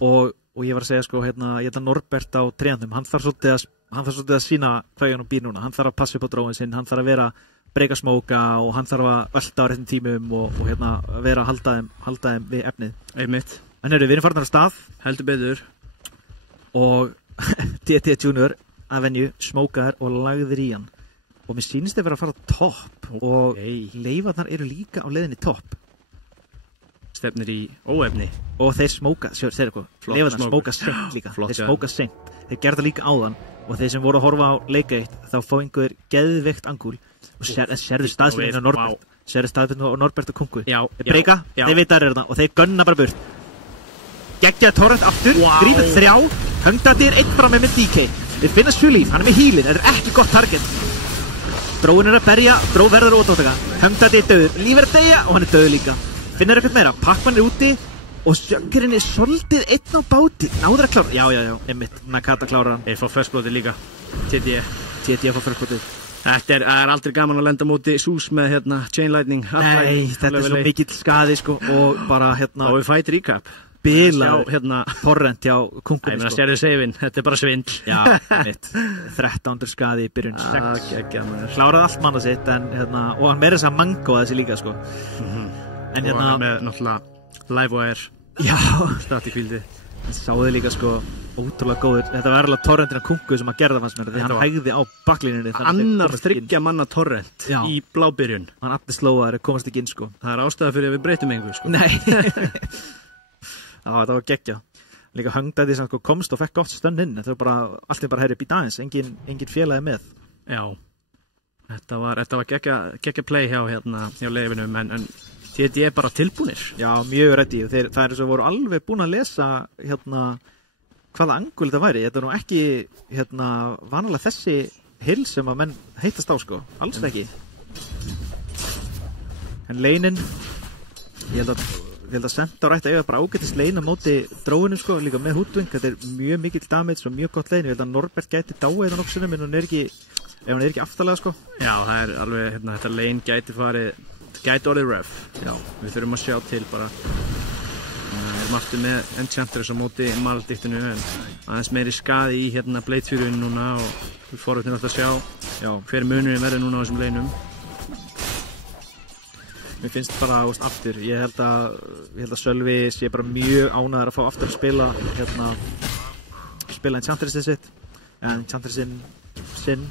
og ég var að segja, sko, ég held að Norbert á tréandum, hann þarf svolítið að sína hvað hann býr núna, hann þarf að passa upp á dróin sinn, hann þarf að vera breyka smóka og hann þarf að ölta á réttum tímum og vera að halda þeim við efnið. Einmitt. En við erum farin af stað. Heldur betur. Og TT Junior að venju smókaðar og lagðir í hann. Og mér sýnist þeir vera að fara topp og leifarnar eru líka á leiðinni topp. Stefnir í óefni. Og þeir smóka, segir eitthvað, leifarnar smóka seint líka. Þeir smóka seint. Þeir gerða líka áðan og þeir sem voru að horfa á leika eitt þá fá einhver geðveikt angúl og sérðu staðsyninu á Norbert. Sérðu staðsyninu á Norbert og Kungu. Þeir breyka, þeir veit að það er þarna og þeir gunna bara burt. Geggjaði Torrent aftur, grípið 3, Hungdati er 1 fram með DK. Þeir finna Sjölíf, hann er með healin, þetta er ekki gott target. Dróin er að berja, Dró verður ótáttaka. Hungdati er döður, Líf er að deyja og hann er döður líka. Finnur eitthvað meira, Pac-Man er úti og Sjöngurinn er svolítið 1 á báti. Náður að klára, já, einmitt, Nakata klárar hann. Þeir fá firstblóti líka, TD fá firstblóti. Þetta er aldrei gaman að lenda móti Sús með Chain Lightning. Nei, þetta er svo mikill skaði sko og bara Og við fight recap. Bilaður Torrent hjá Kungunni sko. Sérðu seifin, þetta er bara svindl. Já, mitt, 13 skaði í byrjun 6. Kláraði allt manna sitt en og hann meira þess að mangoða þessi líka sko. En og hann með náttúrulega Livewire. Já, statikvíldi. Það sáði líka sko ótrúlega góður. Þetta var alveg Torrentin að Kungu sem að gerða fannst mér því hann hægði á baklínunni. Annar 3 manna Torrent í blábyrjun. Hann allir slóaður komast ekki inn sko. Það er ástæða fyrir að við breytum einhver sko. Nei. Já, þetta var geggja. Líka Hungdati sem sko komst og fekk gott stönn inn. Þetta var bara, allt bara herri býta aðeins, engin félagi með. Já. Þetta var geggja play hjá leifinum en TD er bara tilbúnir. Já, mjög reddi og það er svo voru alveg búin að lesa hvaða angul þetta væri. Þetta er nú ekki vanalega þessi hill sem að menn heitast á sko, alls ekki. En leinin, ég held að Centaur ætti að eiga bara ágætist lein á móti dróinu sko, líka með Hoodwink. Þetta er mjög mikill damage og mjög gott lein. Ég held að Norbert gæti dáið á nokkuð sinnum en ef hann er ekki aftalega sko. Já, það er alveg, þetta lein gæti orðið ref. Já, við þurfum að sjá til bara. Við erum aftur með Enchantress á móti Malediktinu en aðeins meiri skaði í Blade-fjörunum núna og við forvitnum alltaf að sjá hver munurinn verður núna á þessum leinum. Mér finnst bara, aftur, ég held að Sölvi sé bara mjög ánægður að fá aftur að spila Enchantressið sitt, Enchantressinn sinn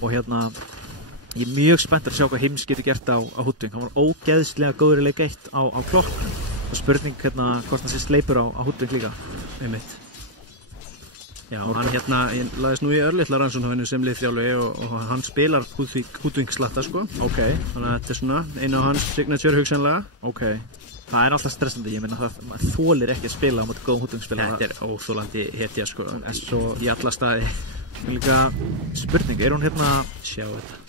og ég er mjög spennt að sjá hvað Heims getur gert á Hoodwink. Hann var ógeðslega góður í leik 1 á klokk og spurning hvort hann sé sleipur á Hoodwink líka. Einmitt. Já, hann ég laðist nú í örlitla rannsókn sem liðþjálfi og hann spilar Hoodwink slatta sko. Ok. Þannig að þetta er svona einu af hans signature hugsanlega. Ok. Það er alltaf stressandi, ég meina það þolir ekki að spila á móti góðum Hoodwink spila. Þetta er óþolandi hetja sko, í alla staði. Líka spurning, er hún sjá þetta.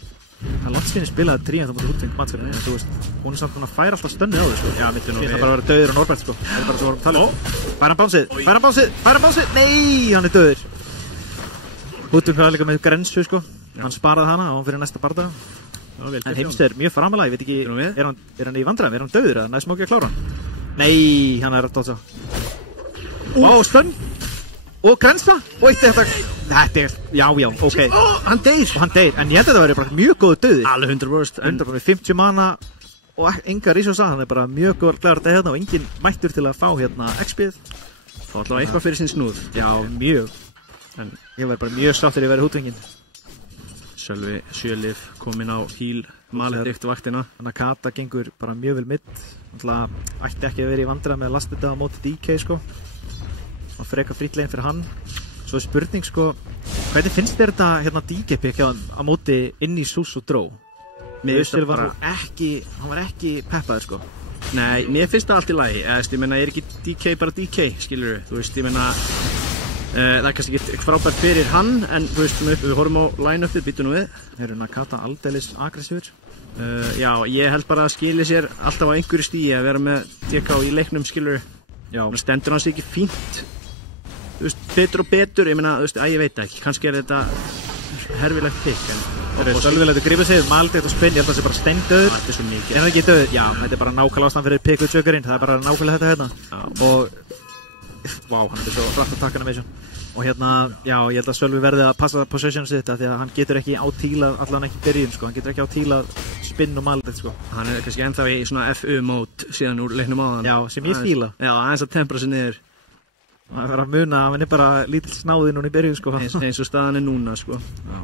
Það er langt sinni spilaði tríðan þá mútið Hoodwink mannskapinu, en þú veist, hún er samt að færa alltaf stönnið á þau sko. Já, mittu nú við. Það bara að vera döður á Norbert sko. Það er bara svo að tala um. Færa hann bánsið, nei, hann er döður. Hoodwink var líka með grensu sko. Hann sparaði hana og hann fyrir næsta bardaga. En Heims er mjög framalega, ég veit ekki, er hann í vandræðum, er hann döður eða næst má ekki að klára hann? Nei, hann er að dóta. Ó, stönn! Og grensa og eitt þetta er, já, ok. Hann deyr. Og hann deyr, en ég held að þetta væri bara mjög góðu döði. Alveg 100%. 100% með 50 mana og enga resursa, hann er bara mjög góður klæður þetta og engin mættur til að fá XP-ið. Fá allavega eitthvað fyrir sinn snúð. Já, mjög. En ég væri bara mjög sáttur að vera Hoodwingin. Sölvi Sjölif kominn á heal Maledikt vaktina. Nakata gengur bara mjög vel mitt. Ætti ekki að vera í vandræðum með að lasta þetta á móti DK sko. Og freka frítlegin fyrir hann. Svo er spurning sko, hvernig finnst þér þetta DK-pick hjá hann á móti inn í Sús og Dró? Össur var hann var ekki peppaður sko. Nei, mér finnst það allt í lagi. Ég meina, er ekki DK bara DK, skilurðu? Þú veist, ég meina, það er kannski ekki frábært fyrir hann, en þú veist, við horfum á line-upið, býtum við. Eru Nakata aldeilis aggressífur? Já, ég held bara að skili sér alltaf á einhverju stíi að vera með DK í leiknum, skilurðu. Já. Stendur hann sig ekki fínt. Þú veist, betur og betur, ég meina, þú veist, ég veit ekki, kannski er þetta herfilegt pick, en Sölvi lætur grípa sig, Maldeitt og spinn, ég held að það sé bara steindauður. Þetta er svo mikið. Er það ekki döður? Já, þetta er bara nákvæmlega ástæðan fyrir pick-up-jökurinn, það er bara nákvæmlega þetta hérna. Og, vá, hann er svo rætt að taka hana með þessu. Og hérna, já, ég held að Sölvi verði að passa position sitt því að hann getur ekki átílað, allan ekki byrjun, sko. Hann getur ekki átílað spinn og Maldeitt, sko. Hann er kannski ennþá í svona FU-mót síðan úr leiknum áðan. Já, sem ég fíla. Já, aðeins að tempra sig niður. Það verður að muna að hann er bara lítill snáði núna í byrjun, sko. Eins og staðan er núna, sko. Já.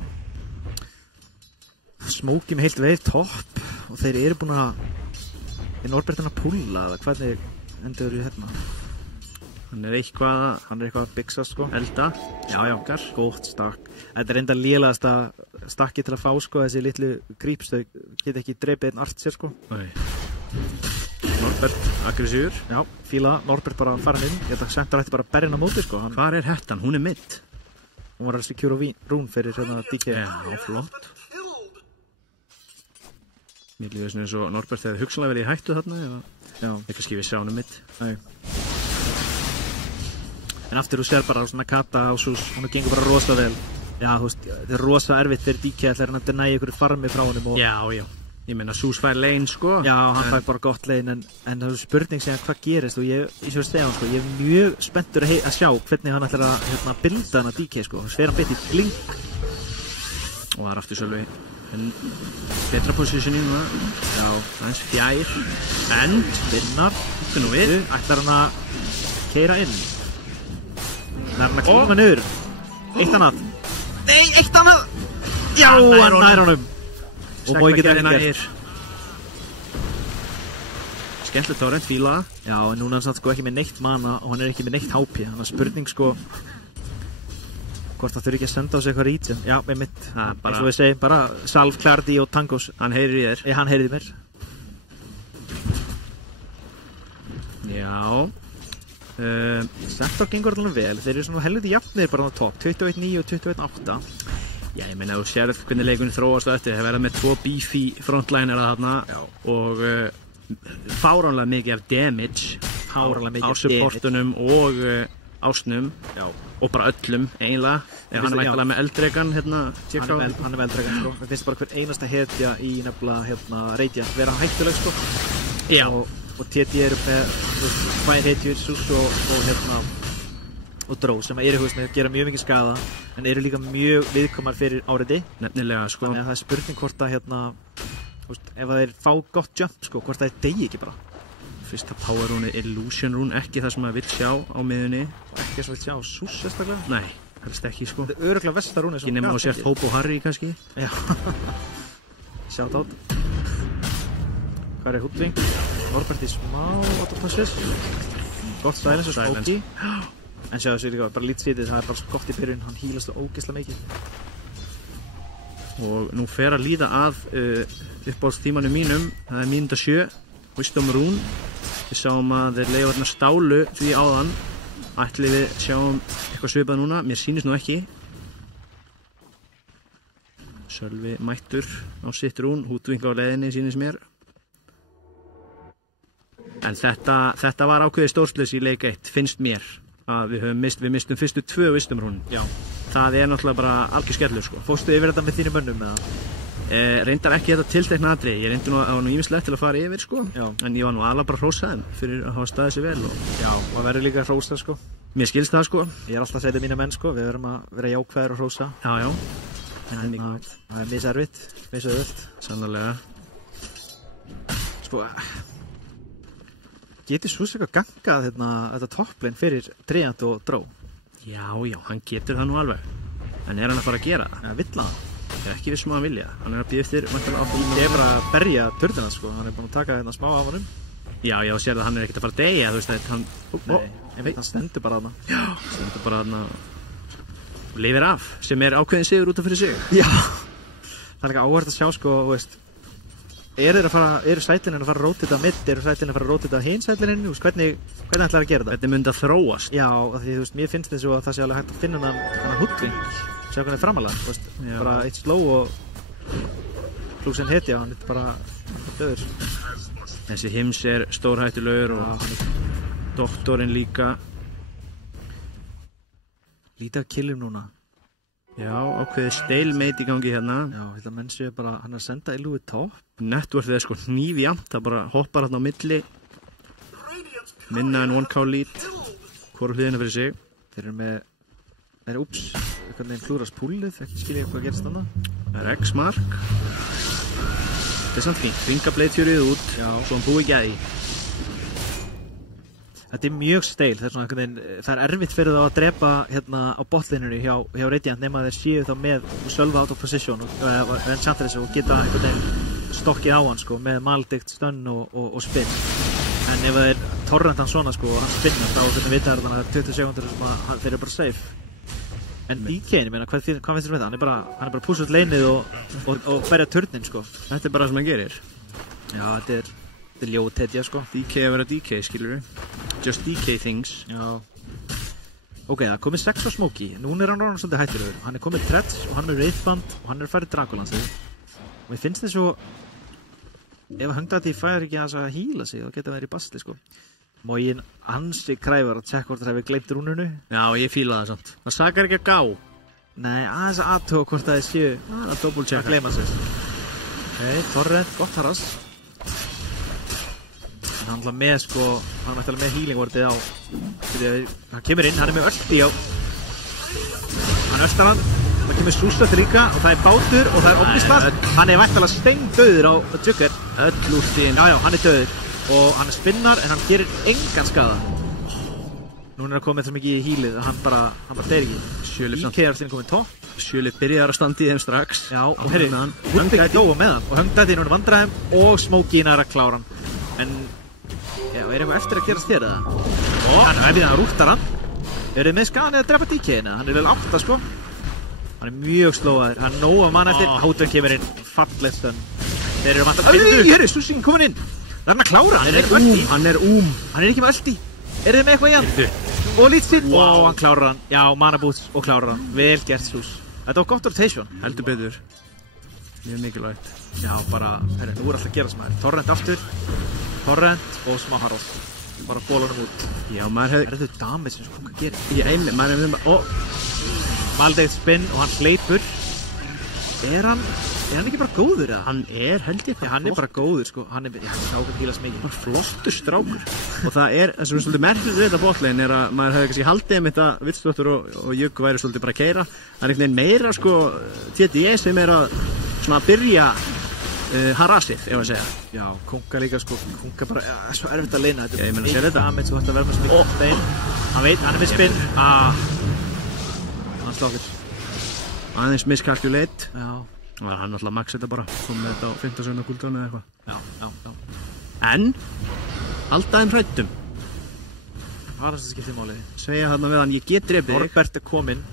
Smóki með heilt veið topp og þeir eru búin að er Norbertin að púlla eða hvernig endur í hérna Hann er eitthvað að byggsa sko elda. Já, gótt stakk. Þetta er enda lélegasta stakki til að fá sko, þessi litlu gríps, þau geta ekki dreipið einn artsér sko. Nei. Norbert aggressífur. Já, fíla, Norbert bara farin inn, ég held að Sentar ætti bara að berja hann á móti sko. Hvar er hettan? Hún er mitt. Hún var að secure rún fyrir hérna DK. Já, flott. Mér líður eins og Norbert hefði hugsanlega verið í hættu þarna eða ekki skifið sjánum mitt. Nei. En aftur þú sér bara svona Kata á Sús, hún gengur bara rosa vel. Já, þú veist, þetta er rosa erfitt fyrir DK ætlar hann að deny ykkur farmi frá honum og... Já. Ég meina Sús fær lane sko. Já, hann fær bara gott lane en það er spurning sem hvað gerist og ég svo Stefán sko, ég er mjög spenntur að sjá hvernig hann ætlar að bilda hann að DK sko. Hann sver hann beitt í blink. Og það er aftur Sölvi. En betra positioning núna. Já, aðeins fjær. Bend. Vinnar. Þetta nú við. Ætlar hann að keyra inn. Það er hann að klíma niður. Eitt annað. Nei, eitt annað. Já, hann nær honum. Og Mói getur ekki gert. Skemmtilegt á reynd fíla. Já, en núna er hann samt sko ekki með neitt mana og hann er ekki með neitt HP. Þannig að spurning sko hvort það þurfi ekki að senda á sig eitthvað rítsen. Já, með mitt. Eins og við segjum bara Salv, Clardy og Tangos. Hann heyrir í þér. Hann heyrir í mér. Já. Sentar gengur alveg vel. Þeir eru svona helviti jafnir bara á topp. 21-9 og 21-8. Já, ég meina þú sérð hvernig leikunni þróast á eftir. Það verða með 2 beefy frontlinera þarna. Já. Og fáránlega mikið af damage á supportunum og ásnum. Já. Og bara öllum eiginlega. Ef hann er væntanlega með eldregan hérna. Hann er með eldregan sko. Það finnst bara hver einasta hetja í nefnilega hérna Radiant vera hættuleg sko. Já. Og TT eru með tvær hetjur, Sús og hérna og Dró sem eru með gera mjög mikið skaða en eru líka mjög viðkomar fyrir áriði. Nefnilega sko. Þannig að það er spurning hvort að hérna ef þeir fá gott jump sko, hvort það degi ekki bara. Fyrsta power rune er Illusion rune, ekki það sem maður vill sjá á miðunni. Ekki það sem vill sjá á Sús sérstaklega? Nei, helst ekki sko. Þetta er örugglega versta rune. Ekki nema á sért Hope og Harry kannski. Já. Shout out. Hvað er Hoodwing? Norbert í smá autopassir. Gott silence og Smokey. En sjáðu sér líka bara lítið sítið, það er bara gott í byrjun, hann hýlast það ógeðslega mikið. Og nú fer að líða að uppáhaldstímanum mínum, það er mínúta 7, Wisdom Rune. Við sáum að þeir leifarnar stálu því áðan. Ætli við sjáum eitthvað svipað núna, mér sýnist nú ekki. Sölvi mættur á sitt Rune, Hoodwing á leiðinni sýnist mér. En þetta var ákveðið stórslis í leik 1, finnst mér. Að við mistum fyrstu 2 Wisdom Rune. Já. Það er náttúrulega bara algjör skellur sko. Fórstu yfir þetta með þínum mönnum eða? Reyndar ekki þetta tiltekna atriði. Ég reyndi nú ýmislegt til að fara yfir sko. Já. En ég var nú alveg bara hrósaðum fyrir að hafa staðið sig vel. Já, og það verður líka hrósað sko. Mér skilst það sko. Ég er alltaf að segja mína menn sko. Við verðum að vera jákvæðir og hrósa. Já. En það er miservitt, misauðvöld. Sannarlega. Sko, getur Sús eitthvað gangað þetta topplane fyrir Treant og Dró? Já, hann getur það nú alveg. En er hann að fara að gera það? Ja, vill hann. Ég er ekki vissum að hann vilja. Hann er að bíða eftir Ég er bara að berja turnina sko. Hann er búin að taka smá af honum. Já, sér að hann er ekkert að fara að deyja, þú veist að hann... Nei, hann stendur bara þarna. Já, stendur bara þarna og lifir af, sem er ákveðin sigur út af fyrir sig. Já, það er líka áhvert að sjá sko, veist, eru sætlininn að fara að rótita mitt, eru sætlininn að fara að rótita hinn sætlininn, hvernig ætlar að gera það? Þetta myndi að þróast. Já, því þú veist, mér finnst eins og að það sé alveg hægt að finna hann Hoodwing, sjá hvernig framalega, þú veist, bara eitt slow og klúsin hetja, hann er bara döður. Þessi Hims er stórhættulegur og doktorinn líka. Lítið af killum núna. Já, ákveðið stalemate í gangi hérna. Já, þetta menn séu bara, hann að senda Illu í topp. Networthið sko hnífjamt, það bara hoppar hérna á milli. Minna en 1K lead. Hvoru hliðina fyrir sig. Þeir eru með, úps, einhvern veginn klúrast púlið, ekki skilja hvað gerst þarna. Það er X-mark. Þetta er samt fínt, hringa bleitjörið út, svo hann búi ekki að því. Þetta er mjög steil, það er erfitt fyrir þá að drepa hérna á botlininu hjá Radiant nema þeir séu þá með Sölva out of position og Enchantress og geta einhvern veginn stokkið á hann sko með maldikt stönn og spinn. En ef þeir torrent hann svona sko og hann spinnar þá hvernig vita þannig að það er 20 sekundur sem þeir eru bara safe. En DK-in, hvað finnst þér með það? Hann er bara púsa út leinið og berja turnin sko. Þetta er bara það sem hann gerir. Já, þetta er ljóð tetja sko. DK að vera DK, skilur við. Just DK things. Já. Ok, það er komið 6 á Smokey. Núna er hann ráðan svolítið hættulegur. Hann er komið Threads og hann er Wraithband og hann er færið Dragolansið. Og ég finnst þess svo ef Hungdati fær ekki að hýla sig þá geta verið í basli sko. Mógin ansi kræfar að tjekka hvort það hefur gleymt rúnunu. Já, ég fíla það samt. Það sakar ekki að gá. Nei, aðeins að aðtóa hvort það er séu að double checka. Að gleyma sig. Ok, Torrent, gott harras. Hann ætla með sko, hann ætla með healing wordið á. Hann kemur inn, hann er með ulti á. Hann östar hann, það kemur Súsat líka og það er bátur og það er Omnispart. Hann er væntanlega steindauður á Jugger. Öll úrtíðin. Já, hann er döður og hann er spinnar en hann gerir engan skada. Núna er að koma þetta mikið í healið, hann bara deyr ekki. IK er sinni komið topp. Sjölið byrjar að standa í þeim strax. Já, og herri, Hungdati dóa með hann og Hungdati núna vandræðum og Smokey er að klára hann. En já, er eitthvað eftir að gerast þér eða? Hann er við að rúttar hann. Er þið með skaðan eða að drepa DK-ina? Hann er vel 8 sko. Hann er mjög slóaður. Hann er nóg að manna eftir. Hótun kemur inn. Fallegt stönn. Þeir eru vant að finna. Herri, Sussin komin inn. Það er hann að klára. Hann er ekki með ölti. Er þið með eitthvað í hann? Og lítið. Og hann klárar hann. Já, mana boots og klárar hann. Vel gert, Sus. Þetta var gott rotation. Heldur betur. Mjög mikilvægt. Já, bara, herri, nú er alltaf að gera sem maður. Torrent aftur. Torrent og smá Harald. Bara bólunum út. Já, maður hefði... Er þetta damage sem sko, hvað gerir? Ég einlega, maður hefði bara... Maldeitt spinn og hann hleypur. Er hann ekki bara góður eða? Hann er, held ég, bara hann er bara góður sko. Hann er strákur hílast mikið. Hann er flottur strákur. Og það er, það sem er svolítið merkilegt við þetta botlegin er að maður hefði kannski haldið þetta Vitsdóttur og Jögg væri svolítið bara að keyra. Það er einhvern veginn meira sko TDE sem er að svona byrja harassið, ef að segja. Já, Kunga líka sko, Kunga bara, svo erfitt að leina þetta. Ég meina að segja þetta. Damage, þú ætti að vera með spinn stein. Hann veit, hann er með spinn. Hann slokkur. Aðeins miskalkulate. Já. Og hann alltaf max þetta bara, kom með þetta á 15 sekundar cooldown eða eitthvað. Já. En, alltaf þeim hrættum. Það er það sem skiptir málið. Segja þarna við hann, ég get drepið þig. Norbert er kominn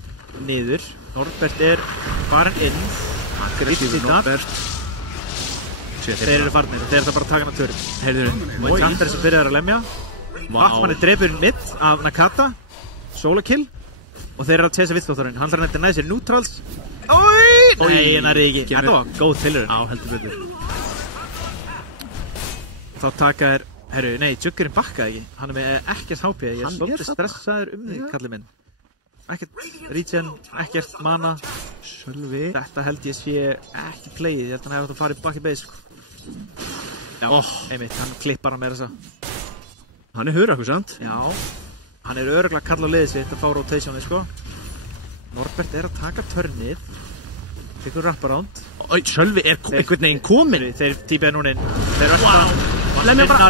niður. Norbert er farin inn. Aggressív Norbert. Þeir eru farnir, þeir eru bara að taka hann að törn. Heyrður, og Enchantress sem byrjar að lemja. Vatman er drepurinn mitt af Nakata. Solo-kill. Og þeir eru að tesa Vitsdótturinn. Hann þarf nætti næsir neutrals. Nei, hann er ekki. Þetta var góð tilhörun. Já, heldur betur. Þá taka þér, herru, nei, Juggerinn bakkaði ekki. Hann er með ekkert HP. Ég er svolítið stressaður því, kallið minn. Ekkert regen, ekkert mana. Sölvi. Þetta held ég sé ekki playið. Ég held að hann hefði átt að fara back í base, sko. Já, einmitt, hann klippar hann með þessa. Hann er hurakur, sant? Já. Hann er örugglega að kalla á liðið sitt að fá rotationið, sko. Norbert er að taka törnið. Tekur wraparound. Sölvi er einhvern veginn kominn. Þeir típiða núna inn. Þeir östar. Lemja bara.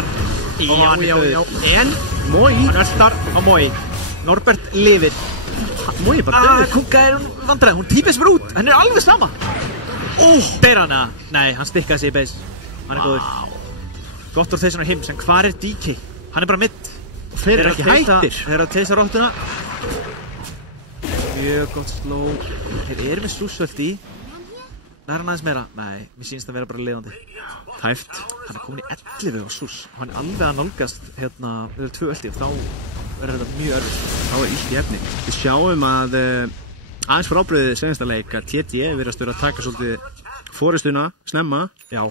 Já. En Mói. Hann östar á Mói. Norbert lifir. Mói bara döður. Kunga er vandræð. Hún típið sem er út. Hann er alveg sama. Ber hana. Nei, hann stikkaði sig í base. Hann er góður. Gott úr þessan á heims. En hvar er DK? Hann er bara mitt. Þeir eru ekki hættir. Þeir eru að teysa róttuna. Mjög gott sló. Þeir eru með Súsvöld í. Það er hann aðeins meira. Nei, mér sýnst að vera bara leiðandi. Tæft. Hann er komin í 11 á Sús. Hann er alveg að nálgast hérna, við erum 2 eldi og þá verður þetta mjög örfitt. Þá er illt í efni. Við sjáum að aðeins frábriðið senasta leik að TDE virðast vera að taka svolítið forystuna, snemma. Já.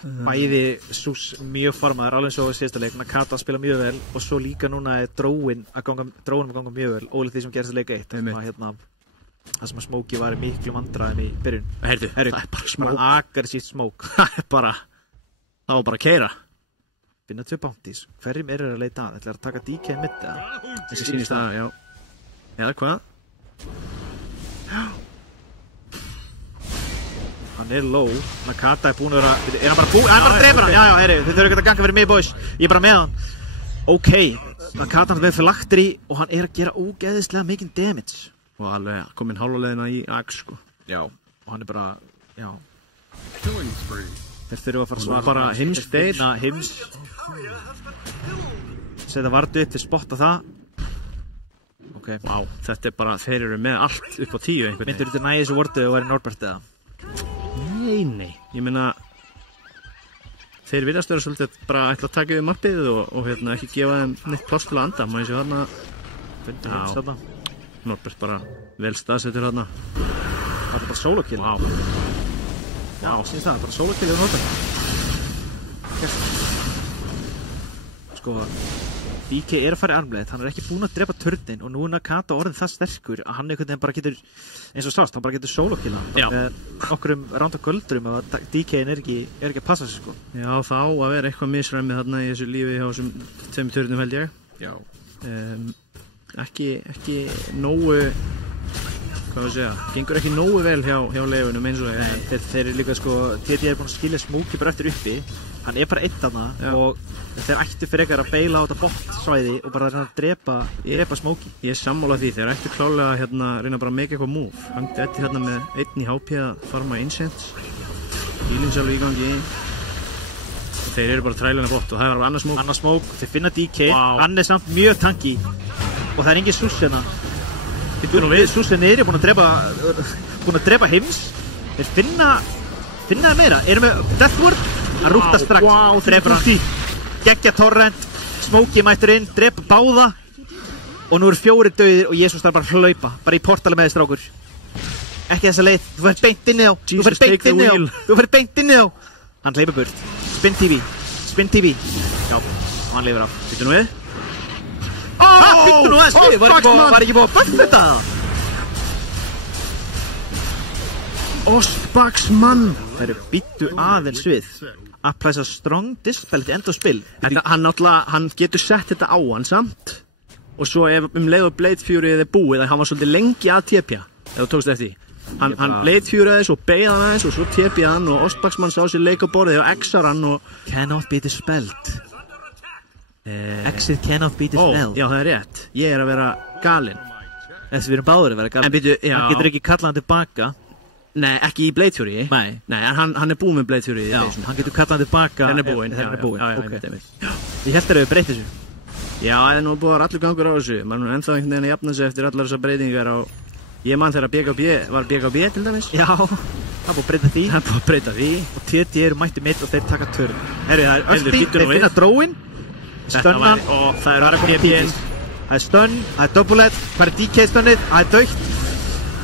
Bæði Sús mjög formaður, alveg svo í síðasta leik. Nakata spila mjög vel og svo líka núna er dróin að ganga mjög vel, ólíkt því sem gerist í leik 1. Hérna, Það sem að Smokey var í miklu vandræðum í byrjun. Heyrðu, það er bara Smoke. Bara aggressíft Smoke. Það var bara að keyra. Finna 2 bounties. Hverjum eru að leita að? Ætlar að taka DK mitt eða? Þessi sýnist það, já. Eða hvað? Já. Hann er low. Nakata er búinn að vera... Er hann bara búinn? Hann er bara að drepa hann! Já, heyrðu, þið þurfum ekki að ganga fyrir mig, boys. Ég er bara með hann. Ok. Nakata hann er fyrir lagtir í og hann er að gera ógeðislega mikinn damage. Og alveg kominn hálfuleiðina í Axe, sko. Já. Og hann er bara... Já. Killing spree. Þeir þurfum að fara að svara. Bara Hims deyr. Hims. Setja vardu upp til spotta það. Ok. Vá, þetta er bara, þeir eru með allt upp á 10 einhvern veginn. Myndur þú næði þessu vortu og væri Norbert eða? Nei. Ég meina, þeir virðast vera svolítið bara ætla að taka yfir mappið og ekki gefa þeim neitt pláss til að anda. Má ég sé þarna. Fundur Hims þarna. Norbert bara vel staðsettur þarna. Það er bara solo kill. Vá. Já, síðan það, bara solo kill og Norbert. Sko, DK er að fara í armleið, hann er ekki búinn að drepa turnin og nú er Nakata orðin það sterkur að hann einhvern veginn bara getur, eins og sást, hann bara getur solo-killa okkurum ránd og göldrum og DK-in er ekki að passa sig, sko. Já, þá að vera eitthvað misræmið þarna í þessu lífi hjá þessum 2 turnum held ég. Já. Ekki nógu, hvað við segja, gengur ekki nógu vel hjá leifunum eins og þeir eru líka, sko, TD er búinn að skilja Smokey bara eftir uppi. Hann er bara einn þarna og þeir ættu frekar að beila á þetta bottsvæði og bara reyna að drepa Smokey. Ég er sammála því, þeir ættu klálega að reyna bara að make eitthvað move. Hann gæti hérna með 1 í HP að farma Ancients. Healings alveg í gangi. Þeir eru bara trælina bot og það er annars Smoke. Annars Smoke, þeir finna DK, hann er samt mjög tanky og það er engin Sus hérna. Sus er niðri, búinn að drepa Hims. Þeir finna það meira, eru með Deathward. Hann rúkta strax, drefur hann, geggja torrent, Smokey mættur inn, drepa báða og nú eru 4 dauðir og Jesus þarf bara að hlaupa, bara í portali með þið strákur. Ekki þessa leið, þú ferð beint inn í þá, þú ferð beint inn í þá. Hann hleypur burt, Spin TV, já, og hann leifir af. Býttu nú við? Býttu nú aðeins við, var ekki búið að buffa þetta? Ostbaksmann! Það eru býttu aðeins við. Applæsa strong dispel til enda á spill. Hann getur sett þetta á hann samt og svo ef leið og Blade Fury er búið að hann var svolítið lengi að tepja ef þú tókst eftir því. Hann Blade Fury aðeins og beigði hann aðeins og svo tepjaði hann og Ostbaksmann sá sér leik á borðið og X-ar hann og cannot be dispelled. Exit cannot be dispelled. Já, það er rétt. Ég er að vera galinn. Þess við erum báður að vera galinn. Hann getur ekki kallað hann tilbaka. Nei, ekki í Blade Fury. Nei, en hann er búinn með Blade Fury. Já, hann getur kallað hann tilbaka. Þegar hann er búinn. Ég held að það hefur breytt þessu. Já, það er nú búið að allur gangur á þessu. Maður er ennþá einhvern veginn að jafna sig eftir allar þessar breytingar á... Ég man þegar BKB var BKB til dæmis. Já, það búið að breyta því. Og TT eru mætti mitt og þeir taka törn. Herru, það er öllting, þeir finna dróin. Stönnan. Það er BKB-in. Það er stönn, það er double-head. Hvað er DK-stönnið? Það er dautt.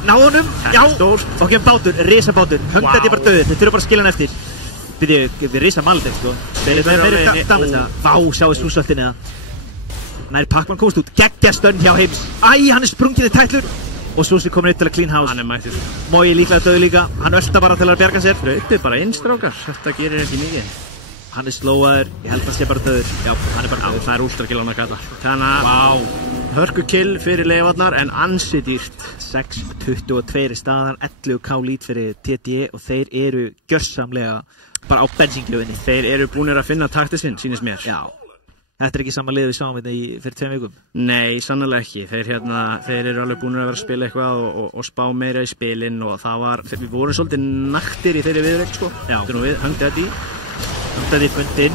Náðunum, já, ok, bátur, risabátur, höndaði bara döðið, þeir þurfa bara að skilja hann eftir. Við risa maldeg, sko. Þeir eru damage það. Vá, sjáu Súsaltin eða. Nær Pac-Man komast út, geggja stönn hjá Hims. Æ, hann er sprungið í tætlur. Og Susi komin upp til að clean house. Hann er mættur. Mói líklega döðu líka, hann ölta bara til að bjarga sér. Hlaupið bara innstrákar, þetta gerir ekki mikið. Hann er slóaður, ég held að sé bara döður. Já, hann er bara döður. Það er últrakill á Nakata. Þannig að hörkukill fyrir leifarnar en ansi dýrt. 6.22 staðar, 11k lít fyrir TTE og þeir eru gjörsamlega bara á bensíngjöfinni. Þeir eru búinir að finna takti sinn, sýnist mér. Já. Þetta er ekki sama lið við sáum þetta fyrir 2 vikum. Nei, sannlega ekki. Þeir eru alveg búinir að vera að spila eitthvað og spá meira í spilin og það var, við vorum svolítið naktir í þeirri viðreik, sko. Já. Þetta er nú við, Hangdaði fundin.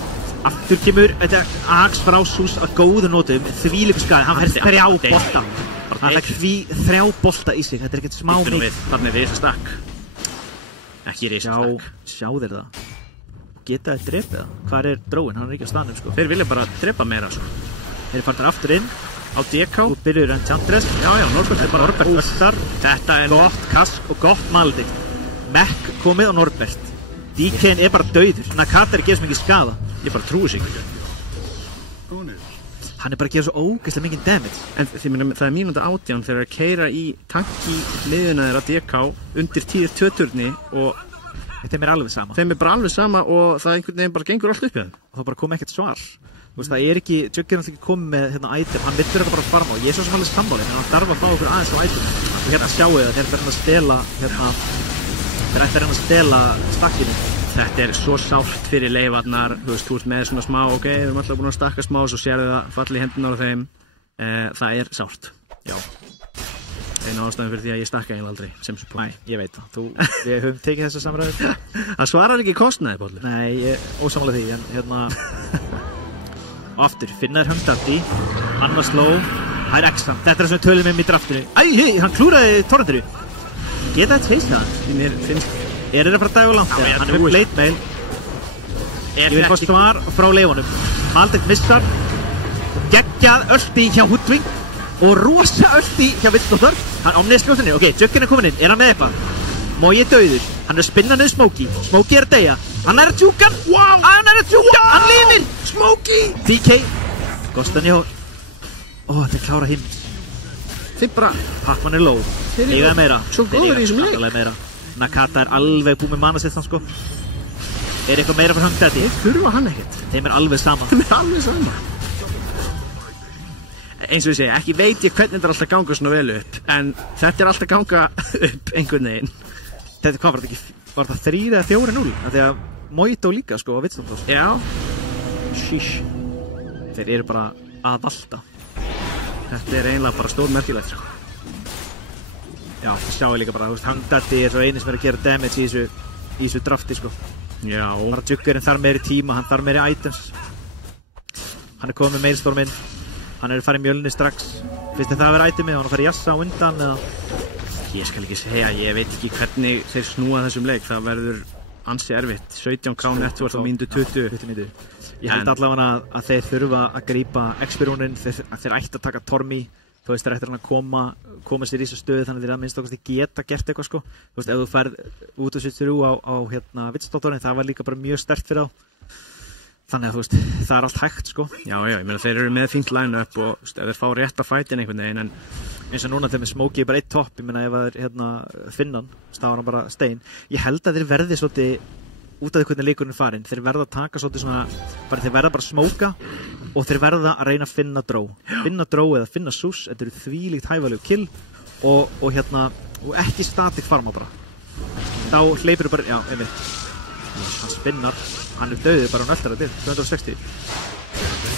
Aftur kemur þetta Axe frá Sus að góðu nótum, þvílíku skaði, hann fær 3 bolta. Hann fær 3 bolta í sig, þetta er ekkert smá mikið. Þarna er risastakk. Ekki risastakk. Sjá þér það. Geta þeir drepið það? Hvar er dróin? Hann er ekki á staðnum, sko. Þeir vilja bara drepa meira, sko. Þeir fara aftur inn. Á DK. Þú byrjur Enchantress. Já, Norbert er bara Norbert östar. Þetta er gott kask og gott maldig. Mekk komið á Norbert. DK-in er bara dauður. Nakata er að gefa svo mikið skada. Ég bara trúi sig ekki. hann bara að gera svo ógeðslega mikið damage. En það er mínúta 18 þegar að keyra í tanki liðina þeirra DK undir 10 turni og þeim er alveg sama. Þeim er bara alveg sama og það einhvern veginn bara gengur allt upp í þeim. Og það bara kom ekkert svar. Þú veist, það er ekki, Jugger er ekki komið með item, hann vill þetta bara að farma og ég er svo sem alveg sammáli, en hann þarf að fá okkur aðeins á item. Og sjáu það, þeir ætla að stela stakkinu. Þetta er svo sárt fyrir leifarnar, þú ert með svona smá, ok, við erum alltaf búin að stakka smá, svo sérðu það falli í hendunar á þeim. Það er sárt. Já. Einu ástæðan fyrir því að ég stakka eiginlega aldrei sem support. Nei, ég veit það. Við höfum tekið þessu samræðu. Það svarar ekki kostnaði, Bollur. Nei, ég ósammála því, en og aftur, Finnar höndandi, annars sló, það er extra. Þetta er það sem við tölum í draftinu. Hann klúraði torrentinu. Geta þetta feist það? Mér finnst Er þetta að fara að dæfa langt? Hann er með blade mail. Ég vil fá svar frá leifunum. Maldek missar. Geggjað ölti hjá Hoodwing. Og rosa ölti hjá Villstóttar. Hann omniðsljóðinni. Ok, Jugger er komin inn. Er hann með eitthvað? Mói er dauður. Hann er spinnað niður Smokey. Smokey er að deyja. Hann er að tjúka. Wow! Hann er að tjúka. Hann lifir. Smokey. DK. Gostan í hól. Þetta er klára hinn. Þið bara. Pac-Man er low. Eigaði meira. Svo góður í þessum leik. Nakata er alveg búið með mana sitt þann sko. Er eitthvað meira fyrir Hungdaddy? Þurfa hann ekkert. Þeim er alveg sama. Eins og ég segi, ekki veit ég hvernig þetta er alltaf að ganga svona vel upp, en þetta er alltaf að ganga upp einhvern veginn. Þetta hvað var þetta ekki? Var það 3 eða 4-0? Því að Mojito líka sko á Villstóttar. Já. Sheesh. Þeir eru bara að valda. Þetta er eiginlega bara stórmerkilegt sko. Já, það sjáum við líka bara, Hungdaddy er svo eini sem er að gera damage í þessu drafti sko. Já. Bara Juggerinn þarf meiri tíma, hann þarf meiri items. Hann er komið með Mailstorminn, hann er að fara í mjölni strax. Finnst þið það að vera itemið, hann er að fara í jassa á undan eða? Ég skal ekki segja, ég veit ekki hvernig þeir snúa þessum leik, það verður ansi erfitt. 17k networth á mínútu 20. Ég held allavega að þeir þurfa að grípa X-Spirónin, þeir ætti að taka Tormi. Þú veist, þeir ættir hann að koma sér í þessu stöðu þannig að þeir að minnst okkar geta gert eitthvað sko. Þú veist, ef þú færð út og sittur á Villstóttarinn, það var líka bara mjög sterkt fyrir þá. Þannig að þú veist, það er allt hægt sko. Já, ég meina þeir eru með fínt line-up og ef þeir fá rétt að fætin einhvern veginn, en eins og núna þegar með Smokey bara 1 topp, ég meina ef það er Finnan, stáður hann bara stein. Ég held að þeir verði svolítið út af því hvernig leikurinn er farin, þeir verða að taka svolítið svona, þeir verða bara að smóka og þeir verða að reyna að finna dró eða finna sus, þetta eru þvílíkt hæfalegu kill og ekki static farma bara. Þá hleypir bara, hann spinnar, hann er döður bara, hann öllur að til, 260.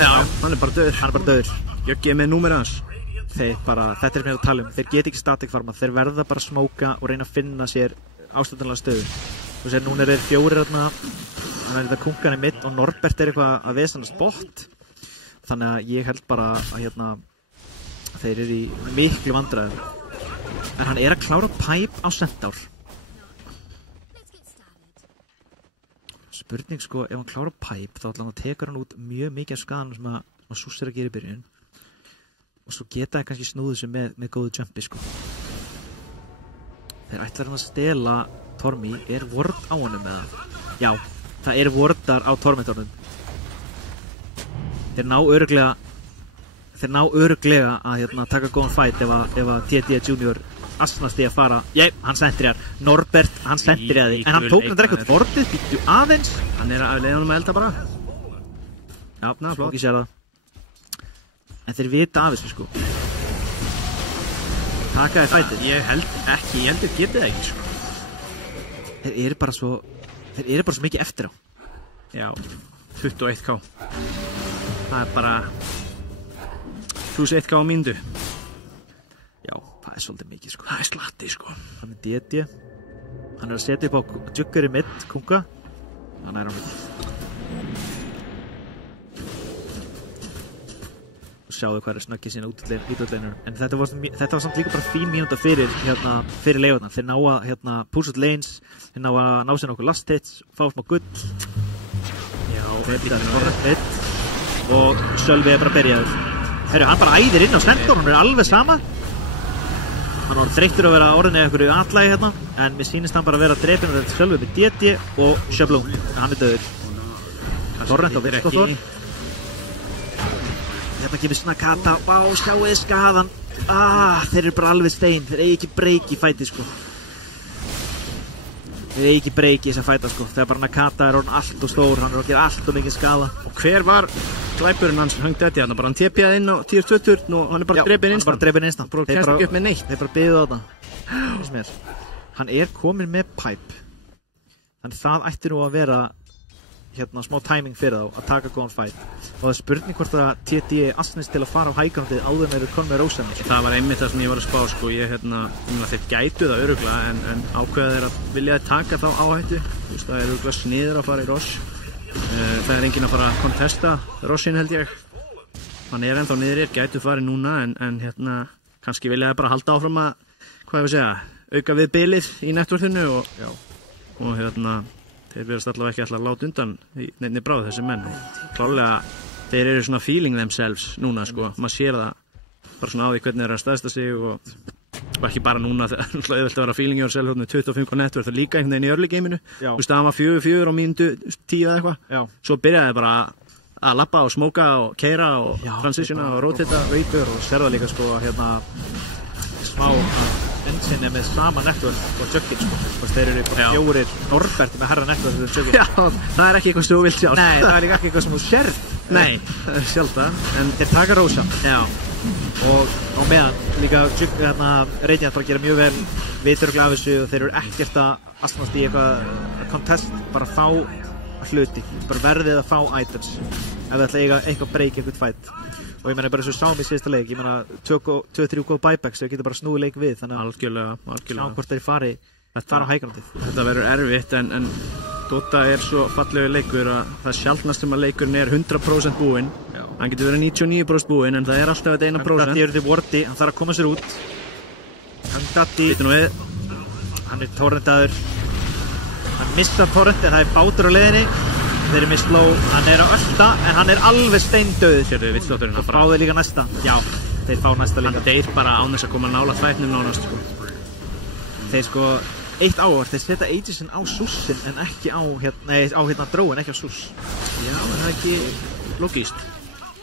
Já, hann er bara döður. Jöggi er með númerið hans. Þetta er með að tala þeir geta ekki static farma, þeir verða bara að smóka og reyna að finna sér ástæðanlega stöðu. Þú sér, núna er 4 hann er þetta kunkan í mitt og Norbert er eitthvað að vesanast bort. Þannig að ég held bara að þeir eru í miklu vandræðum. En hann er að klára Pipe á Centaur. Spurning sko, ef hann klára Pipe þá ætla hann að tekur hann út mjög mikið af skaðanum sem að Sus er að gera í byrjun. Og svo geta það kannski snúðu sig með góðu jumpi sko. Þeir ætlar hann að stela Tormi, er ward á honum eða? Já, það er wardar á Tormentornum. Þeir ná örugglega að taka góðan fight ef að TD Junior asnast í að fara. Hann sentriðar. Norbert, hann sentriðaði. En hann tók hann eitthvað wardið, býttu aðeins. Hann er að leiða honum að elda bara. Já, flott. Sér það. En þeir vita af þessu sko. Takaði fightið. Ég held þeir getið það ekki sko. Þeir eru bara svo mikið eftir á. Já, 21k. Það er bara plus 1k á mínútu. Já, það er svolítið mikið sko. Það er slatti sko. Hann er DD. Hann er að setja upp á Jugger í mitt, kunga. Hann er á mitt. Og sjáðu hvað er snöggið sína útleinur. En þetta var samt líka bara fín mínúta fyrir leifarnar. Þeir ná að push out lanes, þeir ná að ná sér nokkuð last hits, fá smá gull. Já, þetta er horrend mitt. Og Sölvi er bara byrjaður. Herru, hann bara æðir inn á Stentor, hann er alveg sama. Hann var þreyttur að vera orðinni einhverju atlægi en mér sýnist hann bara að vera drepinn og þetta Sölvi með DD og Sjöblung. Hann er döður. Horrend á Villstóttar. hérna kemur Nakata, sjáu þið skaðan. Þeir eru bara alveg stein, þeir eigi ekki breyk í fæti, sko. Þeir eigi ekki breyk í þess að fæta, sko. Þegar bara Nakata er orðin allt og stór, hann er að gera allt og mikið skaða. Og hver var glæpurinn hans Hung Daddy hérna? Bara hann TP-aði inn á tier 2 turn og hann er bara drepinn instant. Hann er bara drepinn instant. Bara kemst ekki upp með neitt. Þeir bara byggðu á þetta. Hann er komin með pipe. Þannig það ætti nú að vera hérna smá timing fyrir þá að taka góðan fight. Og það er spurning hvort að TDE asnist til að fara á hægrandið áður með konum með Rosen. Það var einmitt það sem ég var að spá, sko. Ég þeir gætu það örugglega en ákveða þeir að vilja taka þá áhættu. Þú veist, það er örugglega sniður að fara í Ross. Það er enginn að fara að kontesta Rossin, held ég. Hann er ennþá niðri, gætu farið núna en kannski vilja þeir bara halda áfram að, hvað ég vil segja, auka við bilið í networkinu og þeir verðast allavega ekki alltaf að láta undan í neinni bráð þessi menn. Klálega, þeir eru svona feeling themselves núna, sko. Maður sér það bara svona á því hvernig þeir eru að staðsta sig og ekki bara núna, þegar það er að vera feeling yourself 25 network, það er líka einhvern veginn í early gameinu. Þú veist, það var 4-4 á mínútu 10 eða eitthvað. Svo byrjaði bara að lappa og smóka og keira og transitiona og rotata. Og sér það líka, sko, smá Ensign er með sama network og Juggin, sko. Þeir eru bara 4 Norbert með herra network og Juggin. Já, það er ekki eitthvað sem þú vilt sjá. Nei, það er líka ekki eitthvað sem þú sérð. Nei, það er sjaldan. En þeir taka Rosa. Já. Og á meðan líka Radiant bara gera mjög vel vituruglega af þessu og þeir eru ekkert að astnast í eitthvað contest, bara fá hluti, bara verðið að fá items ef það ætla að eiga eitthvað break, eitthvað fight. Og ég meina bara eins og sáum í síðasta leik, ég meina 2-3 góð buybacks, þau getur bara snúið leik við, þannig að algjörlega. Sjá hvort þeir fara á hægrandið. Þetta verður erfitt en Dota er svo fallegu leikur að það sjaldnast sem að leikurinn er 100% búinn. Hann getur verið 99% búinn en það er alltaf þetta 1%. Hung Daddy eru til Wardy, hann þarf að koma sér út. Hung Daddy, hann er torrentaður. Hann missar torrent en það er bátur á leiðinni. Þeir eru með slow, hann er á ölta en hann er alveg steindauð. Sérðu við vitslótturinn og fá þeir líka næsta. Já, þeir fá næsta líka. Hann deyr bara án þess að koma nála þvætnum nánast, sko. Þeir sko, eitt ávart, þeir setja Aegisinn á sússin en ekki á dróin, ekki á súss. Já, það er ekki logískt.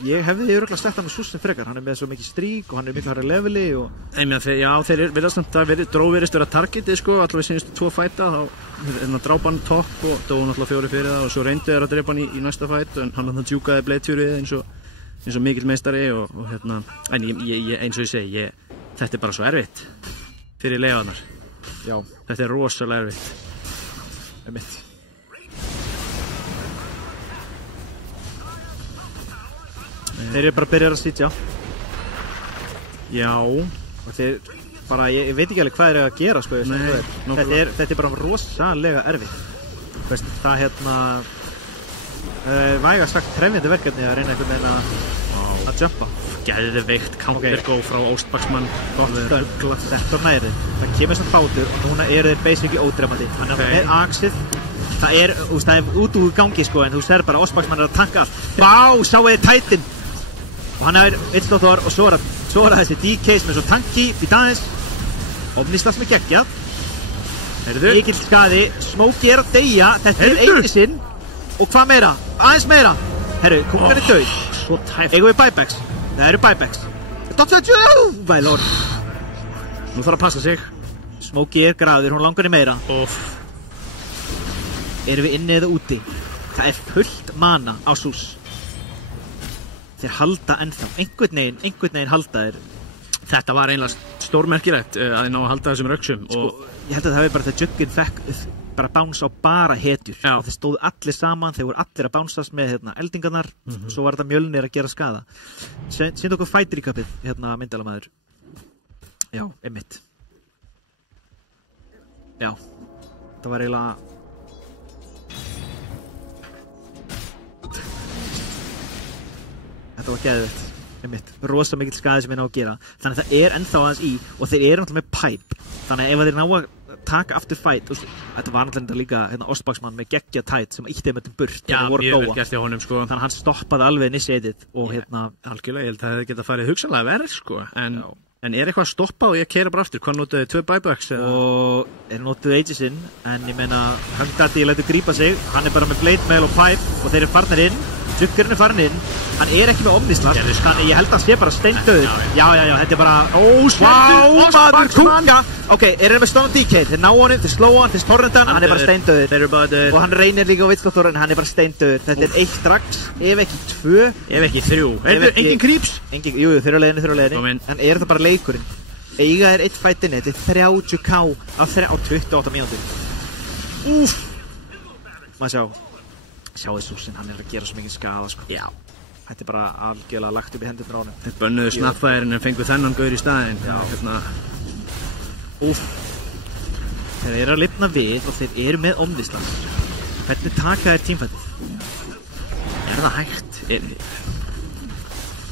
Ég hefði örugglega sett hann á sússin frekar, hann er með svo mikið strík og hann er miklu hærri leveli og... þeir virðast það dróvirist vera targetið, sko, allavega sínustu 2 fæta, þá drápa hann topp og dói náttúrulega 4 fyrir það og svo reyndu þeir að drepa hann í næsta fæt en hann djúkaði bleitjúrið eins og mikill meistari en eins og ég segi, þetta er bara svo erfitt fyrir leifarnar. Já. Þetta er rosalega erfitt. Einmitt. Þeir eru bara að byrja að sitja. Já. Og þeir bara, ég veit ekki alveg hvað þeir eru að gera, sko. Þetta er bara rosalega erfitt. Það væga sagt krefjandi verkefni að reyna einhvern veginn að jumpa. Geðveikt counter-go frá Ostbaksmann. Þetta næri. Það kemur samt bátur og núna eru þeir basically ódrefandi. Hann er með axið. Það er út úr gangi, sko, en þú ser bara Ostbaksmann er að tanka allt. Vá, sjáu þið tætin! Og hann er Vitslóttor og svo er þessi DK sem er svo tanki, býta aðeins. Omnistas með geggjað. Mikill skaði, Smokey er að deyja, þetta er Aegisinn. Og hvað meira? Aðeins meira. Herru, kongur er döið. Svo tæft. Eigum við buybacks? Það eru buybacks. My lord. Nú þarf að passa sig. Smokey er graður, hún langar í meira. Erum við inni eða úti? Það er fullt mana á sús. Þeir halda ennþá, einhvern veginn halda þeir. Þetta var einlega stórmerkilegt að þeir ná að halda þessum röksum. Sko, ég held að það hefði bara þegar Juggin fekk bara báns á bara hetjur. Já. Og þeir stóðu allir saman, þeir voru allir að bánsast með eldingarnar. Svo var þetta Mjölnir að gera skaða. Sýndu okkur fighter í kapið, myndalamaður. Já, einmitt. Já, það var eiginlega... Þetta var geðveikt, einmitt, rosa mikill skaði sem ég ná að gera. Þannig að það er ennþá aðeins í og þeir eru náttúrulega með pipe. Þannig að ef þeir ná að taka aftur fight, þetta var náttúrulega líka Ostbaksmann með geggja tætt sem ítti þeim öllum burt. Já, mjög vel gert hjá honum, sko. Þannig að hann stoppaði alveg initiated og algjörlega, ég held að það hefði getað farið hugsanlega verið, sko. En er eitthvað að stoppa og ég keyra bara aftur? Hvað notuðu 2 buybacks? Og þeir notuðu Aegisinn, en ég meina Hung Daddy lætur grípa sig, hann er bara með blade mail og pipe og þeir eru farnir inn. Juggerinn farin inn, hann ekki með omnislast, þannig ég held að sé bara steindauður. Já, þetta bara, maður kúka. Ok, þeir með Stone DK, þeir ná honum, þeir slóa hann, þeir torrenta hann bara steindauður. Og hann reynir líka á vitskottur en hann bara steindauður. Þetta 1 strax, ef ekki 2, ef ekki 3. Engin creeps? Jú, þeir eru á leiðinni, en þetta bara leikurinn? Eiga þeir 1 fight inni, þetta 30k á 28 mínútur. Úff. Maður sjáðu Súsin, hann að gera svo mikið skaða, sko. Já. Þetta bara algjörlega lagt upp í hendurnar á honum. Þeir bönnuðu snappfærin en fengu þennan gaur í staðinn. Já. Úff. Þeir eru að lifna við og þeir eru með omnislas. Hvernig taka þeir tímfættið? Það hægt?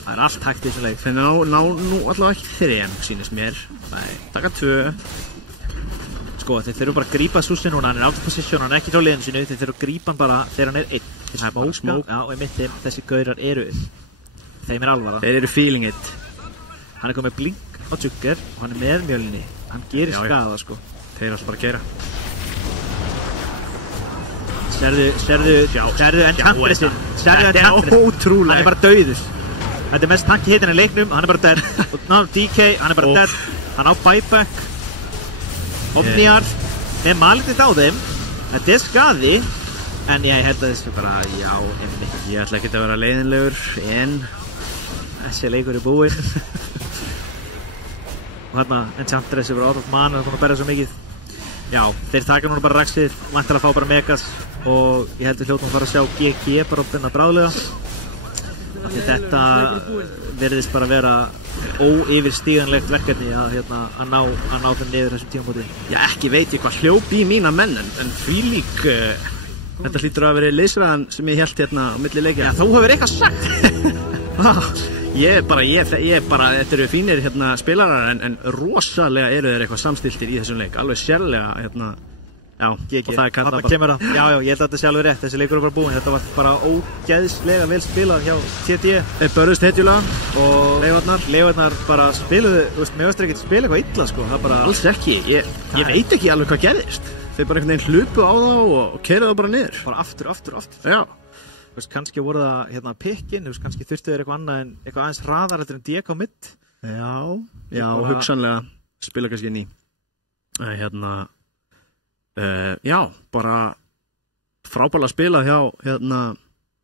Það allt hægt í þessum leik. Þeir ná nú allavega ekki 3, sýnist mér. Nei, taka 2. Sko, þeir þurfu bara að grípa Súsin núna, hann out of position, hann ekki frá liðinu sínu, þeir þurfu að grípa hann bara þegar hann 1. Þeir smóka, já, og í mitt þessi gaurar eru, þeim alvara. Þeir eru feeling it. Hann komið blink á Jugger og hann með mjölinni, hann gerir skaða, sko. Þeir alltaf bara að gera. Sérðu Enchantressinn, Þetta er ótrúlega. Hann bara dauður. Þetta mest tanki hitinn í leiknum, hann bara dead. Og ná DK, hann bara dead. Hann á buyback. Omniar, með malitið á þeim. Þetta skaði, en ég held að þessu bara, já, einmitt. Ég ætla ekki að vera leiðinlegur, en þessi leikur búinn. Og hérna, Enchantress bara out of mana, það er búin að berja svo mikið. Já, þeir taka núna bara raxið, vantar að fá bara megas og ég held við hljótum að fara að sjá GG bara á benna bráðlega. Því þetta verðist bara vera óyfirstíganlegt verkefni að ná þeim niður þessum tímamóti. Já, ekki veit ég hvað hljóp í mína menn, en því lík þetta hlýtur að vera liðsræðan sem ég held á milli leikja. Já, þú hefur eitthvað sagt. Ég bara, þetta eru fínir spilarar en rosalega eru þeir eitthvað samstiltir í þessum leik, alveg sérlega já, GG, og það kallað bara kemur það. Já, ég held að þetta sé alveg rétt, þessi leikur bara búinn, þetta var bara ógeðslega vel spilað hjá TD. Þeir börðust hetjulega og Leifarnar bara spiluðu, mér veist ekki að spila eitthvað illa, sko, það bara... Alls ekki, ég veit ekki alveg hvað gerðist. Þeir bara einhvern veginn hlupu á þá og keyrðu þá bara niður. Bara aftur. Já. Kannski voru það pikkin, kannski þurftu þeir eitthvað annað en eitthvað aðeins hraðar eftir en DK á mitt. Já, hugsanlega spila kannski inn í. Já, bara frábærlega spilað hjá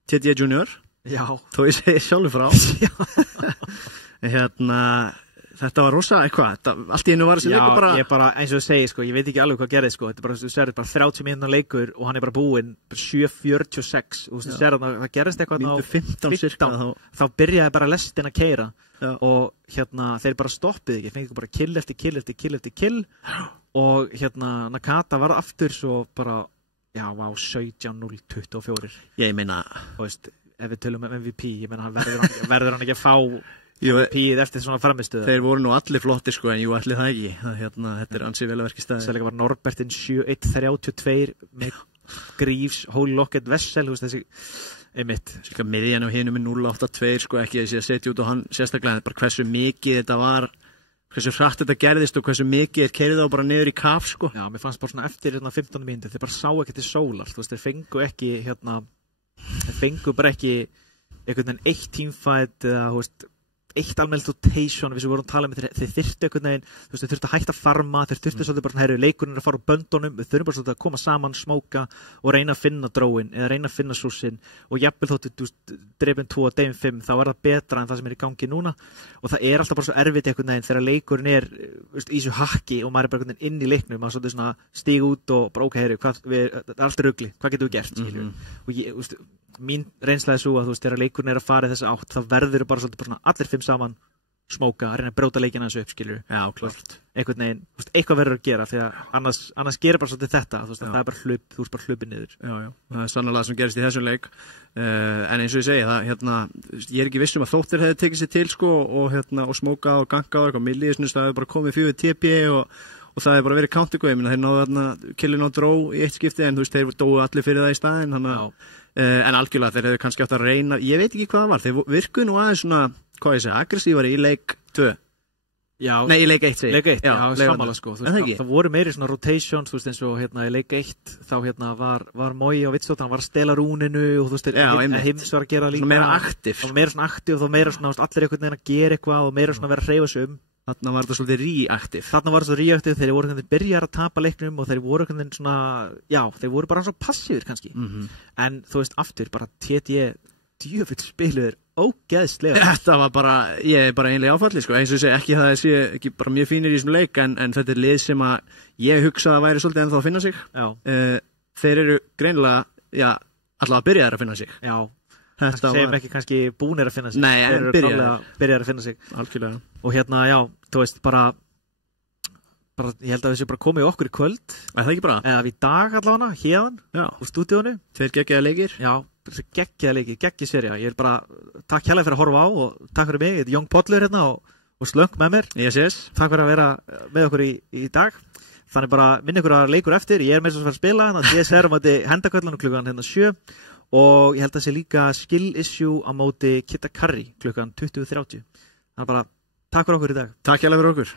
TD Junior. Já. Þó ég segi sjálfur frá. Þetta var rosa eitthvað, allt í einu var þessi leikur bara... Já, ég bara, eins og þú segir, sko, ég veit ekki alveg hvað gerðist, sko, þetta er bara, þú sér, bara 30 mínúna leikur og hann er bara búinn 7:46 og þú sér að það gerðist eitthvað á 15 þá byrjaði bara lestin að keyra og þeir bara stoppið ekki, fengið bara kill eftir kill og Nakata var aftur svo bara, 17:024. Ég meina, þú veist, ef við tölum um MVP, ég meina, verður hann ekki að fá píð eftir svona framistuða. Þeir voru nú allir flottir, sko, en allir það ekki. Þetta ansið vel að verki staði. Sérlega var Norbertinn 7:132 með Greaves, Holy Locket, Vessel, þú veist þessi einmitt. Sérlega miðjan á hinum með 0.82, sko, ekki þessi að setja út á hann sérstaklega, bara hversu mikið þetta var, hversu hratt þetta gerðist og hversu mikið keyrði þá bara niður í kaf, sko. Já, mér fannst bara svona eftir 15 mínútur, þeir bara sá ekki til sólar, þú veist, þeir fengu bara ekki einhvern veginn 1 teamfight eða, þú veist, 1 almennt rotation, við sem vorum að tala með þeir þyrftu einhvern veginn, þú veist, þeir þurftu að hætta að farma, þeir þurftu svolítið bara svona, leikurinn er að fara á böndunum, við þurfum bara svolítið að koma saman, smóka og reyna að finna dróin eða reyna að finna Súsin og jafnvel þóttu, þú veist, drepin 2 og deyfin 5, þá er það betra en það sem er í gangi núna og það er alltaf bara svo erfitt einhvern veginn þegar leikurinn er, þú veist, í svo hakki og maður er bara einhvern veginn inn í leiknum, maður svolítið svona stíg út og bara, okay, allt er rugli, hvað getum við gert, og ég, þú veist, mín reynsla er svo að þú veist, þegar leikurinn er að fara í þessa átt, þá verður bara svolítið bara allir 5 saman smóka, að reyna að bróta leikina þessu upp, skilur. Já, klart. Einhvern veginn, þú veist, eitthvað verður að gera því að annars gerir bara svolítið þetta, þú veist, það er bara þú veist, bara hlupið niður. Já, það er sannarlega sem gerist í þessum leik, en eins og ég segi, það, ég er ekki viss að þóttir hefði tekið sér til, sko, og smóka og ganga og eitthvað milliðisnust, það hefði bara komið 4 TP og það hefði bara verið counter-go, ég meina, þeir náðu killin á dró í 1 skipti, en þú veist, þeir dóu allir fyrir það í staðinn, en algjörlega þeir hefðu kannski átt að reyna, ég veit ekki hvað það var, þeir virkuðu nú aðeins svona, hvað ég segi, aggressívari í leik 2 Já, Nei, í leik 1 segi ég. leik 1, já, Leik sammála annar. sko, þú Er það veist, ekki? það voru meiri svona rotations, þú veist, eins og hérna í leik 1 þá hérna var Mói á vittstótt, hann var að stela rúninu og þú veist, Já, einmitt. Heims var að gera líka Svona meira aktiv. það var meira svona aktiv og þá meira svona, þú veist, allir einhvern veginn að gera eitthvað og meira svona að vera að hreyfa sig Þarna var þetta svolítið reaktiv. þarna var það svo reaktiv, þeir voru einhvern veginn byrjar að tapa leiknum og þeir voru einhvern veginn svona já, þeir voru bara svo passífir kannski en þú veist, aftur, bara TD djöfull spiluður ógeðslega Þetta var bara, ég er bara einlega áfalli sko, eins og ég segi ekki það að sé ekki bara mjög fínir í þessum leik en þetta er lið sem að ég hugsa að væri svolítið ennþá að finna sig. já, Þeir eru greinilega, já, allavega að byrja þær að finna sig. já, Þetta segjum var ekki kannski búnir að finna sig Nei, þeir en eru byrjaðir. klárlega byrjar að finna sig algjörlega. og hérna, já, þú veist, bara ég held að þessu bara komið okkur í kvöld Er það ekki bara? eða í dag allavega, hérðan Já, úr stúdíónu, tveir geggjaða leikir. já, þessi geggjaða leiki, geggjaða serja, ég vil bara takk hérlega fyrir að horfa á og takk fyrir mig, þetta er Young Podler hérna og Slöng með mér, Yes. takk fyrir að vera með okkur í dag, þannig bara minni ykkur að leikur eftir, ég er með þess að fara að spila þannig að DSR á móti Hendaköllunum klukkan hérna 7 og ég held að sé líka Skill Issue á móti Kitta Curry klukkan 20:30, þannig bara takk fyrir okkur í dag. Takk hérlega fyrir okkur.